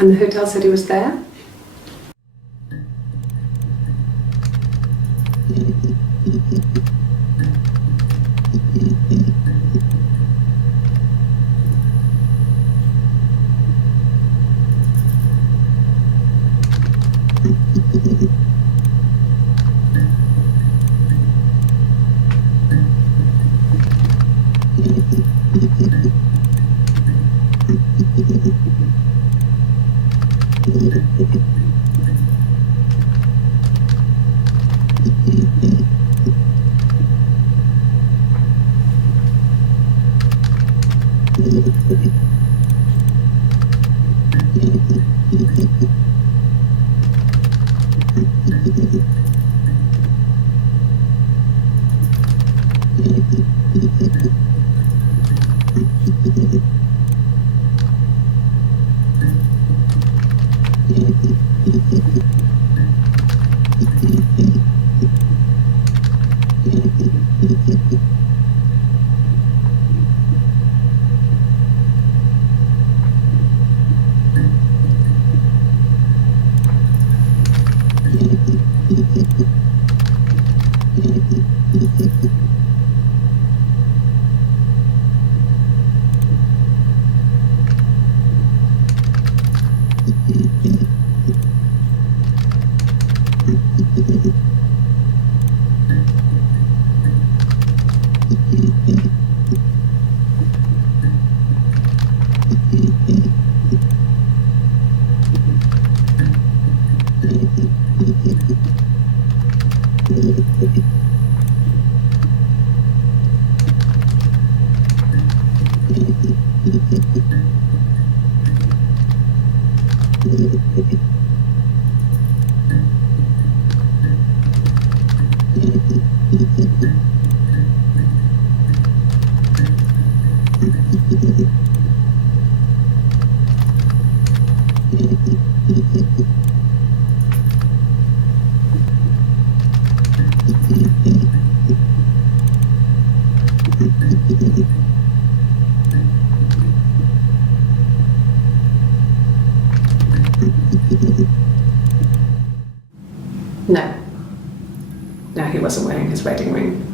And the hotel said he was there? No. No, he wasn't wearing his wedding ring.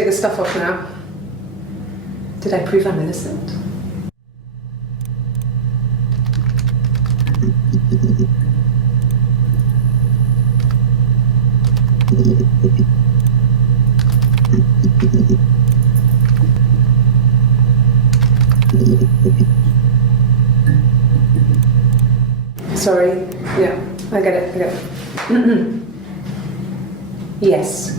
take the stuff off now. Did I prove I'm innocent? Sorry. Yeah, I get it. Yes.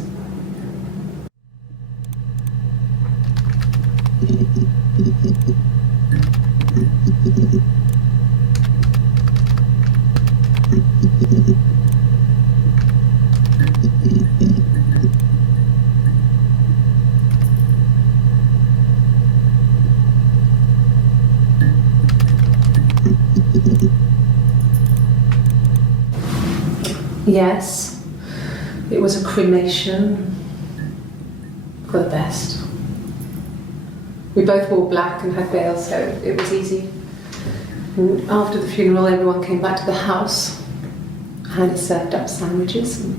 Yes, it was a cremation for the best. We both wore black and had veils, so it was easy. And after the funeral, everyone came back to the house. Hannah served up sandwiches, and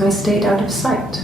I stayed out of sight.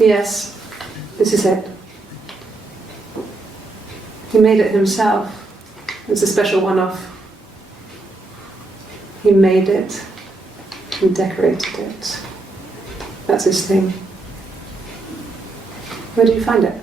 Yes, this is it. He made it himself. It's a special one-off. He made it and decorated it. That's his thing. Where did you find it?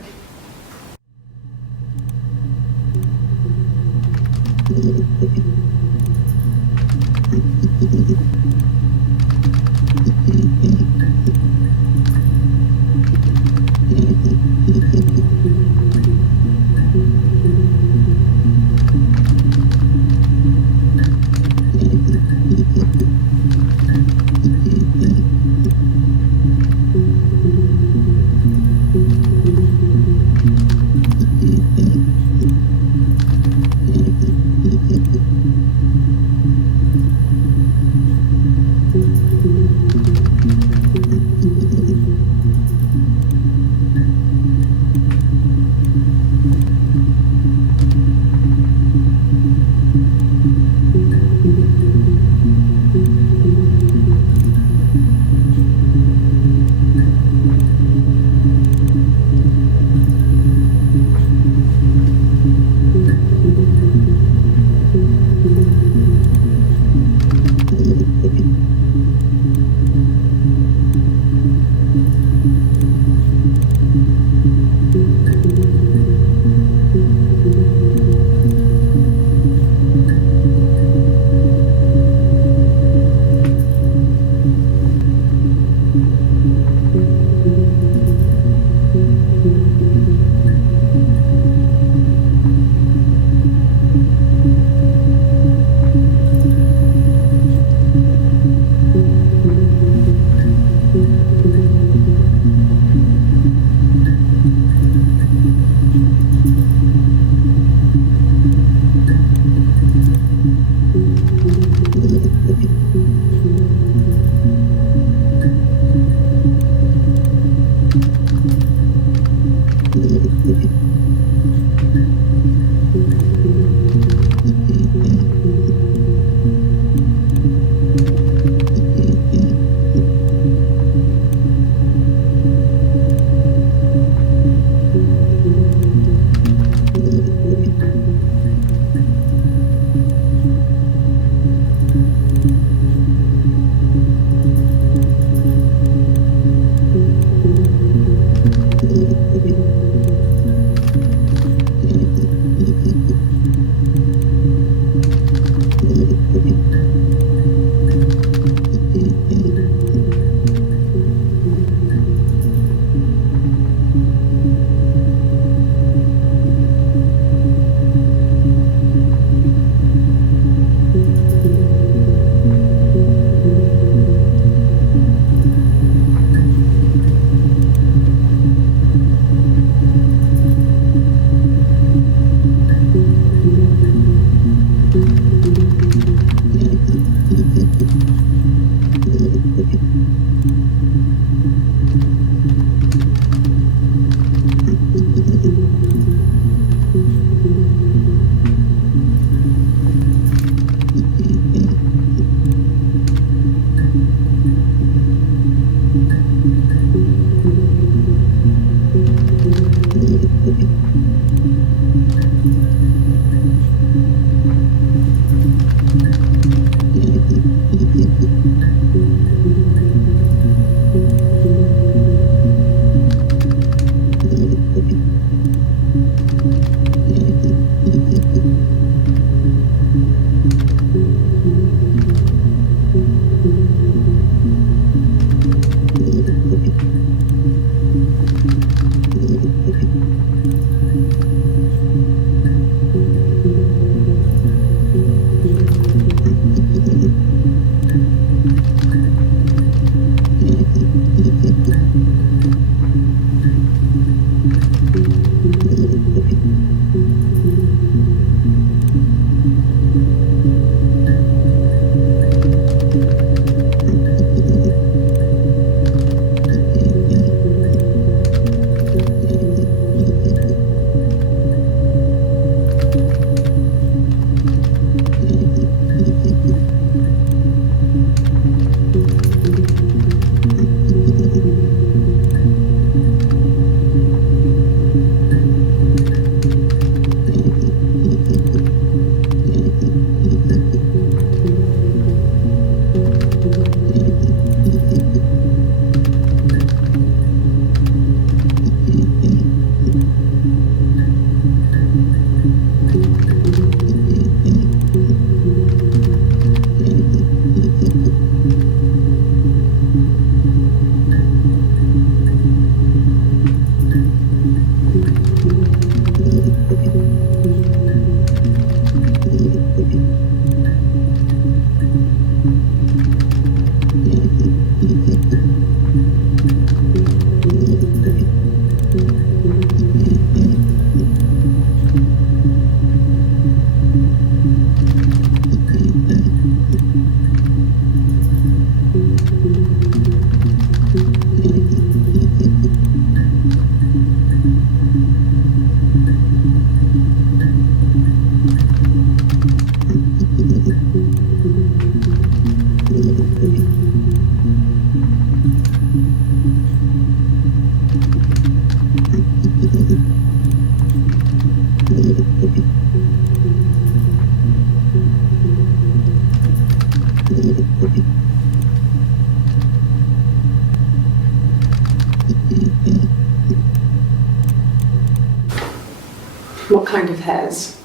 What kind of hairs?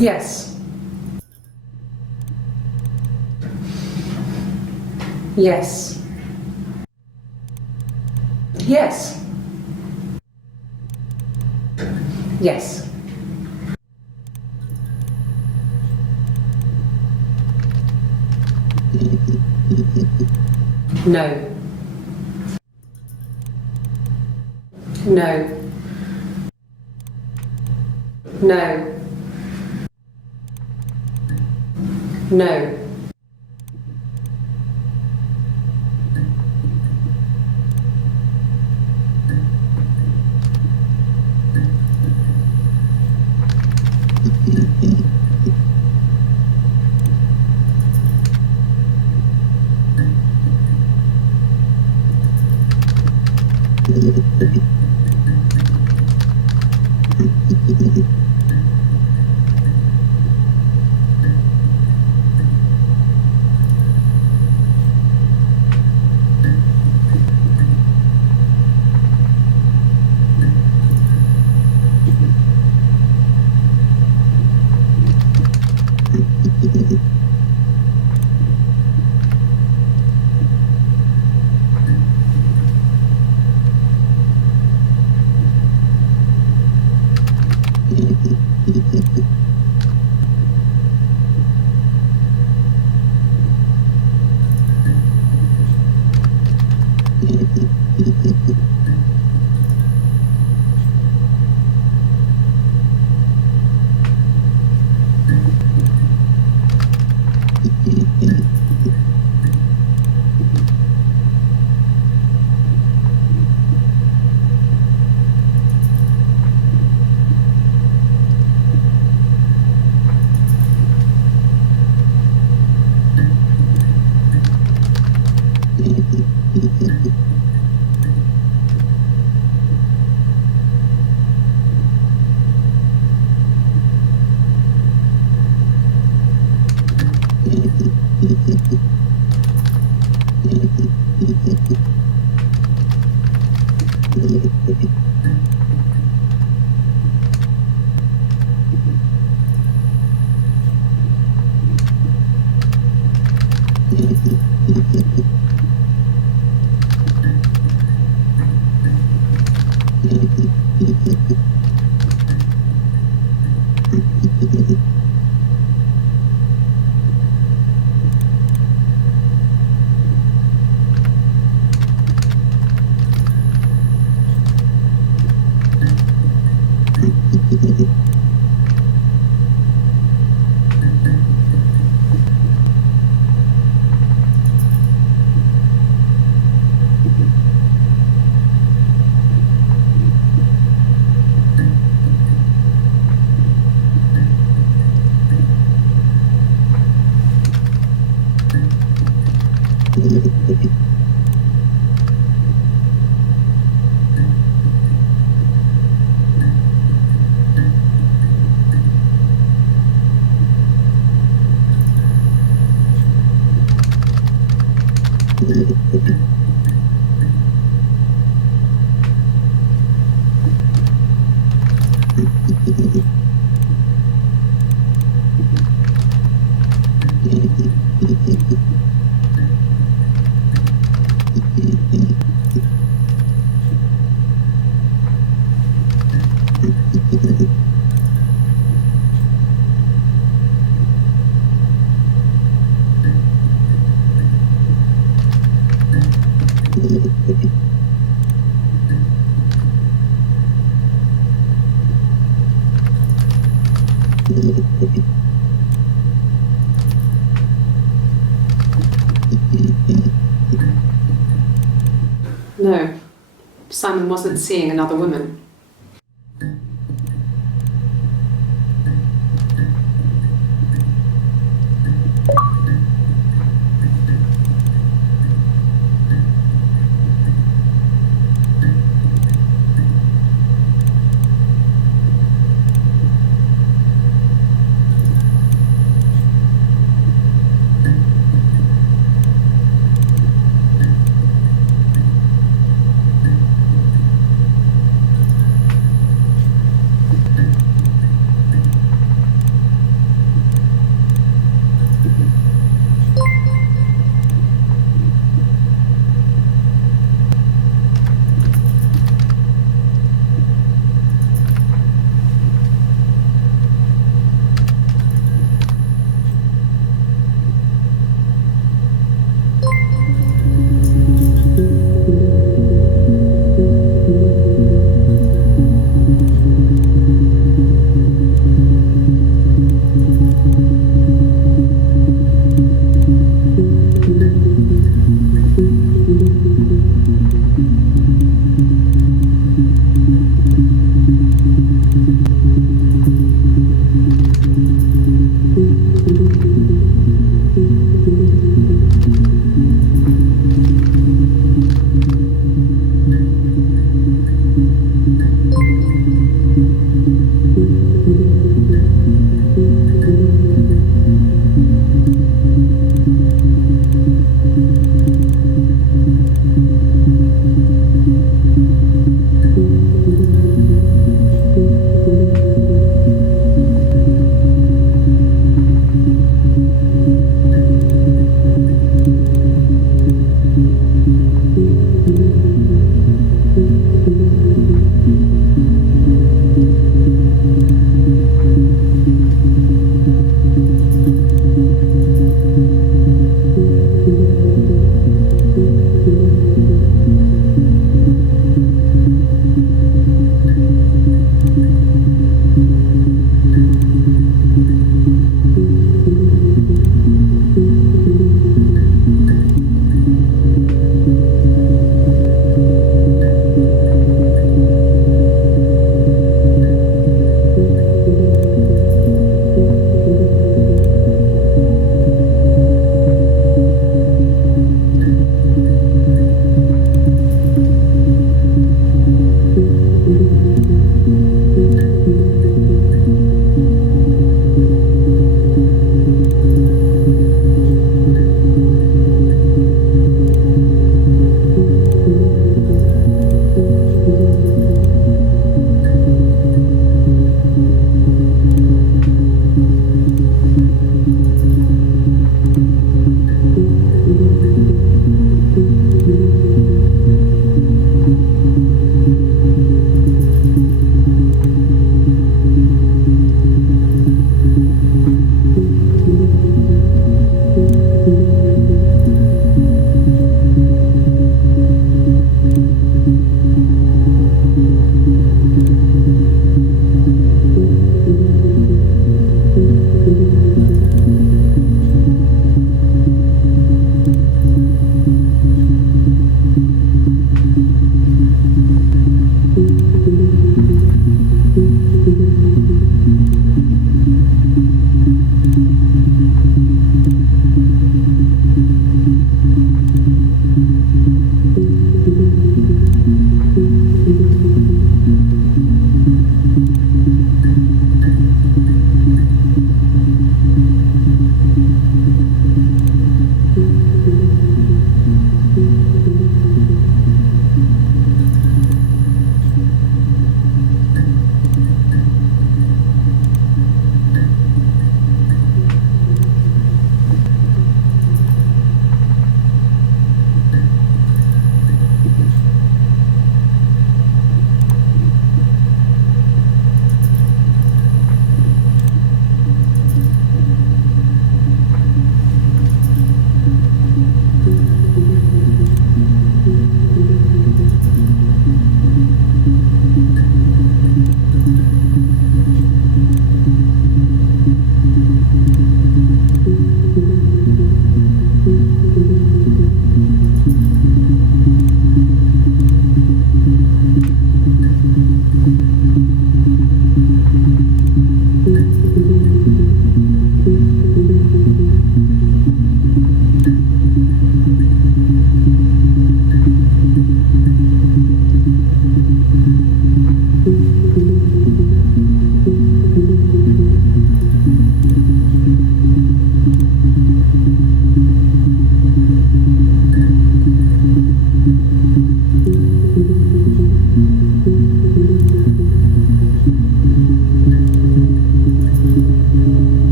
Yes. Yes. Yes. Yes. No. No. No. No. No, Simon wasn't seeing another woman.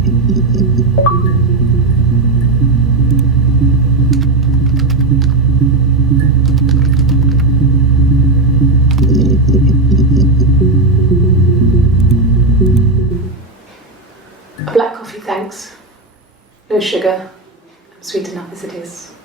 A black coffee, thanks. No sugar. I'm sweet enough as it is.